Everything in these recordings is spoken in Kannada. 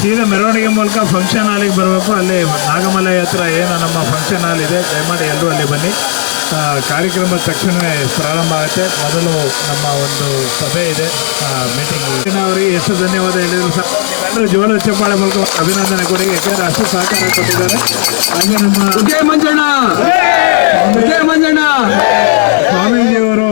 ಸೀದಾ ಮೆರವಣಿಗೆ ಮೂಲಕ ಫಂಕ್ಷನ್ ಹಾಲಿಗೆ ಬರಬೇಕು. ಅಲ್ಲಿ ನಾಗಮಲೈ ಹತ್ರ ಏನು ನಮ್ಮ ಫಂಕ್ಷನ್ ಹಾಲ್ ಇದೆ, ದಯಮಾಡಿ ಎಲ್ಲರೂ ಅಲ್ಲಿ ಬನ್ನಿ. ಕಾರ್ಯಕ್ರಮದ ತಕ್ಷಣವೇ ಪ್ರಾರಂಭ ಆಗುತ್ತೆ. ಮೊದಲು ನಮ್ಮ ಒಂದು ಸಭೆ ಇದೆ, ಮೀಟಿಂಗ್. ಅವರಿಗೆ ಎಷ್ಟು ಧನ್ಯವಾದ ಹೇಳಿದ್ರು ಸಹ ಎಲ್ಲರೂ ಜೋಳ ಚಪ್ಪಾಳೆ ಮೂಲಕ ಅಭಿನಂದನೆ ಕೊಡಿ, ಯಾಕೆಂದರೆ ಅಷ್ಟು ಸಹಕಾರ ಕೊಟ್ಟಿದ್ದಾರೆ. ಹಾಗೆ ನಮ್ಮ ಸ್ವಾಮೀಜಿಯವರು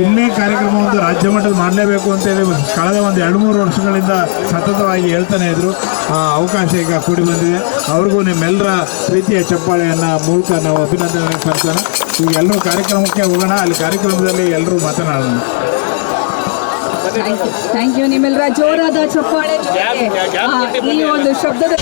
ಇಲ್ಲೇ ಕಾರ್ಯಕ್ರಮ ಒಂದು ರಾಜ್ಯ ಮಟ್ಟದ ಮಾಡಲೇಬೇಕು ಅಂತೇಳಿ ಕಳೆದ ಒಂದು 2-3 ವರ್ಷಗಳಿಂದ ಸತತವಾಗಿ ಹೇಳ್ತಾನೆ ಇದ್ರು. ಆ ಅವಕಾಶ ಈಗ ಕೂಡಿ ಬಂದಿದೆ. ಅವ್ರಿಗೂ ನಿಮ್ಮೆಲ್ಲರ ಪ್ರೀತಿಯ ಚಪ್ಪಾಳೆಯನ್ನು ಮೂಲಕ ನಾವು ಅಭಿನಂದನೆ ಸಲ್ಲಿಸೋಣ. ಈಗ ಎಲ್ಲರೂ ಕಾರ್ಯಕ್ರಮಕ್ಕೆ ಹೋಗೋಣ. ಅಲ್ಲಿ ಕಾರ್ಯಕ್ರಮದಲ್ಲಿ ಎಲ್ಲರೂ ಮಾತನಾಡೋಣ. Thank you. ನಿಮ್ಮೆಲ್ಲರ ಜೋರಾದ ಚಪ್ಪಾಳೆ ಈ ಒಂದು ಶಬ್ದದ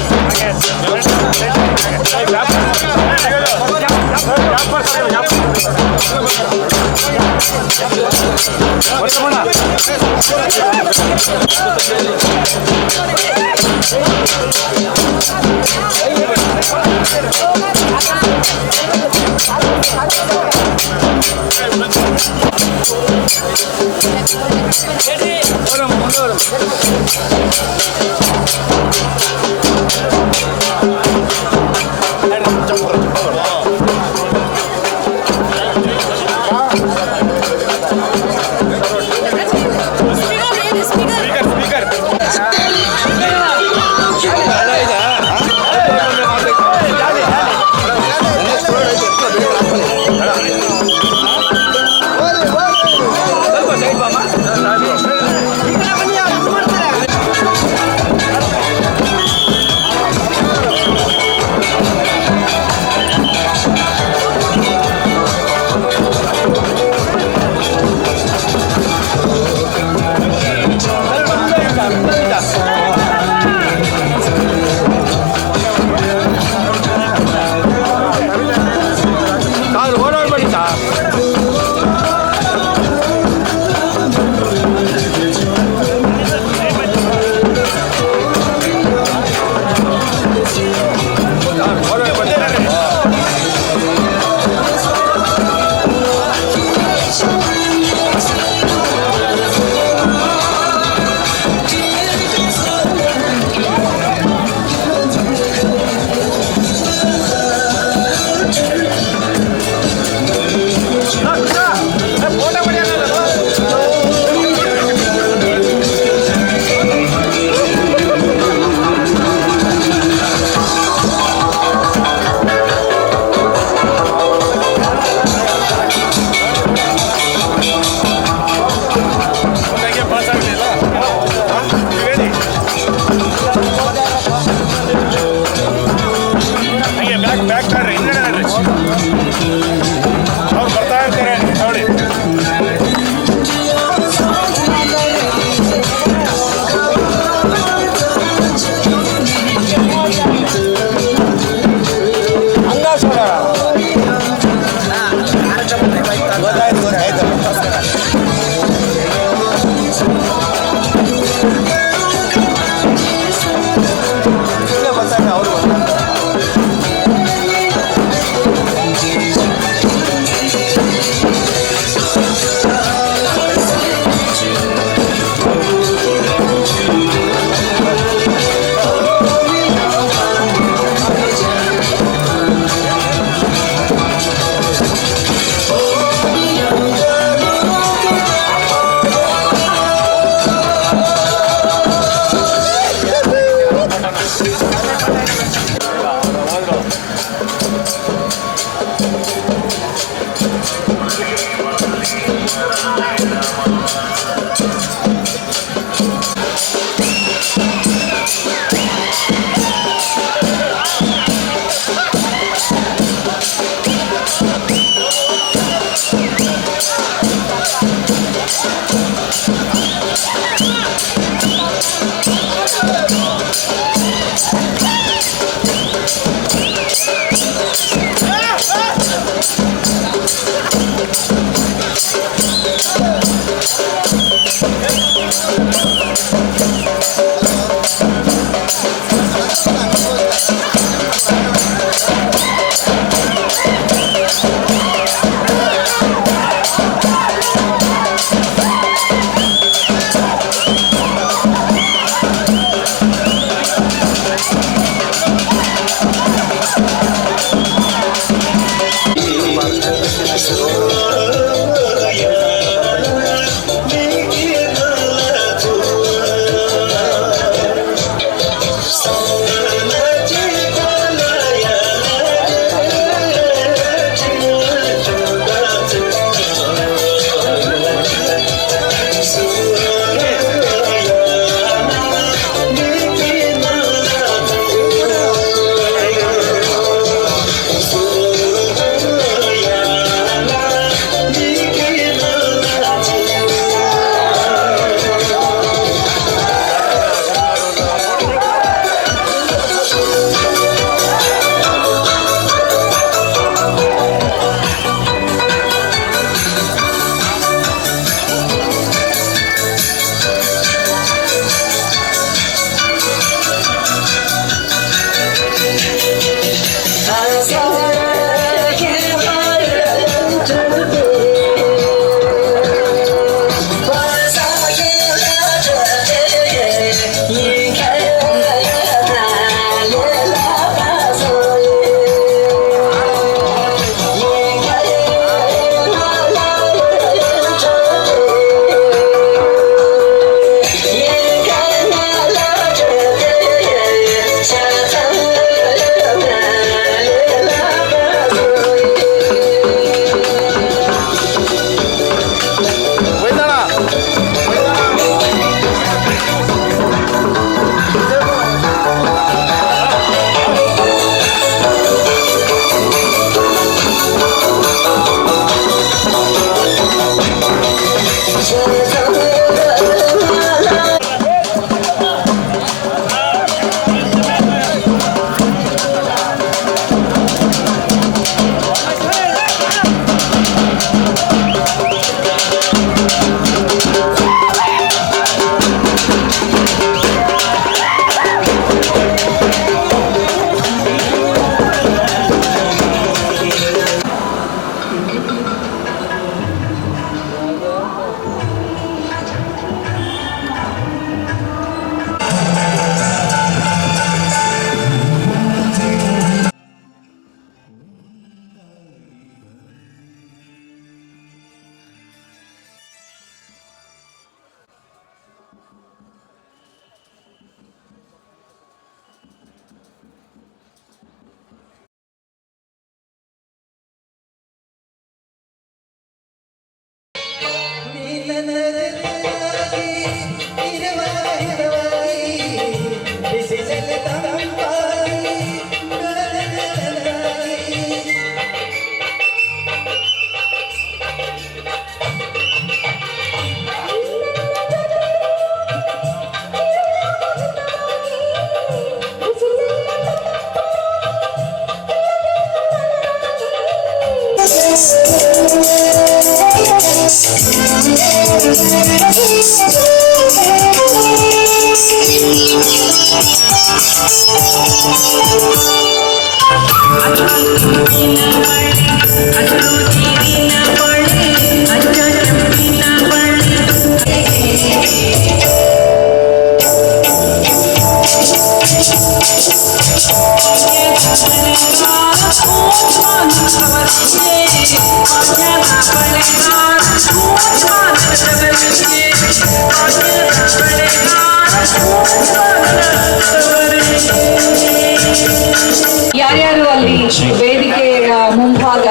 ಯಾರ್ಯಾರು ಅಲ್ಲಿ ವೇದಿಕೆಯ ಮುಂಭಾಗ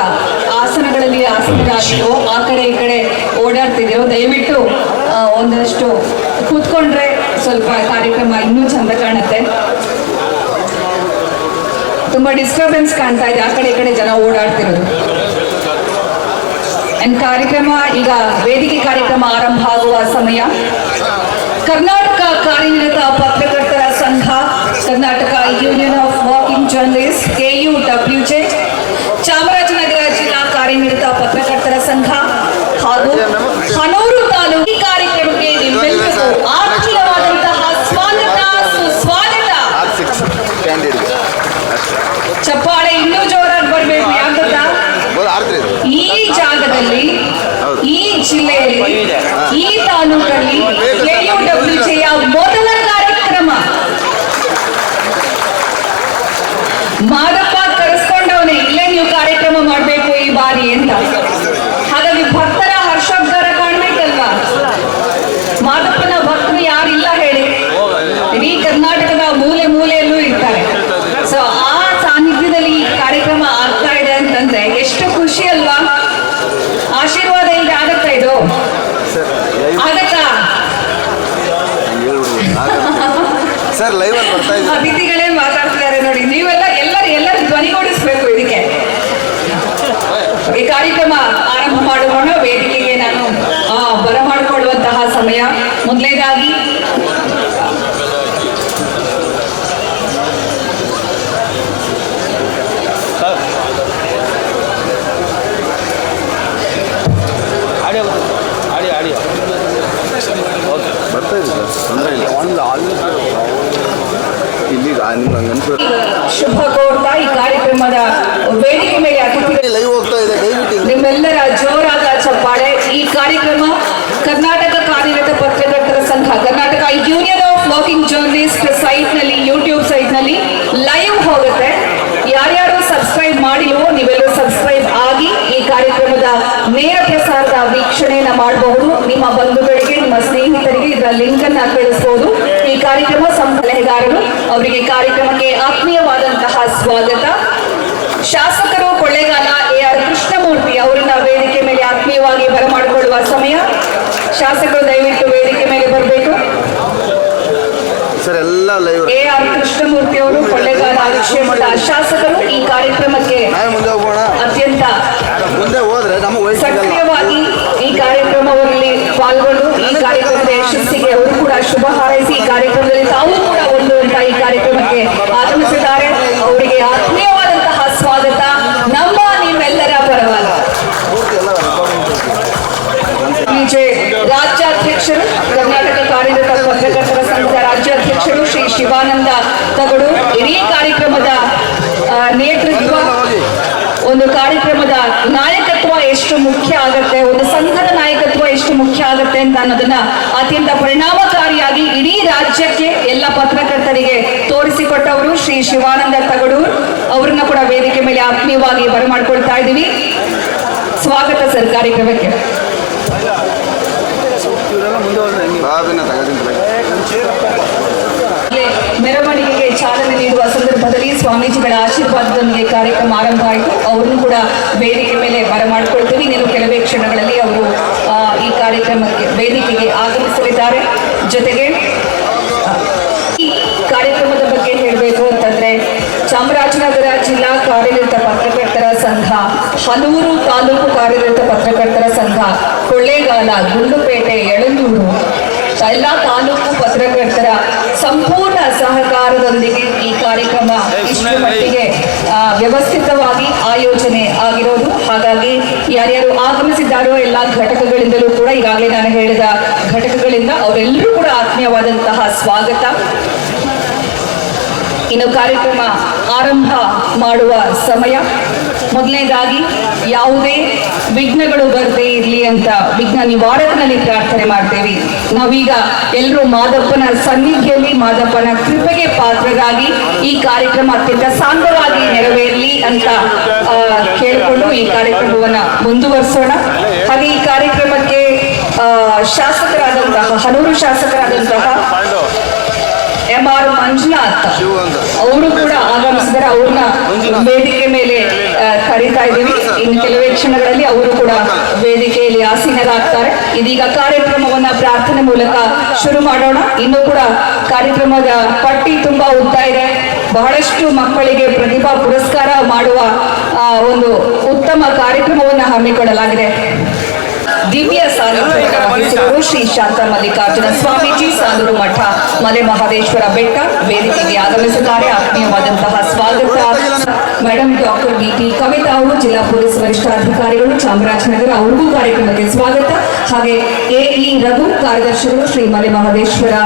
ಆಸನಗಳಲ್ಲಿ ಆಸನರಾಗಿರೋ ಆ ಕಡೆ ಈ ಕಡೆ ಓಡಾಡ್ತಿದ್ದೀರೋ ದಯವಿಟ್ಟು ಒಂದಷ್ಟು ಕೂತ್ಕೊಂಡ್ರೆ ಸ್ವಲ್ಪ ಕಾರ್ಯಕ್ರಮ ಇನ್ನೂ ಚಂದ ಕಾಣುತ್ತೆ. ತುಂಬಾ ಡಿಸ್ಟರ್ಬೆನ್ಸ್ ಕಾಣ್ತಾ ಇದೆ, ಆ ಕಡೆ ಈ ಕಡೆ ಜನ ಓಡಾಡ್ತಿರೋದು. ಅಂಡ್ ಕಾರ್ಯಕ್ರಮ ಈಗ ವೇದಿಕೆ ಕಾರ್ಯಕ್ರಮ ಆರಂಭ ಆಗುವ ಸಮಯ. ಕರ್ನಾಟಕ ಕಾರ್ಯನಿರತ ಪತ್ರಕರ್ತರ ಸಂಘ, Karnataka union of walking journalist KUWJ, Chamarajanagar ಜಿಲ್ಲಾ ಕಾರ್ಯನಿರತ ಪತ್ರಕರ್ತರ ಸಂಘ ಹಾಗೂ ಹನೂರು ತಾಲೂಕು ಈ ಕಾರ್ಯಕ್ರಮಕ್ಕೆ ನಿಮ್ಮೆಲ್ಲರಿಗೂ ಆತ್ಮೀಯವಾದಂತಹ ಸ್ವಾಗತ, ಸುಸ್ವಾಗತ. ಚಪ್ಪಾಳೆ ಇನ್ನೂ ಜೋರಾಗಿ ಬರಬೇಕು. ಯಾಕಂತ ಈ ಜಾಗದಲ್ಲಿ, ಈ ಜಿಲ್ಲೆಯಲ್ಲಿ, ಈ ತಾಲೂಕಲ್ಲಿ KUWJಯ ಮೊದಲ ಕಾರ್ಯಕ್ರಮ. ಮಾದಪ್ಪ ಕರೆಸ್ಕೊಂಡವನೇ, ಇಲ್ಲೇ ನೀವು ಕಾರ್ಯಕ್ರಮ ಮಾಡಬೇಕು ಈ ಬಾರಿ ಅಂತ. ಹಾಗಾಗಿ ಭಕ್ತರ ಹರ್ಷೋದ್ಗಾರ ಕಾಣ್ಬೇಕಲ್ವಾ? ಮಾದಪ್ಪನ ಭಕ್ತರು ಯಾರಿಲ್ಲ ಹೇಳಿ? ಇಡೀ ಕರ್ನಾಟಕದ ಮೂಲೆ ಮೂಲೆಯಲ್ಲೂ ಇರ್ತಾರೆ. ಸೊ ಆ ಸಾನ್ನಿಧ್ಯದಲ್ಲಿ ಈ ಕಾರ್ಯಕ್ರಮ ಆಗ್ತಾ ಇದೆ ಅಂತಂದ್ರೆ ಎಷ್ಟು ಖುಷಿ ಅಲ್ವಾ? ಆಶೀರ್ವಾದ ಇಲ್ಲದೆ ಆಗತ್ತಾ ಇದು? ಆಗತ್ತಾ? ಸರ್ ಲೈವ್ ಅಲ್ಲಿ ಬರ್ತಾ ಇದೆ. ಅತಿಥಿಗಳೇ ಮಾತಾಡ್ತಿದ್ದಾರೆ ನೋಡಿ. ನೀವೆಲ್ಲ ಎಲ್ಲರೂ ಧ್ವನಿಗೂಡಿಸ್ಬೇಕು ಇದಕ್ಕೆ. ಈ ಕಾರ್ಯಕ್ರಮ ಆರಂಭ ಮಾಡೋಣ. ವೇದಿಕೆಗೆ ನಾನು ಬರಮಾಡಿಕೊಳ್ಳುವಂತಹ ಸಮಯ. ಮೊದಲನೇದಾಗಿ ಬರ್ತಾ ಇದೆ ಸರ್, ತೊಂದರೆ ಇಲ್ಲ. ಇಲ್ಲಿ ಶುಭ ಕೋರ್ತಾ ಈ ಕಾರ್ಯಕ್ರಮದ ವೇದಿಕೆ ಮೇಲೆ ಅತಿಥಿ ಲೈವ್ ಹೋಗ್ತಾ ಇದೆ, ದಯವಿಟ್ಟು ನಿಮ್ಮೆಲ್ಲರ ಜೋರಾದ ಚಪ್ಪಾಳೆ. ಈ ಕಾರ್ಯಕ್ರಮ ಕರ್ನಾಟಕ ಕಾರ್ಯನಿರತ ಪತ್ರಕರ್ತರ ಸಂಘ, Karnataka union of walking journalist ಸೈಟ್ನಲ್ಲಿ, ಯೂಟ್ಯೂಬ್ ಸೈಟ್ನಲ್ಲಿ ಲೈವ್ ಹೋಗುತ್ತೆ. ಯಾರ್ಯಾರು ಸಬ್ಸ್ಕ್ರೈಬ್ ಮಾಡಿಲ್ವೋ ನೀವೆಲ್ಲರೂ ಸಬ್ಸ್ಕ್ರೈಬ್ ಆಗಿ ಈ ಕಾರ್ಯಕ್ರಮದ ನೇರ ಪ್ರಸಾರದ ವೀಕ್ಷಣೆಯನ್ನ ಮಾಡಬಹುದು. ನಿಮ್ಮ ಬಂಧುಗಳಿಗೆ, ನಿಮ್ಮ ಸ್ನೇಹಿತರಿಗೆ ಇದರ ಲಿಂಕ್ ಅನ್ನ ಕಳಿಸಬಹುದು. ಈ ಕಾರ್ಯಕ್ರಮ ಸಲಹೆಗಾರರು, ಅವರಿಗೆ ಕಾರ್ಯಕ್ರಮಕ್ಕೆ ಆತ್ಮೀಯವಾದಂತಹ ಸ್ವಾಗತ. ಶಾಸಕರು ಕೊಳ್ಳೇಗಾಲ AR ಕೃಷ್ಣಮೂರ್ತಿ ಅವರನ್ನ ವೇದಿಕೆ ಮೇಲೆ ಆತ್ಮೀಯವಾಗಿ ಬರಮಾಡಿಕೊಳ್ಳುವ ಸಮಯ. ಶಾಸಕರು ದಯವಿಟ್ಟು ವೇದಿಕೆ ಮೇಲೆ ಬರಬೇಕು. ಸರ್ ಎಲ್ಲ ಲೈವ್. AR ಕೃಷ್ಣಮೂರ್ತಿ ಅವರು ಕೊಳ್ಳೇಗಾಲ ಕ್ಷೇತ್ರದ ಶಾಸಕರು ಈ ಕಾರ್ಯಕ್ರಮಕ್ಕೆ ಮುಂದೆ ಹೋಗೋಣ. ಅತ್ಯಂತ ಮುಂದೆ ಹೋದ್ರೆ ನಮ್ಮ ಸಕ್ರಿಯವಾಗಿ ಈ ಕಾರ್ಯಕ್ರಮದಲ್ಲಿ ಪಾಲ್ಗೊಂಡು ಈ ಕಾರ್ಯಕ್ರಮದ ಯಶಸ್ಸಿಗೆ ಅವರು ಕೂಡ ಶುಭ ಹಾರೈಸಿ ಈ ಕಾರ್ಯಕ್ರಮದಲ್ಲಿ ತಾವು ಕೂಡ ಒಂದು ಅಂತ ಈ ಕಾರ್ಯಕ್ರಮಕ್ಕೆ ಆಗಮಿಸಿದ್ದಾರೆ. ಅವರಿಗೆ ಆತ್ಮೀಯವಾದಂತಹ ಸ್ವಾಗತ ನಮ್ಮ ನಿಮ್ಮೆಲ್ಲರ ಪರವಾಗಿ. ರಾಜ್ಯಾಧ್ಯಕ್ಷರು, ಕರ್ನಾಟಕ ಕಾರ್ಯನಿರತ ಪತ್ರಕರ್ತರ ಸಂಘದ ರಾಜ್ಯಾಧ್ಯಕ್ಷರು ಶ್ರೀ ಶಿವಾನಂದ ತಗಡು, ಇಡೀ ಕಾರ್ಯಕ್ರಮದ ನೇತೃತ್ವ, ಒಂದು ಕಾರ್ಯಕ್ರಮದ ನಾಯಕತ್ವ ಎಷ್ಟು ಮುಖ್ಯ ಆಗತ್ತೆ, ಒಂದು ಸಂಘದ ನಾಯಕತ್ವ ಎಷ್ಟು ಮುಖ್ಯ ಆಗತ್ತೆ ಅಂತ ಅನ್ನೋದನ್ನ ಅತ್ಯಂತ ಪರಿಣಾಮಕಾರಿಯಾಗಿ ಇಡೀ ರಾಜ್ಯಕ್ಕೆ ಎಲ್ಲ ಪತ್ರಕರ್ತರಿಗೆ ತೋರಿಸಿಕೊಟ್ಟವರು ಶ್ರೀ ಶಿವಾನಂದ ತಗಡೂರ್ ಅವರನ್ನ ಕೂಡ ವೇದಿಕೆ ಮೇಲೆ ಆತ್ಮೀಯವಾಗಿ ಬರಮಾಡ್ಕೊಳ್ತಾ ಇದ್ದೀವಿ. ಸ್ವಾಗತ ಸರ್ ಕಾರ್ಯಕ್ರಮಕ್ಕೆ. ಮೆರವಣಿಗೆಗೆ ಚಾಲನೆ ನೀಡುವ ಸಂದರ್ಭದಲ್ಲಿ ಸ್ವಾಮೀಜಿಗಳ ಆಶೀರ್ವಾದದೊಂದಿಗೆ ಕಾರ್ಯಕ್ರಮ ಆರಂಭ ಆಯಿತು. ಅವರನ್ನು ಕೂಡ ವೇದಿಕೆ ಮೇಲೆ ಬರಮಾಡಿಕೊಳ್ತೀವಿ. ಇನ್ನು ಕೆಲವೇ ಕ್ಷಣಗಳಲ್ಲಿ ಅವರು ಈ ಕಾರ್ಯಕ್ರಮಕ್ಕೆ ವೇದಿಕೆಗೆ ಆಗಮಿಸಲಿದ್ದಾರೆ. ಜೊತೆಗೆ ಈ ಕಾರ್ಯಕ್ರಮದ ಬಗ್ಗೆ ಹೇಳಬೇಕು ಅಂತಂದ್ರೆ, ಚಾಮರಾಜನಗರ ಜಿಲ್ಲಾ ಕಾರ್ಯನಿರತ ಪತ್ರಕರ್ತರ ಸಂಘ, ಹನೂರು ತಾಲೂಕು ಕಾರ್ಯನಿರತ ಪತ್ರಕರ್ತರ ಸಂಘ, ಕೊಳ್ಳೇಗಾಲ, ಗುಂಡ್ಲುಪೇಟೆ, ಯಳಂದೂರು ಎಲ್ಲ ತಾಲೂಕು ಪತ್ರಕರ್ತರ ಸಂಪೂರ್ಣ ಸಹಕಾರದೊಂದಿಗೆ ಈ ಕಾರ್ಯಕ್ರಮ ಇಷ್ಟು ಮಟ್ಟಿಗೆ ವ್ಯವಸ್ಥಿತವಾಗಿ ಆಯೋಜನೆ ಆಗಿರೋದು. ಹಾಗಾಗಿ ಯಾರ್ಯಾರು ಆಗಮಿಸಿದ್ದಾರೋ ಎಲ್ಲ ಘಟಕಗಳಿಂದಲೂ ಕೂಡ, ಈಗಾಗಲೇ ನಾನು ಹೇಳಿದ ಘಟಕಗಳಿಂದ ಅವರೆಲ್ಲರೂ ಕೂಡ ಆತ್ಮೀಯವಾದಂತಹ ಸ್ವಾಗತ. ಇನ್ನು ಕಾರ್ಯಕ್ರಮ ಆರಂಭ ಮಾಡುವ ಸಮಯ. ಮೊದಲನೇದಾಗಿ ಯಾವುದೇ ವಿಘ್ನಗಳು ಬರದೇ ಇರಲಿ ಅಂತ ವಿಘ್ನ ನಿವಾರಕನಲ್ಲಿ ಪ್ರಾರ್ಥನೆ ಮಾಡ್ತೇವೆ. ನಾವೀಗ ಎಲ್ಲರೂ ಮಾದಪ್ಪನ ಸನ್ನಿಧಿಯಲ್ಲಿ ಮಾದಪ್ಪನ ಕೃಪೆಗೆ ಪಾತ್ರರಾಗಿ ಈ ಕಾರ್ಯಕ್ರಮ ಅತ್ಯಂತ ಸಾಂಗವಾಗಿ ನೆರವೇರಲಿ ಅಂತ ಕೇಳಿಕೊಂಡು ಈ ಕಾರ್ಯಕ್ರಮವನ್ನ ಮುಂದುವರಿಸೋಣ. ಹಾಗೆ ಈ ಕಾರ್ಯಕ್ರಮಕ್ಕೆ ಶಾಸಕರಾದಂತಹ ಹನೂರು ಶಾಸಕರಾದಂತಹ MR ಮಂಜುನಾಥ್ ಅವರು ಕೂಡ ಆಗಮಿಸಿದರೆ ಅವ್ರನ್ನ ವೇದಿಕೆ ಮೇಲೆ ಕರೀತಾ ಇದ್ದೀವಿ. ಇನ್ನು ಕೆಲವೇ ಕ್ಷಣಗಳಲ್ಲಿ ಅವರು ಕೂಡ ವೇದಿಕೆಯಲ್ಲಿ ಆಸೀನರಾಗ್ತಾರೆ. ಇದೀಗ ಕಾರ್ಯಕ್ರಮವನ್ನ ಪ್ರಾರ್ಥನೆ ಮೂಲಕ ಶುರು ಮಾಡೋಣ. ಇನ್ನು ಕೂಡ ಕಾರ್ಯಕ್ರಮದ ಪಟ್ಟಿ ತುಂಬಾ ಉದ್ದ ಇದೆ. ಬಹಳಷ್ಟು ಮಕ್ಕಳಿಗೆ ಪ್ರತಿಭಾ ಪುರಸ್ಕಾರ ಮಾಡುವ ಒಂದು ಉತ್ತಮ ಕಾರ್ಯಕ್ರಮವನ್ನು ಹಮ್ಮಿಕೊಳ್ಳಲಾಗಿದೆ. ದಿವ್ಯ ಸಾನ್ನಿಧ್ಯ ವಹಿಸಿದರು ಶ್ರೀ ಶಾಂತ ಮಲ್ಲಿಕಾರ್ಜುನ ಸ್ವಾಮೀಜಿ, ಸಾಲೂರು ಮಠ, ಮಲೆ ಮಹದೇಶ್ವರ ಬೆಟ್ಟ ವೇದಿಕೆಗೆ ಆಗಮಿಸಿದ್ದಾರೆ. ಆತ್ಮೀಯವಾದಂತಹ ಸ್ವಾಗತ. ಮೇಡಮ್ ಡಾಕ್ಟರ್ BT ಕವಿತಾ ಅವರು, ಜಿಲ್ಲಾ ಪೊಲೀಸ್ ವರಿಷ್ಠಾಧಿಕಾರಿಗಳು, ಚಾಮರಾಜನಗರ, ಅವ್ರಿಗೂ ಕಾರ್ಯಕ್ರಮಕ್ಕೆ ಸ್ವಾಗತ. ಹಾಗೆ AE ರಘು ಕಾರ್ಯದರ್ಶಿಗಳು, ಶ್ರೀ ಮಲೆ ಮಹದೇಶ್ವರ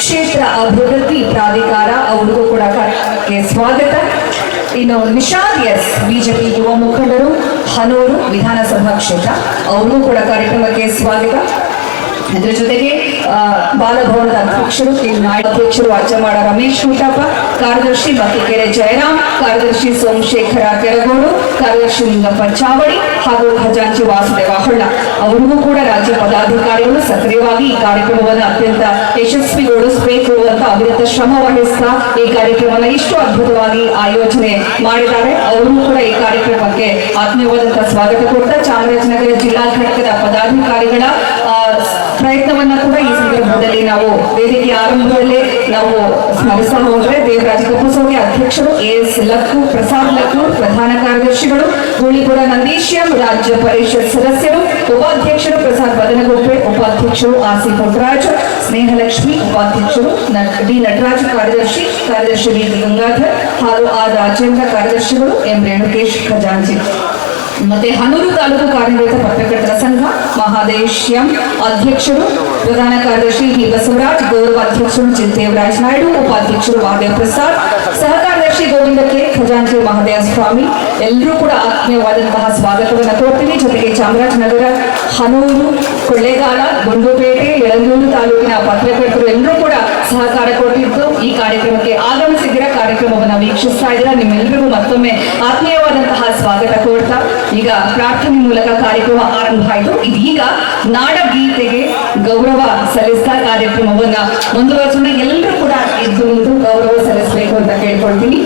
ಕ್ಷೇತ್ರ ಅಭಿವೃದ್ಧಿ ಪ್ರಾಧಿಕಾರ, ಅವ್ರಿಗೂ ಕೂಡ ಕಾರ್ಯಕ್ರಮಕ್ಕೆ ಸ್ವಾಗತ. ಇನ್ನು ನಿಶಾದ್ ಎಸ್ ಬಿಜೆಪಿ ಯುವ ಮುಖಂಡರು, ಹನೂರು ವಿಧಾನಸಭಾ ಕ್ಷೇತ್ರ, ಅವ್ರಿಗೂ ಕೂಡ ಕಾರ್ಯಕ್ರಮಕ್ಕೆ ಸ್ವಾಗತ. ಅದರ ಜೊತೆಗೆ ಬಾಲಭವನದ ಅಧ್ಯಕ್ಷರು ಅಧ್ಯಕ್ಷರು ಅಜ್ಜಮಾಡ ರಮೇಶ್ ಹುಟ್ಟಪ್ಪ, ಕಾರ್ಯದರ್ಶಿ ಬಕ್ಕಿಕೆರೆ ಜಯರಾಮ್, ಕಾರ್ಯದರ್ಶಿ ಸೋಮಶೇಖರ ಕೆರಗೋಡು, ಕಾರ್ಯದರ್ಶಿ ನಿಂಗಪ್ಪ ಚಾವಡಿ ಹಾಗೂ ಖಜಾಂಚಿ ವಾಸುದೇವ ಹೊಳ್ಳ, ಅವರಿಗೂ ಕೂಡ ರಾಜ್ಯ ಪದಾಧಿಕಾರಿಗಳು ಸಕ್ರಿಯವಾಗಿ ಈ ಕಾರ್ಯಕ್ರಮವನ್ನು ಅತ್ಯಂತ ಯಶಸ್ವಿಗೊಳಿಸಬೇಕು ಅಂತ ಅವಿರತ ಶ್ರಮ ವಹಿಸ್ತಾ ಈ ಕಾರ್ಯಕ್ರಮವನ್ನು ಇಷ್ಟು ಅದ್ಭುತವಾಗಿ ಆಯೋಜನೆ ಮಾಡಿದ್ದಾರೆ. ಅವರು ಕೂಡ ಈ ಕಾರ್ಯಕ್ರಮಕ್ಕೆ ಆತ್ಮೀಯವಾದಂತಹ ಸ್ವಾಗತ ಕೊಡ್ತಾ ಚಾಮರಾಜನಗರ ಜಿಲ್ಲಾ ಘಟಕದ ಪದಾಧಿಕಾರಿಗಳ ಪ್ರಯತ್ನವನ್ನ ಕೂಡ ಈ ಸಂದರ್ಭದಲ್ಲಿ ನಾವು ವೇದಿಕೆ ಆರಂಭದಲ್ಲೇ ನಾವು ಸ್ಮರಿಸ್ತಾ ಹೋದ್ರೆ ದೇವರಾಜ ಕಪ್ಪಸೋಗಿ ಅಧ್ಯಕ್ಷರು, AS ಲಕ್ಕು ಪ್ರಸಾದ್ ಲಕ್ಕು ಪ್ರಧಾನ ಕಾರ್ಯದರ್ಶಿಗಳು, ಗೂಳಿಪುರ ನಂದೀಶ್ಯಂ ರಾಜ್ಯ ಪರಿಷತ್ ಸದಸ್ಯರು, ಉಪಾಧ್ಯಕ್ಷರು ಪ್ರಸಾದ್ ಬದನಗುಪ್ಪೆ, ಉಪಾಧ್ಯಕ್ಷರು RC ಪುಟ್ಟರಾಜು, ಸ್ನೇಹಲಕ್ಷ್ಮಿ ಉಪಾಧ್ಯಕ್ಷರು, D ನಟರಾಜ್ ಕಾರ್ಯದರ್ಶಿ B ಗಂಗಾಧರ್ ಹಾಗೂ R ರಾಜೇಂದ್ರ ಕಾರ್ಯದರ್ಶಿಗಳು, M ರೇಣುಕೇಶ್ ಖಜಾಂಚಿ. ಮತ್ತೆ ಹನೂರು ತಾಲೂಕು ಕಾರ್ಯನಿರತ ಪತ್ರಕರ್ತರ ಸಂಘ ಮಹಾದೇಶ್ ಎಂ ಅಧ್ಯಕ್ಷರು, ಪ್ರಧಾನ ಕಾರ್ಯದರ್ಶಿ B ಬಸವರಾಜ್, ಗೌರವ ಅಧ್ಯಕ್ಷರು ಚಿಂತೇವರಾಜ್ ನಾಯ್ಡು, ಉಪಾಧ್ಯಕ್ಷರು ಮಹಾದೇವ್ ಪ್ರಸಾದ್, ಸಹ ಕಾರ್ಯದರ್ಶಿ ಗೋವಿಂದ ಕೆ, ಖಜಾಂಚಿ ಮಹದೇವ ಸ್ವಾಮಿ, ಎಲ್ಲರೂ ಕೂಡ ಆತ್ಮೀಯವಾದಂತಹ ಸ್ವಾಗತವನ್ನು ಕೋರ್ತೀವಿ. ಜೊತೆಗೆ ಚಾಮರಾಜನಗರ, ಹನೂರು, ಕೊಳ್ಳೇಗಾಲ, ಗುಂಡ್ಲುಪೇಟೆ, ಯಳಂದೂರು ತಾಲೂಕಿನ ಪತ್ರಕರ್ತರು ಎಲ್ಲರೂ ಕೂಡ ಸಹಕಾರ ಕೊಟ್ಟಿದ್ದು ಈ ಕಾರ್ಯಕ್ರಮಕ್ಕೆ ಆಗಮಿಸಿದ್ದೀರಾ, ಕಾರ್ಯಕ್ರಮವನ್ನು ವೀಕ್ಷಿಸ್ತಾ ಇದ್ದೀರಾ. ನಿಮ್ಮೆಲ್ಲರಿಗೂ ಮತ್ತೊಮ್ಮೆ ಆತ್ಮೀಯವಾದಂತಹ ಸ್ವಾಗತ ಕೋರ್ತಾ ಈಗ ಪ್ರಾರ್ಥನೆ ಮೂಲಕ ಕಾರ್ಯಕ್ರಮ ಆರಂಭ ಆಯಿತು. ಇದೀಗ ನಾಡಗೀತೆಗೆ ಗೌರವ ಸಲ್ಲಿಸ್ತಾ ಕಾರ್ಯಕ್ರಮವನ್ನ ಮುಂದುವರಿಸೋಣ. ಎಲ್ಲರೂ ಕೂಡ ಎದ್ದು ನಿಂತು ಗೌರವ ಸಲ್ಲಿಸಬೇಕು ಅಂತ ಕೇಳ್ಕೊಳ್ತೀನಿ.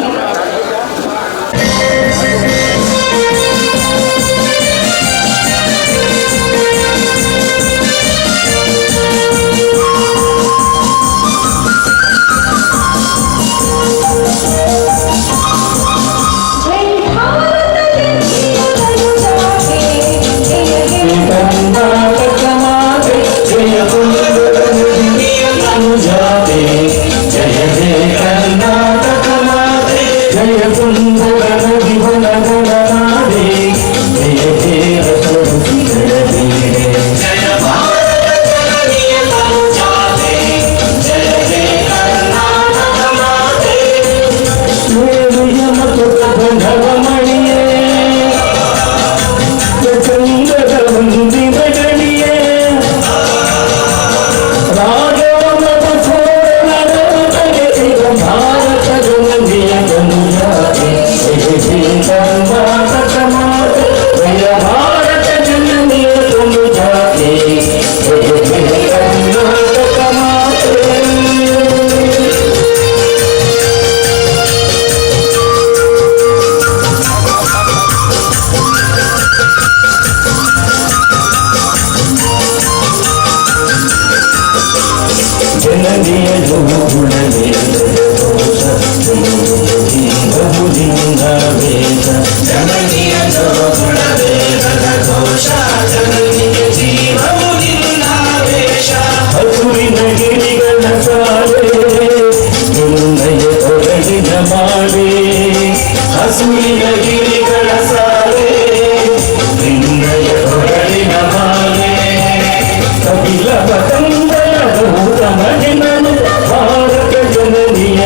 ಭಾರತ ಜನನಿಯ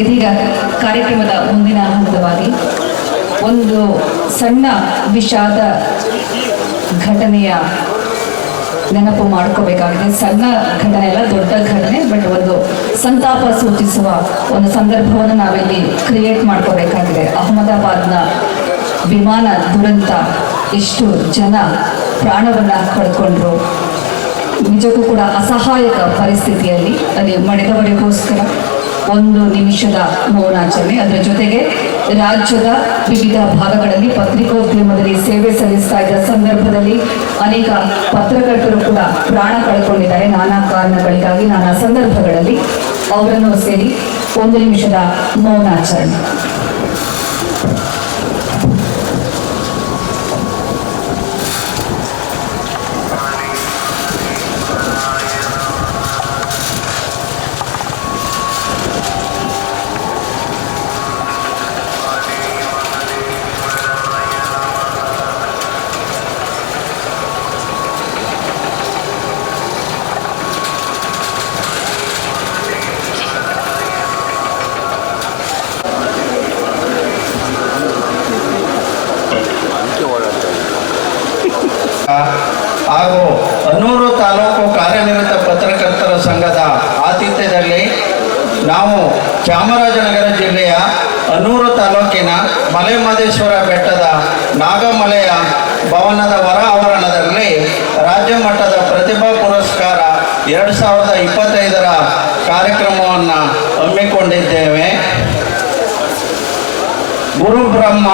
ಇದೀಗ ಕಾರ್ಯಕ್ರಮದ ಮುಂದಿನ ಹಂತವಾಗಿ ಒಂದು ಸಣ್ಣ ವಿಷಾದ ಘಟನೆಯ ನೆನಪು ಮಾಡ್ಕೋಬೇಕಾಗಿದೆ. ಸಣ್ಣ ಘಟನೆ ಅಲ್ಲ, ದೊಡ್ಡ ಘಟನೆ, ಬಟ್ ಒಂದು ಸಂತಾಪ ಸೂಚಿಸುವ ಒಂದು ಸಂದರ್ಭವನ್ನು ನಾವಿಲ್ಲಿ ಕ್ರಿಯೇಟ್ ಮಾಡ್ಕೋಬೇಕಾಗಿದೆ. ಅಹಮದಾಬಾದ್ನ ವಿಮಾನ ದುರಂತ, ಎಷ್ಟು ಜನ ಪ್ರಾಣವನ್ನು ಕಳ್ಕೊಂಡ್ರು. ನಿಜಕ್ಕೂ ಕೂಡ ಅಸಹಾಯಕ ಪರಿಸ್ಥಿತಿಯಲ್ಲಿ ಅಲ್ಲಿ ಮಡಿದವರಿಗೋಸ್ಕರ 1 ನಿಮಿಷದ ಮೌನಾಚರಣೆ. ಅದರ ಜೊತೆಗೆ ರಾಜ್ಯದ ವಿವಿಧ ಭಾಗಗಳಲ್ಲಿ ಪತ್ರಿಕೋದ್ಯಮದಲ್ಲಿ ಸೇವೆ ಸಲ್ಲಿಸ್ತಾ ಇದ್ದ ಸಂದರ್ಭದಲ್ಲಿ ಅನೇಕ ಪತ್ರಕರ್ತರು ಕೂಡ ಪ್ರಾಣ ಕಳ್ಕೊಂಡಿದ್ದಾರೆ ನಾನಾ ಕಾರಣಗಳಿಗಾಗಿ, ನಾನಾ ಸಂದರ್ಭಗಳಲ್ಲಿ. ಅವರನ್ನು ಸೇರಿ 1 ನಿಮಿಷದ ಮೌನಾಚರಣೆ. ಹಾಗೂ ಹನ್ನೂರು ತಾಲೂಕು ಕಾರ್ಯನಿರತ ಪತ್ರಕರ್ತರ ಸಂಘದ ಆತಿಥ್ಯದಲ್ಲಿ ನಾವು ಚಾಮರಾಜನಗರ ಜಿಲ್ಲೆಯ ಹನ್ನೂರು ತಾಲೂಕಿನ ಮಲೆಮಹದೇಶ್ವರ ಬೆಟ್ಟದ ನಾಗಮಲೆಯ ಭವನದ ಹೊರ ಆವರಣದಲ್ಲಿ ರಾಜ್ಯ ಮಟ್ಟದ ಪ್ರತಿಭಾ ಪುರಸ್ಕಾರ 2025ರ ಕಾರ್ಯಕ್ರಮವನ್ನು ಹಮ್ಮಿಕೊಂಡಿದ್ದೇವೆ. ಗುರು ಬ್ರಹ್ಮ,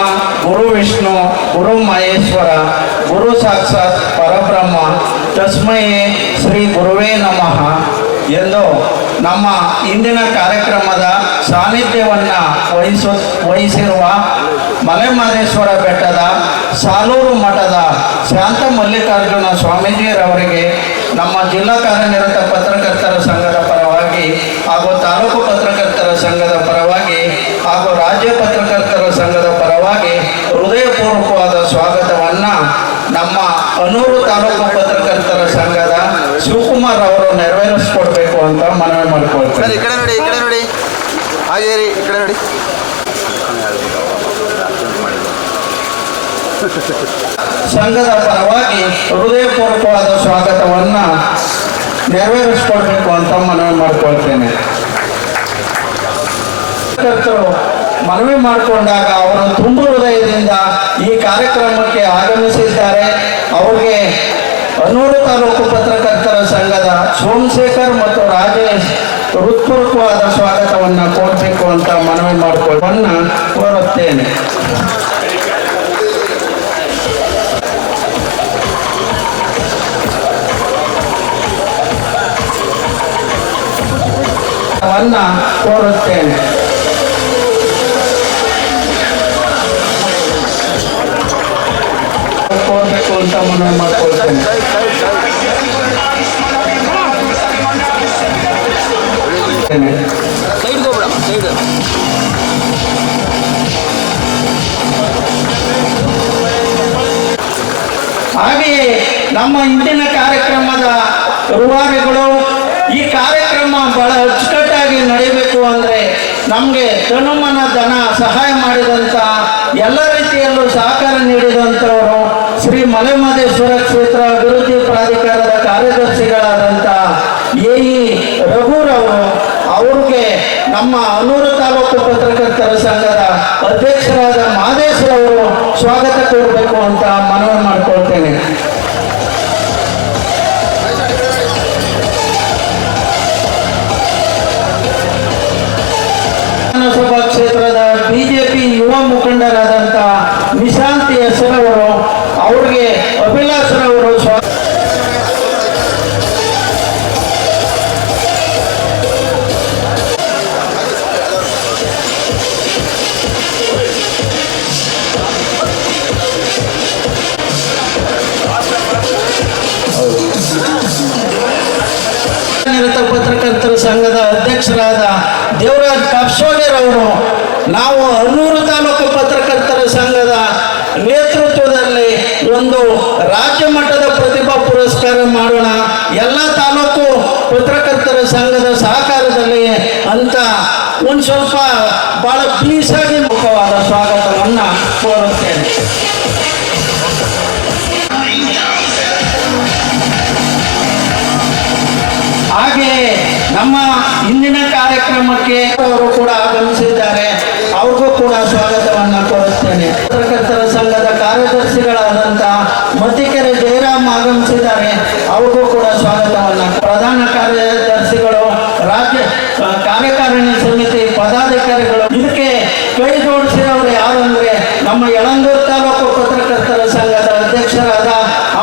ಗುರು ವಿಷ್ಣು, ಗುರು ಮಹೇಶ್ವರ, ಗುರು ಸಾಕ್ಷಾತ್ ಪರಬ್ರಹ್ಮ, ತಸ್ಮೈ ಶ್ರೀ ಗುರುವೇ ನಮಃ ಎಂದು ನಮ್ಮ ಇಂದಿನ ಕಾರ್ಯಕ್ರಮದ ಸಾನ್ನಿಧ್ಯವನ್ನು ವಹಿಸಿರುವ ಮಲೆಮಹದೇಶ್ವರ ಬೆಟ್ಟದ ಸಾಲೂರು ಮಠದ ಶಾಂತ ಮಲ್ಲಿಕಾರ್ಜುನ ಸ್ವಾಮೀಜಿಯವರಿಗೆ ನಮ್ಮ ಜಿಲ್ಲಾ ಕಾರ್ಯನಿರತ ಪತ್ರಕರ್ತರ ಸಂಘದ ಪರವಾಗಿ ಹಾಗೂ ತಾಲೂಕು ಪತ್ರಕರ್ತರ ಸಂಘದ ಪರವಾಗಿ ಹಾಗೂ ರಾಜ್ಯ ಪತ್ರಕರ್ತರ ಸಂಘದ ಪರವಾಗಿ ಹೃದಯಪೂರ್ವಕವಾದ ಸ್ವಾಗತವನ್ನು ನಮ್ಮ ಹನ್ನೂರು ತಾಲೂಕು ಪತ್ರಕರ್ತರ ಸಂಘದ ಶಿವಕುಮಾರ್ ಅವರು ನೆರವೇರಿಸ್ಕೊಡ್ಬೇಕು ಅಂತ ಮನವಿ ಮಾಡ್ಕೊಳ್ತಾರೆ. ಸರ್, ಈ ಕಡೆ ನೋಡಿ, ಈ ಕಡೆ ನೋಡಿ, ಹಾಗೆ ರೀ, ಈ ಕಡೆ ನೋಡಿ. ಸಂಘದ ಪರವಾಗಿ ಹೃದಯಪೂರ್ವಕವಾದ ಸ್ವಾಗತವನ್ನು ನೆರವೇರಿಸ್ಕೊಡ್ಬೇಕು ಅಂತ ಮನವಿ ಮಾಡ್ಕೊಳ್ತೇನೆ. ಪತ್ರಕರ್ತರು ಮನವಿ ಮಾಡಿಕೊಂಡಾಗ ಅವರು ತುಂಬು ಹೃದಯದಿಂದ ಈ ಕಾರ್ಯಕ್ರಮಕ್ಕೆ ಆಗಮಿಸಿದ್ದಾರೆ. ಅವರಿಗೆ ಹನ್ನೂರು ತಾಲೂಕು ಪತ್ರಕರ್ತರ ಸಂಘದ ಸೋಮಶೇಖರ್ ಮತ್ತು ರಾಜೇಶ್ ಹೃತ್ಪೂರ್ವಕವಾದ ಸ್ವಾಗತವನ್ನು ಕೊಡಬೇಕು ಅಂತ ಮನವಿ ಮಾಡಿಕೊಳ್ಳನ್ನು ಕೋರುತ್ತೇನೆ. ಕೋರುತ್ತೇನೆ. ಅಂತ ಮನವಿ ಮಾಡ್ಕೊಳ್ತೇನೆ. ಹಾಗೆಯೇ ನಮ್ಮ ಇಂದಿನ ಕಾರ್ಯಕ್ರಮದ ರೂವಾರಿಗಳು ಈ ಕಾರ್ಯಕ್ರಮ ಬಹಳ ಅಚ್ಚುಕಟ್ಟಾಗಿ ನಡೆಯಬೇಕು ಅಂದರೆ ನಮಗೆ ತನುಮನ ಧನ ಸಹಾಯ ಮಾಡಿದಂಥ ಎಲ್ಲ ರೀತಿಯಲ್ಲೂ ಸಹಕಾರ ನೀಡಿದಂಥವರು ಶ್ರೀ ಮಲೆಮಹದೇಶ್ವರ ಕ್ಷೇತ್ರ ಅಭಿವೃದ್ಧಿ ಪ್ರಾಧಿಕಾರದ ಕಾರ್ಯದರ್ಶಿಗಳಾದಂಥ ಎ.ಇ. ರಘುರವರು ಅವ್ರಿಗೆ ನಮ್ಮ ಅನೂರು ತಾಲೂಕು ಪತ್ರಕರ್ತರ ಸಂಘದ ಅಧ್ಯಕ್ಷರಾದ ಮಹದೇಶ್ವರವರು ಸ್ವಾಗತ ಕೋರಬೇಕು ಅಂತ ಮನವಿ ಮಾಡಿಕೊಳ್ತೇನೆ. ವಿಧಾನಸಭಾ ಕ್ಷೇತ್ರದ ಬಿಜೆಪಿ ಯುವ ಮುಖಂಡರಾದಂಥ ನಿಶಾಂತ್ ಹೆಸರವರು ಅವ್ರಿಗೆ ಅಭಿಲಾಷರವರು ನಿರತ ಪತ್ರಕರ್ತರ ಸಂಘದ ಅಧ್ಯಕ್ಷರಾದ ದೇವರಾಜ್ ಕಾಪ್ಸೋಗೆರವರು ನಾವು ಅನೂರು ತಾಲೂಕು ಪತ್ರಕರ್ತರ ಸಂಘದ ನೇತೃತ್ವದಲ್ಲಿ ಒಂದು ರಾಜ್ಯ ಮಟ್ಟದ ಪ್ರತಿಭಾ ಪುರಸ್ಕಾರ ಮಾಡೋಣ, ಎಲ್ಲ ತಾಲೂಕು ಪತ್ರಕರ್ತರ ಸಂಘದ ಸಹಕಾರದಲ್ಲಿ ಅಂತ ಒಂದು ಸ್ವಲ್ಪ ಬಹಳ ಪೀಸಾಗಿ ಮುಖವಾದ ಸ್ವಾಗತವನ್ನು ಕೋರುತ್ತೇನೆ. ಹಾಗೆಯೇ ನಮ್ಮ ಇಂದಿನ ಕಾರ್ಯಕ್ರಮಕ್ಕೆ ಅವರು ಕೂಡ ಆಗಮಿಸಿದ್ದಾರೆ, ಅವ್ರಿಗೂ ಕೂಡ ಸ್ವಾಗತವನ್ನು ಕೋರುತ್ತೇನೆ. ಪತ್ರಕರ್ತರ ಸಂಘದ ಕಾರ್ಯದರ್ಶಿಗಳಾದಂಥ ಮತ್ತಿಕೆರೆ ಜಯರಾಮ್ ಆಗಮಿಸಿದ್ದಾರೆ, ಅವ್ರಿಗೂ ಕೂಡ ಸ್ವಾಗತವನ್ನು. ಪ್ರಧಾನ ಕಾರ್ಯದರ್ಶಿಗಳು, ರಾಜ್ಯ ಕಾರ್ಯಕಾರಿಣಿ ಸಮಿತಿ ಪದಾಧಿಕಾರಿಗಳು, ಇದಕ್ಕೆ ಕೈ ಜೋಡಿಸಿದವರು ಯಾರು ಅಂದರೆ ನಮ್ಮ ಯಳಂದೂರು ತಾಲೂಕು ಪತ್ರಕರ್ತರ ಸಂಘದ ಅಧ್ಯಕ್ಷರಾದ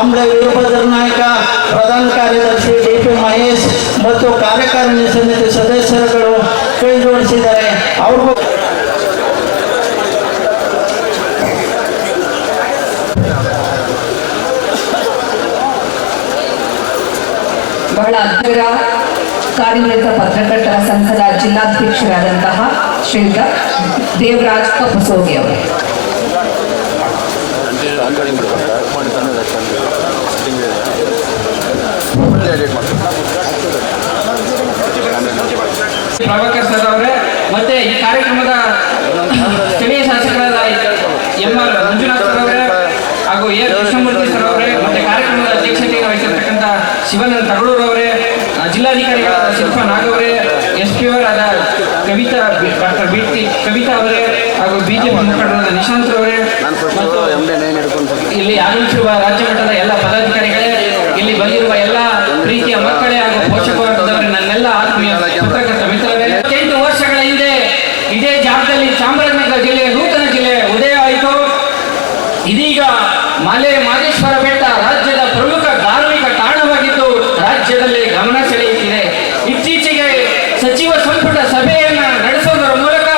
ಅಂಬ್ಳೆ ವೀರಭದ್ರ ನಾಯ್ಕ, ಪ್ರಧಾನ ಕಾರ್ಯದರ್ಶಿ ಡಿ.ಪಿ. ಮಹೇಶ್ ಮತ್ತು ಕಾರ್ಯಕಾರಿಣಿ ಸಮಿತಿ ಸದಸ್ಯರುಗಳು ಕೈ ಜೋಡಿಸಿದ್ದಾರೆ, ಅವ್ರಿಗೂ ಬಹಳ ಅಗ್ರ ಕಾರ್ಯನಿರತ ಪತ್ರಕರ್ತರ ಸಂಘದ ಜಿಲ್ಲಾಧ್ಯಕ್ಷರಾದಂತಹ ಶ್ರೀಯುತ ದೇವರಾಜ್ ಕಪ್ಪಸೋಗಿ ಅವರು. ಪ್ರಭಾಕರ್ ಸರ್ ಅವರೇ, ಮತ್ತೆ ಈ ಕಾರ್ಯಕ್ರಮದ ಸ್ಥಳೀಯ ಶಾಸಕರಾದ ಎಂ.ಆರ್. ಮಂಜುನಾಥ್ ಸರ್ ಅವರೇ ಹಾಗೂ ಎ. ಕೃಷ್ಣಮೂರ್ತಿ ಸರ್ ಅವರೇ, ಮತ್ತೆ ಕಾರ್ಯಕ್ರಮದ ಅಧ್ಯಕ್ಷತೆಯನ್ನು ವಹಿಸಿರ್ತಕ್ಕಂಥ ಶಿವಾನಂದ ತಗಳೂರು ಅವರೇ, ಜಿಲ್ಲಾಧಿಕಾರಿಗಳಾದ ಶಿಲ್ಪಾ ನಾಗ್ ಅವರೇ, SP ಅವರಾದ ಕವಿತಾ ಡಾಕ್ಟರ್ ಬಿ.ಟಿ. ಕವಿತಾ ಅವರೇ ಹಾಗೂ ಬಿಜೆಪಿ ಮುಖಂಡರಾದ ನಿಶಾಂತ್ ಅವರೇ ಮತ್ತು ಇಲ್ಲಿ ಆಗಮಿಸಿರುವ ರಾಜ್ಯ ಮಟ್ಟದ ಎಲ್ಲ ಪದಾಧಿಕಾರಿಗಳೇ, ಇಲ್ಲಿ ಬಂದಿರುವ ಎಲ್ಲ ಪ್ರೀತಿಯ ಮಕ್ಕಳೇ ಹಾಗೂ ಪೋಷಕರವರೇ, ನನ್ನೆಲ್ಲ ಆತ್ಮೀಯ ಪತ್ರಕರ್ತ ಮಿತ್ರರೇ, 8 ವರ್ಷಗಳ ಹಿಂದೆ ಇದೇ ಜಾಗದಲ್ಲಿ ಚಾಮರಾಜನಗರ ಜಿಲ್ಲೆಯ ನೂತನ ಜಿಲ್ಲೆ ಉದಯ ಆಯಿತು. ಇದೀಗ ಮಲೆ ಮಹದೇಶ್ವರ ಬೆಟ್ಟ ರಾಜ್ಯದ ಪ್ರಮುಖ ಧಾರ್ಮಿಕ ತಾಣವಾಗಿದ್ದು ರಾಜ್ಯದಲ್ಲಿ ಗಮನ ಸೆಳೆಯುತ್ತಿದೆ. ಇತ್ತೀಚೆಗೆ ಸಚಿವ ಸಂಪುಟ ಸಭೆಯನ್ನ ನಡೆಸೋದರ ಮೂಲಕ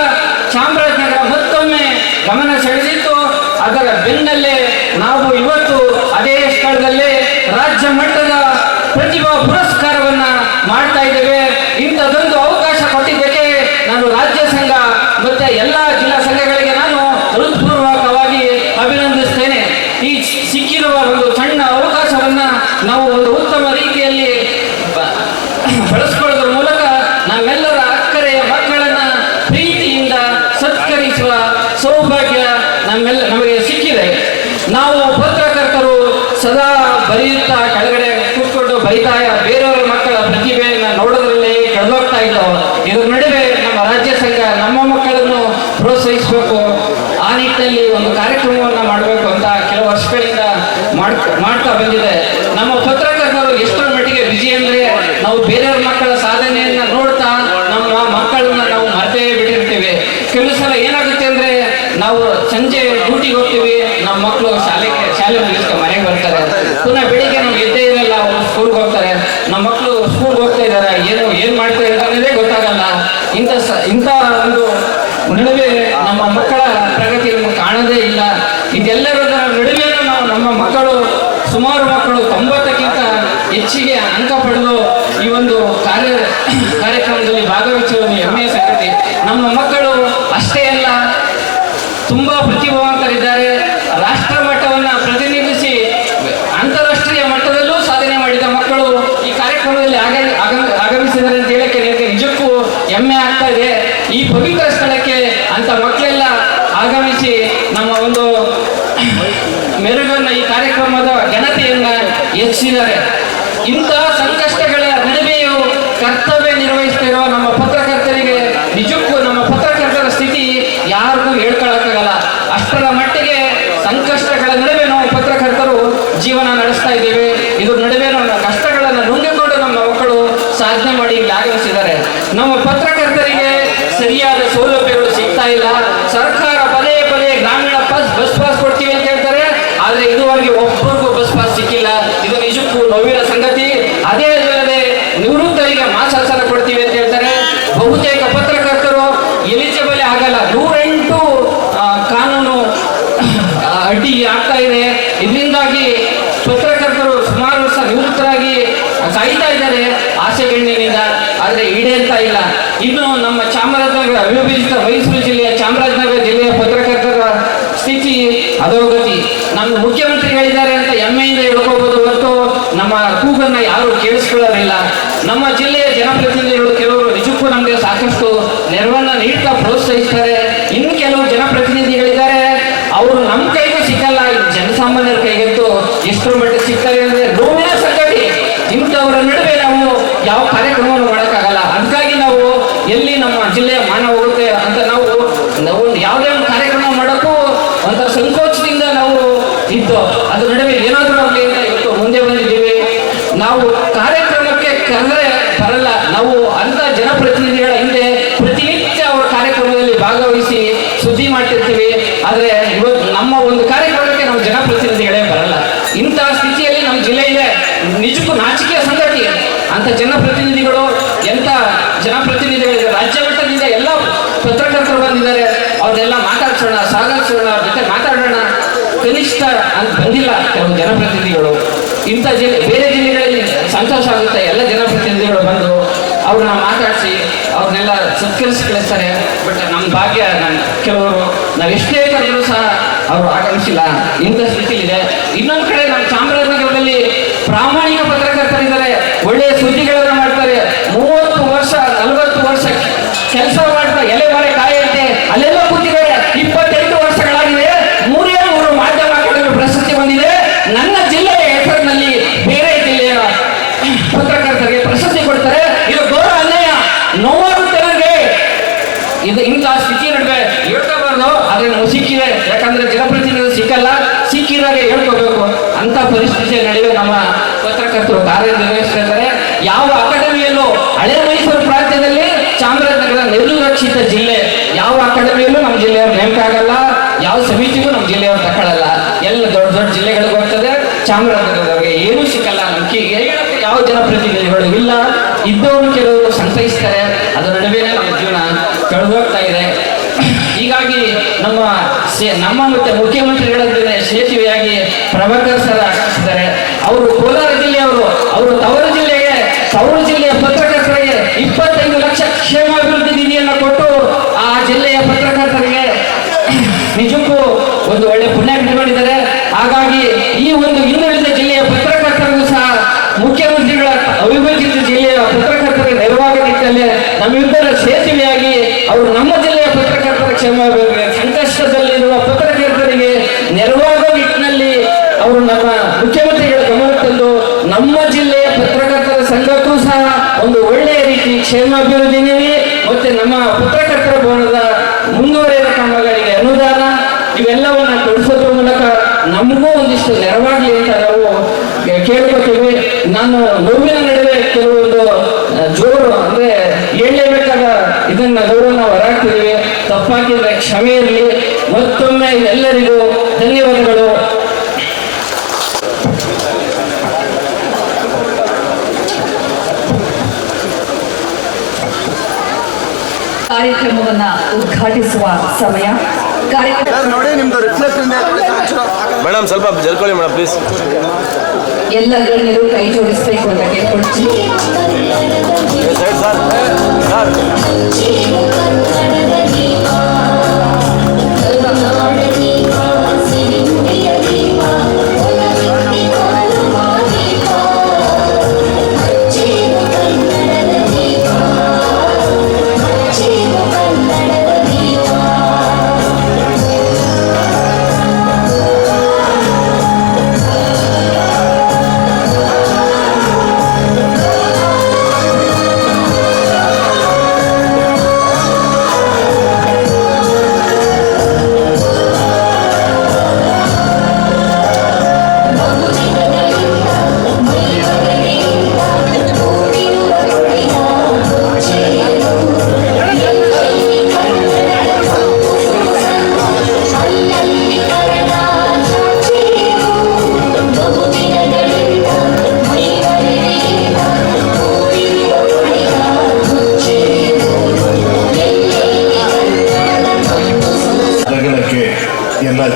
ಚಾಮರಾಜನಗರ ಮತ್ತೊಮ್ಮೆ ಗಮನ ಸೆಳೆದಿತ್ತು. ಅದರ ಬೆನ್ನಲ್ಲೇ ನಾವು ಇವತ್ತು ಅದೇ ಸ್ಥಳದಲ್ಲೇ ರಾಜ್ಯ ಮಟ್ಟದ ಪ್ರತಿಭಾ ಪುರಸ್ಕಾರವನ್ನ ಮಾಡ್ತಾ ಇದ್ದೇವೆ. ಇಂಥದ್ದೊಂದು ಅವಕಾಶ ಕೊಟ್ಟಿದ್ದಕ್ಕೆ ನಾನು ರಾಜ್ಯ ಸಂಘ ಮತ್ತೆ ಎಲ್ಲ ಜಿಲ್ಲಾ ಸಂಘಗಳಿಗೆ ನಾನು ಹೃತ್ಪೂರ್ವಕವಾಗಿ ಅಭಿನಂದಿಸ್ತೇನೆ. ಈ ಸಿಕ್ಕಿರುವ ಒಂದು ಸಣ್ಣ ಅವಕಾಶವನ್ನ ನಾವು ಒಂದು ಉತ್ತಮ ರೀತಿಯಲ್ಲಿ ಬಳಸ್ಕೊಳ್ಳೋದ್ರ ಮೂಲಕ ನಮ್ಮೆಲ್ಲರ ಅಕ್ಕರೆಯ ಮಕ್ಕಳನ್ನ ಪ್ರೀತಿಯಿಂದ ಸತ್ಕರಿಸುವ ಸೌಭಾಗ್ಯ ನಮಗೆ ಸಿಕ್ಕಿದೆ. ನಾವು ಪತ್ರಕರ್ತರು ಸದಾ ಬರೆಯುತ್ತಾ ಕೆಳಗಡೆ ಕೂತ್ಕೊಂಡು ಬರಿತಾ ಬೇರೆಯವರ ಮಕ್ಕಳ ಪ್ರತಿಭೆಯನ್ನು ನೋಡೋದ್ರಲ್ಲಿ ಕಳೆದೋಗ್ತಾ ಇದ್ದಾವೆ. ಇದ್ರ ನಡುವೆ ನಮ್ಮ ರಾಜ್ಯ ಸಂಘ ನಮ್ಮ ಮಕ್ಕಳನ್ನು ಪ್ರೋತ್ಸಾಹಿಸಬೇಕು, ಆ ನಿಟ್ಟಿನಲ್ಲಿ ಒಂದು ಕಾರ್ಯಕ್ರಮವನ್ನು ಮಾಡಬೇಕು ಅಂತ ಕೆಲವು ವರ್ಷಗಳಿಂದ ಮಾಡ್ತಾ ಬಂದಿದೆ. ನಮ್ಮ ಪತ್ರಕರ್ತರು ಎಷ್ಟರ ಮಟ್ಟಿಗೆ ಬಿಜಿ ಅಂದರೆ ನಾವು ಬೇರೆಯವ್ರ ಮಕ್ಕಳ ಸಾಧನೆಯನ್ನ ನೋಡ್ತಾ ನಮ್ಮ ಮಕ್ಕಳನ್ನ ನಾವು ಮರ್ತೇ ಬಿಟ್ಟಿರ್ತೀವಿ. ಕೆಲವು ಸಲ ಏನಾಗುತ್ತೆ ಅಂದ್ರೆ ನಾವು ಸಂಜೆ ಡ್ಯೂಟಿಗೆ ಹೋಗ್ತೀವಿ, ನಮ್ಮ ಮಕ್ಕಳು ಶಾಲೆ ಮುಗಿಸ್ಕೊಂಡು ಮನೆಗೆ ಬರ್ತಾರೆ, ಪುನಃ ಬೆಳಿಗ್ಗೆ ನಾವು ಎದ್ದೇ ಇರಲ್ಲ, ಅವರು ಸ್ಕೂಲ್ಗೆ ಹೋಗ್ತಾರೆ. ನಮ್ಮ ಮಕ್ಕಳು ಸ್ಕೂಲ್ಗೆ ಹೋಗ್ತಾ ಇದ್ದಾರೆ, ಏನ್ ಮಾಡ್ತಾ ಇದ್ದಾರೆ ಅನ್ನೋದೇ ಗೊತ್ತಾಗಲ್ಲ. ಇಂಥ ಒಂದು ನಡುವೆ ನಮ್ಮ ಮಕ್ಕಳ ಪ್ರಗತಿ ನಮಗೆ ಕಾಣೋದೇ ಇಲ್ಲ. ಇದೆಲ್ಲರ ನಡುವೆಯೂ ನಾವು ನಮ್ಮ ಮಕ್ಕಳು ಪ್ರತಿಭಾವಂತರಿದ್ದಾರೆ. ರಾಷ್ಟ್ರ ಮಟ್ಟವನ್ನು ಪ್ರತಿನಿಧಿಸಿ ಅಂತಾರಾಷ್ಟ್ರೀಯ ಮಟ್ಟದಲ್ಲೂ ಸಾಧನೆ ಮಾಡಿದ ಮಕ್ಕಳು ಈ ಕಾರ್ಯಕ್ರಮದಲ್ಲಿ ಆಗಮಿಸಿದ್ದಾರೆ ಅಂತ ಹೇಳಕ್ಕೆ ನನಗೆ ನಿಜಕ್ಕೂ ಹೆಮ್ಮೆ ಆಗ್ತಾ ಇದೆ. ಈ ಪವಿತ್ರ ಸ್ಥಳಕ್ಕೆ ಅಂತ ಮಕ್ಕಳೆಲ್ಲ ಆಗಮಿಸಿ ನಮ್ಮ ಒಂದು ಮೆರುಗನ್ನ ಈ ಕಾರ್ಯಕ್ರಮದ ಘನತೆಯನ್ನ ಹೆಚ್ಚಿಸಿದ್ದಾರೆ. ಇಂತಹ ಸಂಕಷ್ಟಗಳ ನಡುವೆಯೂ ಕರ್ತವ್ಯ ನಿರ್ವಹಿಸ್ತಿರೋ ನಮ್ಮ ಪತ್ರಕರ್ತರಿಗೆ ನಿಜಕ್ಕೂ ನಮ್ಮ ಪತ್ರಕರ್ತರ ಸ್ಥಿತಿ ಯಾರಿಗೂ ಹೇಳ್ಕೊಳ್ಳಕ್ಕಾಗಲ್ಲ. ಅಷ್ಟರ ಮಟ್ಟಿಗೆ ಸಂಕಷ್ಟಗಳ ನಡುವೆ ನಾವು ಪತ್ರಕರ್ತರು ಜೀವನ ನಡೆಸ್ತಾ ಇದ್ದೇವೆ. ಇದ್ರ ನಡುವೆ ನಮ್ಮ ಕಷ್ಟಗಳನ್ನು ನುಂಗಿಕೊಂಡು ನಮ್ಮ ಮಕ್ಕಳು ಸಾಧನೆ ಮಾಡಿ ಇಲ್ಲಿ ಆಗಮಿಸಿದ್ದಾರೆ. ನಮ್ಮ ಪತ್ರಕರ್ತರಿಗೆ ಸರಿಯಾದ ಸೌಲಭ್ಯಗಳು ಸಿಗ್ತಾ ಇಲ್ಲ. ಸರ್ಕಾರ ಪದೇ ಪದೇ ಗ್ರಾಮೀಣ ಬಸ್ ಪಾಸ್ ಕೊಡ್ತೀವಿ ಅಂತ ಹೇಳ್ತಾರೆ, ಆದರೆ ಇದುವರೆಗೆ ಒಬ್ಬರಿಗೂ ಬಸ್ ಪಾಸ್ ಸಿಕ್ಕಿಲ್ಲ. ಇದು ನಿಜಕ್ಕೂ ನೋವಿನ ಸಂಗತಿ. ಅದೇ ಅಲ್ಲದೆ ನಿವೃತ್ತರಿಗೆ ಮಾಸಾಸನ ಕೊಡ್ತೀವಿ ಅಂತ ಹೇಳ್ತಾರೆ. ಬಹುತೇಕ ಪತ್ರಕರ್ತರು ಎಲಿಜಿಬಲ್ ಆಗಲ್ಲ. 108 ಕಾನೂನು ಅಡ್ಡಿ ಆಗ್ತಾ ಇದೆ. ಇದರಿಂದಾಗಿ ಪತ್ರಕರ್ತರು ಸುಮಾರು ವರ್ಷ ನಿವೃತ್ತರಾಗಿ ಕಾಯ್ತಾ ಇದ್ದಾರೆ ಆಸೆಗಣ್ಣಿನಿಂದ, ಆದರೆ ಈಡೇರ್ತಾ ಇಲ್ಲ. ಇನ್ನು ನಮ್ಮ ಚಾಮರಾಜನಗರ ಅವಿಭಜಿತ ಮೈಸೂರು ಜಿಲ್ಲೆಯ ಚಾಮರಾಜನಗರ ಜಿಲ್ಲೆಯ ಪತ್ರಕರ್ತರ ಸ್ಥಿತಿ ಅಧೋಗತಿ. ನಮ್ಮ ಮುಖ್ಯಮಂತ್ರಿಗಳಿದ್ದಾರೆ ಅಂತ ಹೆಮ್ಮೆಯಿಂದ ಹೇಳ್ಕೋಬಹುದು ಹೊರತು ನಮ್ಮ ಕೂಗನ್ನ ಯಾರು ಕೇಳಿಸ್ಕೊಳ್ಳೋದಿಲ್ಲ. ನಮ್ಮ ಜಿಲ್ಲೆಯ ಜನಪ್ರತಿನಿಧಿಗಳು ಕೆಲವರು ನಿಜಕ್ಕೂ ನಮಗೆ ಸಾಕಷ್ಟು ನೆರವನ್ನ ನೀಡ್ತಾ ಪ್ರೋತ್ಸಾಹಿಸ್ತಾರೆ. ಇನ್ನು ಕೆಲವು ಜನಪ್ರತಿನಿಧಿಗಳಿದ್ದಾರೆ, ಅವರು ನಮ್ಮ ಕೈಗೂ ಸಿಕ್ಕಲ್ಲ, ಜನಸಾಮಾನ್ಯರ ಕೈಗಂತೂ ಎಷ್ಟರ ಮಟ್ಟಿಗೆ ಸಿಗ್ತಾರೆ ಅಂದ್ರೆ ನೋವಿನ ಸಂಗತಿ. ಇಂಥವರ ನಡುವೆ ನಾವು ಯಾವ ಕಾರ್ಯಕ್ರಮವನ್ನು ಮಾಡೋಕ್ಕಾಗಲ್ಲ. ಅದಕ್ಕಾಗಿ ನಾವು ಎಲ್ಲಿ ನಮ್ಮ ಜಿಲ್ಲೆಯ ಮಾನ ಹೋಗುತ್ತೆ ಅಂತ ನಾವು ಯಾವುದೇ ಒಂದು ಕಾರ್ಯಕ್ರಮ ಮಾಡೋಕ್ಕೂ ಒಂಥರ ಸಂಕೋಚದಿಂದ ನಾವು ಇದ್ದು ಅದ್ರ ನಡುವೆ ಏನಾದರೂ ಆಗಲಿ ಅಂತ ಇವತ್ತು ಮುಂದೆ ಬಂದಿದ್ದೀವಿ. ನಾವು ಕಾರ್ಯಕ್ರಮಕ್ಕೆ ಕರೆದರೆ ಬರಲ್ಲ. ನಾವು ಅಂತ ಜನಪ್ರತಿನಿಧಿಗಳ ಹಿಂದೆ ಪ್ರತಿನಿತ್ಯ ಅವರ ಕಾರ್ಯಕ್ರಮದಲ್ಲಿ ಭಾಗವಹಿಸಿ ಸುದ್ದಿ ಮಾಡ್ತಿರ್ತೀವಿ. ಆದರೆ ಇವತ್ತು ನಮ್ಮ ಒಂದು ಕಾರ್ಯಕ್ರಮಕ್ಕೆ ನಾವು ಜನಪ್ರತಿನಿಧಿಗಳೇ ಬರಲ್ಲ. ಇಂತಹ ಸ್ಥಿತಿಯಲ್ಲಿ ನಮ್ಮ ಜಿಲ್ಲೆ ಇದೆ. ನಿಜಕ್ಕೂ ನಾಚಿಕೆಯ ಸಂಗತಿ. ಅಂತ ಜನಪ್ರತಿನಿಧಿಗಳು ಎಂಥ ಜನಪ್ರತಿನಿಧಿಗಳಿದ್ದಾರೆ. ರಾಜ್ಯ ಮಟ್ಟದಿಂದ ಎಲ್ಲ ಪತ್ರಕರ್ತರು ಬಂದಿದ್ದಾರೆ. ಅವ್ರನ್ನೆಲ್ಲ ಮಾತಾಡ್ಸೋಣ, ಸಾಗಿಸೋಣ, ಜೊತೆ ಮಾತಾಡೋಣ. ಕನಿಷ್ಠ ಅಂತ ಬಂದಿಲ್ಲ ಕೆಲವು ಜನಪ್ರತಿನಿಧಿಗಳು. ಇಂಥ ಬೇರೆ ಜಿಲ್ಲೆಗಳಲ್ಲಿ ಸಂತೋಷ ಆಗುತ್ತೆ. ಎಲ್ಲ ಜನಪ್ರತಿನಿಧಿಗಳು ಬಂದು ಅವ್ರನ್ನ ಮಾತಾಡಿಸಿ ಅವ್ರನ್ನೆಲ್ಲ ಸತ್ಕರಿಸ್ತಾರೆ. ಬಟ್ ನಮ್ಮ ಭಾಗ್ಯ ಕೆಲವರು ನಾವೆಷ್ಟೇ ಕರೆದರೂ ಸಹ ಅವರು ಆಗಮಿಸಿಲ್ಲ. ಇಂಥ ಸ್ಥಿತಿಲಿದೆ. ಇನ್ನೊಂದು ಕಡೆ ನಮ್ಮ ಚಾಮರಾಜನಗರದಲ್ಲಿ ಪ್ರಾಮಾಣಿಕ ಪತ್ರಕರ್ತರಿದ್ದಾರೆ. ಒಳ್ಳೆಯ ಸುದ್ದಿಗಳನ್ನು ಮಾಡ್ತಾರೆ. 30 ವರ್ಷ 40 ವರ್ಷ ಕೆಲಸ ಮಾಡ್ತಾ ಎಲೆ ಮರೆ ಕಾಯಂತೆ ಅಲ್ಲೆಲ್ಲ ಕೂತಿದ್ದಾರೆ. 28 ವರ್ಷಗಳಾಗಿದೆ. 3 ಮಾಧ್ಯಮ ಅಕಾಡೆಮಿ ಪ್ರಶಸ್ತಿ ಬಂದಿದೆ. ನನ್ನ ಜಿಲ್ಲೆಯ ಹೆಸರಿನಲ್ಲಿ ಬೇರೆ ಜಿಲ್ಲೆಯ ಪತ್ರಕರ್ತರಿಗೆ ಪ್ರಶಸ್ತಿ ಕೊಡ್ತಾರೆ. ಇದು ಘೋರ ಅನ್ಯಾಯ. ನೋವಾಗುತ್ತೆ ನನಗೆ. ಇದು ಇಂತಹ ಸ್ಥಿತಿ ನಡುವೆ ಹೇಳ್ಕೋಬಾರ್ದು, ಆದ್ರೆ ನಮ್ಗೆ ಸಿಕ್ಕಿದೆ. ಯಾಕಂದ್ರೆ ಜನಪ್ರತಿನಿಧಿ ಸಿಕ್ಕಲ್ಲ, ಸಿಕ್ಕಿದಾಗೆ ಹೇಳ್ಕೋಬೇಕು. ಅಂತ ಪರಿಸ್ಥಿತಿಯ ನಡುವೆ ನಮ್ಮ ಪತ್ರಕರ್ತರು ಕಾರ್ಯನಿರ್ವಹಿಸ್ತಾ ಇದ್ದಾರೆ. ಯಾವ ಅಕಾಡೆಮಿಯಲ್ಲೂ ಹಳೆ ಮೈಸೂರು ಪ್ರಾಂತ್ಯದಲ್ಲಿ ಚಾಮರಾಜನಗರ ನಿರ್ಲಕ್ಷಿತ ಜಿಲ್ಲೆ. ಯಾವ ಅಕಾಡೆಮಿಯಲ್ಲೂ ನಮ್ಮ ಜಿಲ್ಲೆಯವ್ರು ನೇಮಕ ಆಗಲ್ಲ. ಯಾವ ಸಮಿತಿಗೂ ನಮ್ಮ ಜಿಲ್ಲೆಯವ್ರು ತಗೊಳ್ಳಲ್ಲ. ಎಲ್ಲ ದೊಡ್ಡ ದೊಡ್ಡ ಜಿಲ್ಲೆಗಳಿಗೆ ಹೋಗ್ತದೆ. ಚಾಮರಾಜನಗರದವ್ರಿಗೆ ಏನೂ ಸಿಕ್ಕಲ್ಲ. ನಮ್ಗೆ ಹೇಳಕ್ಕೆ ಯಾವ ಜನಪ್ರತಿನಿಧಿಗಳು ಇಲ್ಲ. ಇದ್ದವರು ಕೆಲವರು ಸಂತೈಸ್ತಾರೆ. ಅದರ ನಡುವೆ ನಮ್ಮ ಜೀವನ ಕಳೆದೋಗ್ತಾ ಇದೆ. ಹೀಗಾಗಿ ನಮ್ಮ ಮತ್ತೆ ಮುಖ್ಯಮಂತ್ರಿಗಳ ಸೇತುವೆಯಾಗಿ ಪ್ರಭಾಕರ್ ಸರ್ ಆಗ್ತಿದ್ದಾರೆ. ಅವರು ಕೋಲಾರ ಜಿಲ್ಲೆಯವರು. ಅವರು ತವರು ಜಿಲ್ಲೆಯ ಪತ್ರಕರ್ತರಿಗೆ 25 ಲಕ್ಷ ಕ್ಷೇಮಾಭಿವೃದ್ಧಿ ನಿಧಿಯನ್ನು ಕೊಟ್ಟು ಆ ಜಿಲ್ಲೆಯ ಪತ್ರಕರ್ತರಿಗೆ ನಿಜಕ್ಕೂ ಒಂದು ಒಳ್ಳೆ ಪುಣ್ಯ ಬಿಟ್ಕೊಂಡಿದ್ದಾರೆ. ಹಾಗಾಗಿ ಈ ಒಂದು ಹಿಂದುಳಿದ ಜಿಲ್ಲೆಯ ಪತ್ರಕರ್ತರಿಗೂ ಸಹ ಮುಖ್ಯಮಂತ್ರಿಗಳ ಅವಿಭಜಿತ ಜಿಲ್ಲೆಯ ಪತ್ರಕರ್ತರಿಗೆ ನೆರವಾಗುವ ನಿಟ್ಟಿನಲ್ಲಿ ನಮ್ಮಿಬ್ಬರ ಸೇತುವೆಯಾಗಿ ಅವರು ನಮ್ಮ ಜಿಲ್ಲೆಯ ಪತ್ರಕರ್ತರ ಕ್ಷೇಮಾಭಿವೃದ್ಧಿ ಸಂಕಷ್ಟದಲ್ಲಿರುವ ಪತ್ರಕರ್ತರಿಗೆ ನೆರವಾಗುವ ನಿಟ್ಟಿನಲ್ಲಿ ಅವರು ನಮ್ಮ ಮುಖ್ಯಮಂತ್ರಿಗಳ ಗಮನ ತಂದು ನಮ್ಮ ಜಿಲ್ಲೆಯ ಪತ್ರಕರ್ತರ ಸಂಘಕ್ಕೂ ಸಹ ಒಂದು ಒಳ್ಳೆಯ ರೀತಿ ಕ್ಷೇಮಾಭಿವೃದ್ಧಿ ನಿಧಿ ಮತ್ತೆ ನಮ್ಮ ಪತ್ರಕರ್ತರ ಭವನದ ಮುಂದುವರೆದ ಕಾಮಗಾರಿಗೆ ಅನುದಾನ ಇವೆಲ್ಲವನ್ನ ಕೊಡಿಸೋದ್ರ ಮೂಲಕ ನಮಗೂ ಒಂದಿಷ್ಟು ನೆರವಾಗಲಿ ಅಂತ ನಾವು ಕೇಳ್ಕೊತೀವಿ. ನಾನು ನೋವಿನ ನಡುವೆ ಕೆಲವೊಂದು ಜೋರು ಅಂದ್ರೆ ಹೇಳಲೇಬೇಕಾದ ಇದನ್ನ ಗೌರವನ ಹೊರಾಗ್ತಿದ್ದೀವಿ. ತಪ್ಪಾಗಿದ್ರೆ ಕ್ಷಮೆ ಇರಲಿ. ಮತ್ತೊಮ್ಮೆ ಎಲ್ಲರಿಗೂ ಧನ್ಯವಾದಗಳು. ಕಾರ್ಯಕ್ರಮವನ್ನ ಉದ್ಘಾಟಿಸುವ ಸಮಯ. ನೋಡಿ ನಿಮ್ದು ರಿಫ್ಲೆಕ್ಷನ್ ಮೇಡಮ್, ಸ್ವಲ್ಪ ಜಲ್ಕೊಳ್ಳಿ ಮೇಡಮ್ ಪ್ಲೀಸ್. ಎಲ್ಲ ಗಣ್ಯರು ಕೈ ಜೋಡಿಸಬೇಕು ಅಂತ ಕೇಳ್ಕೊಳ್ತೀನಿ. ಸರ್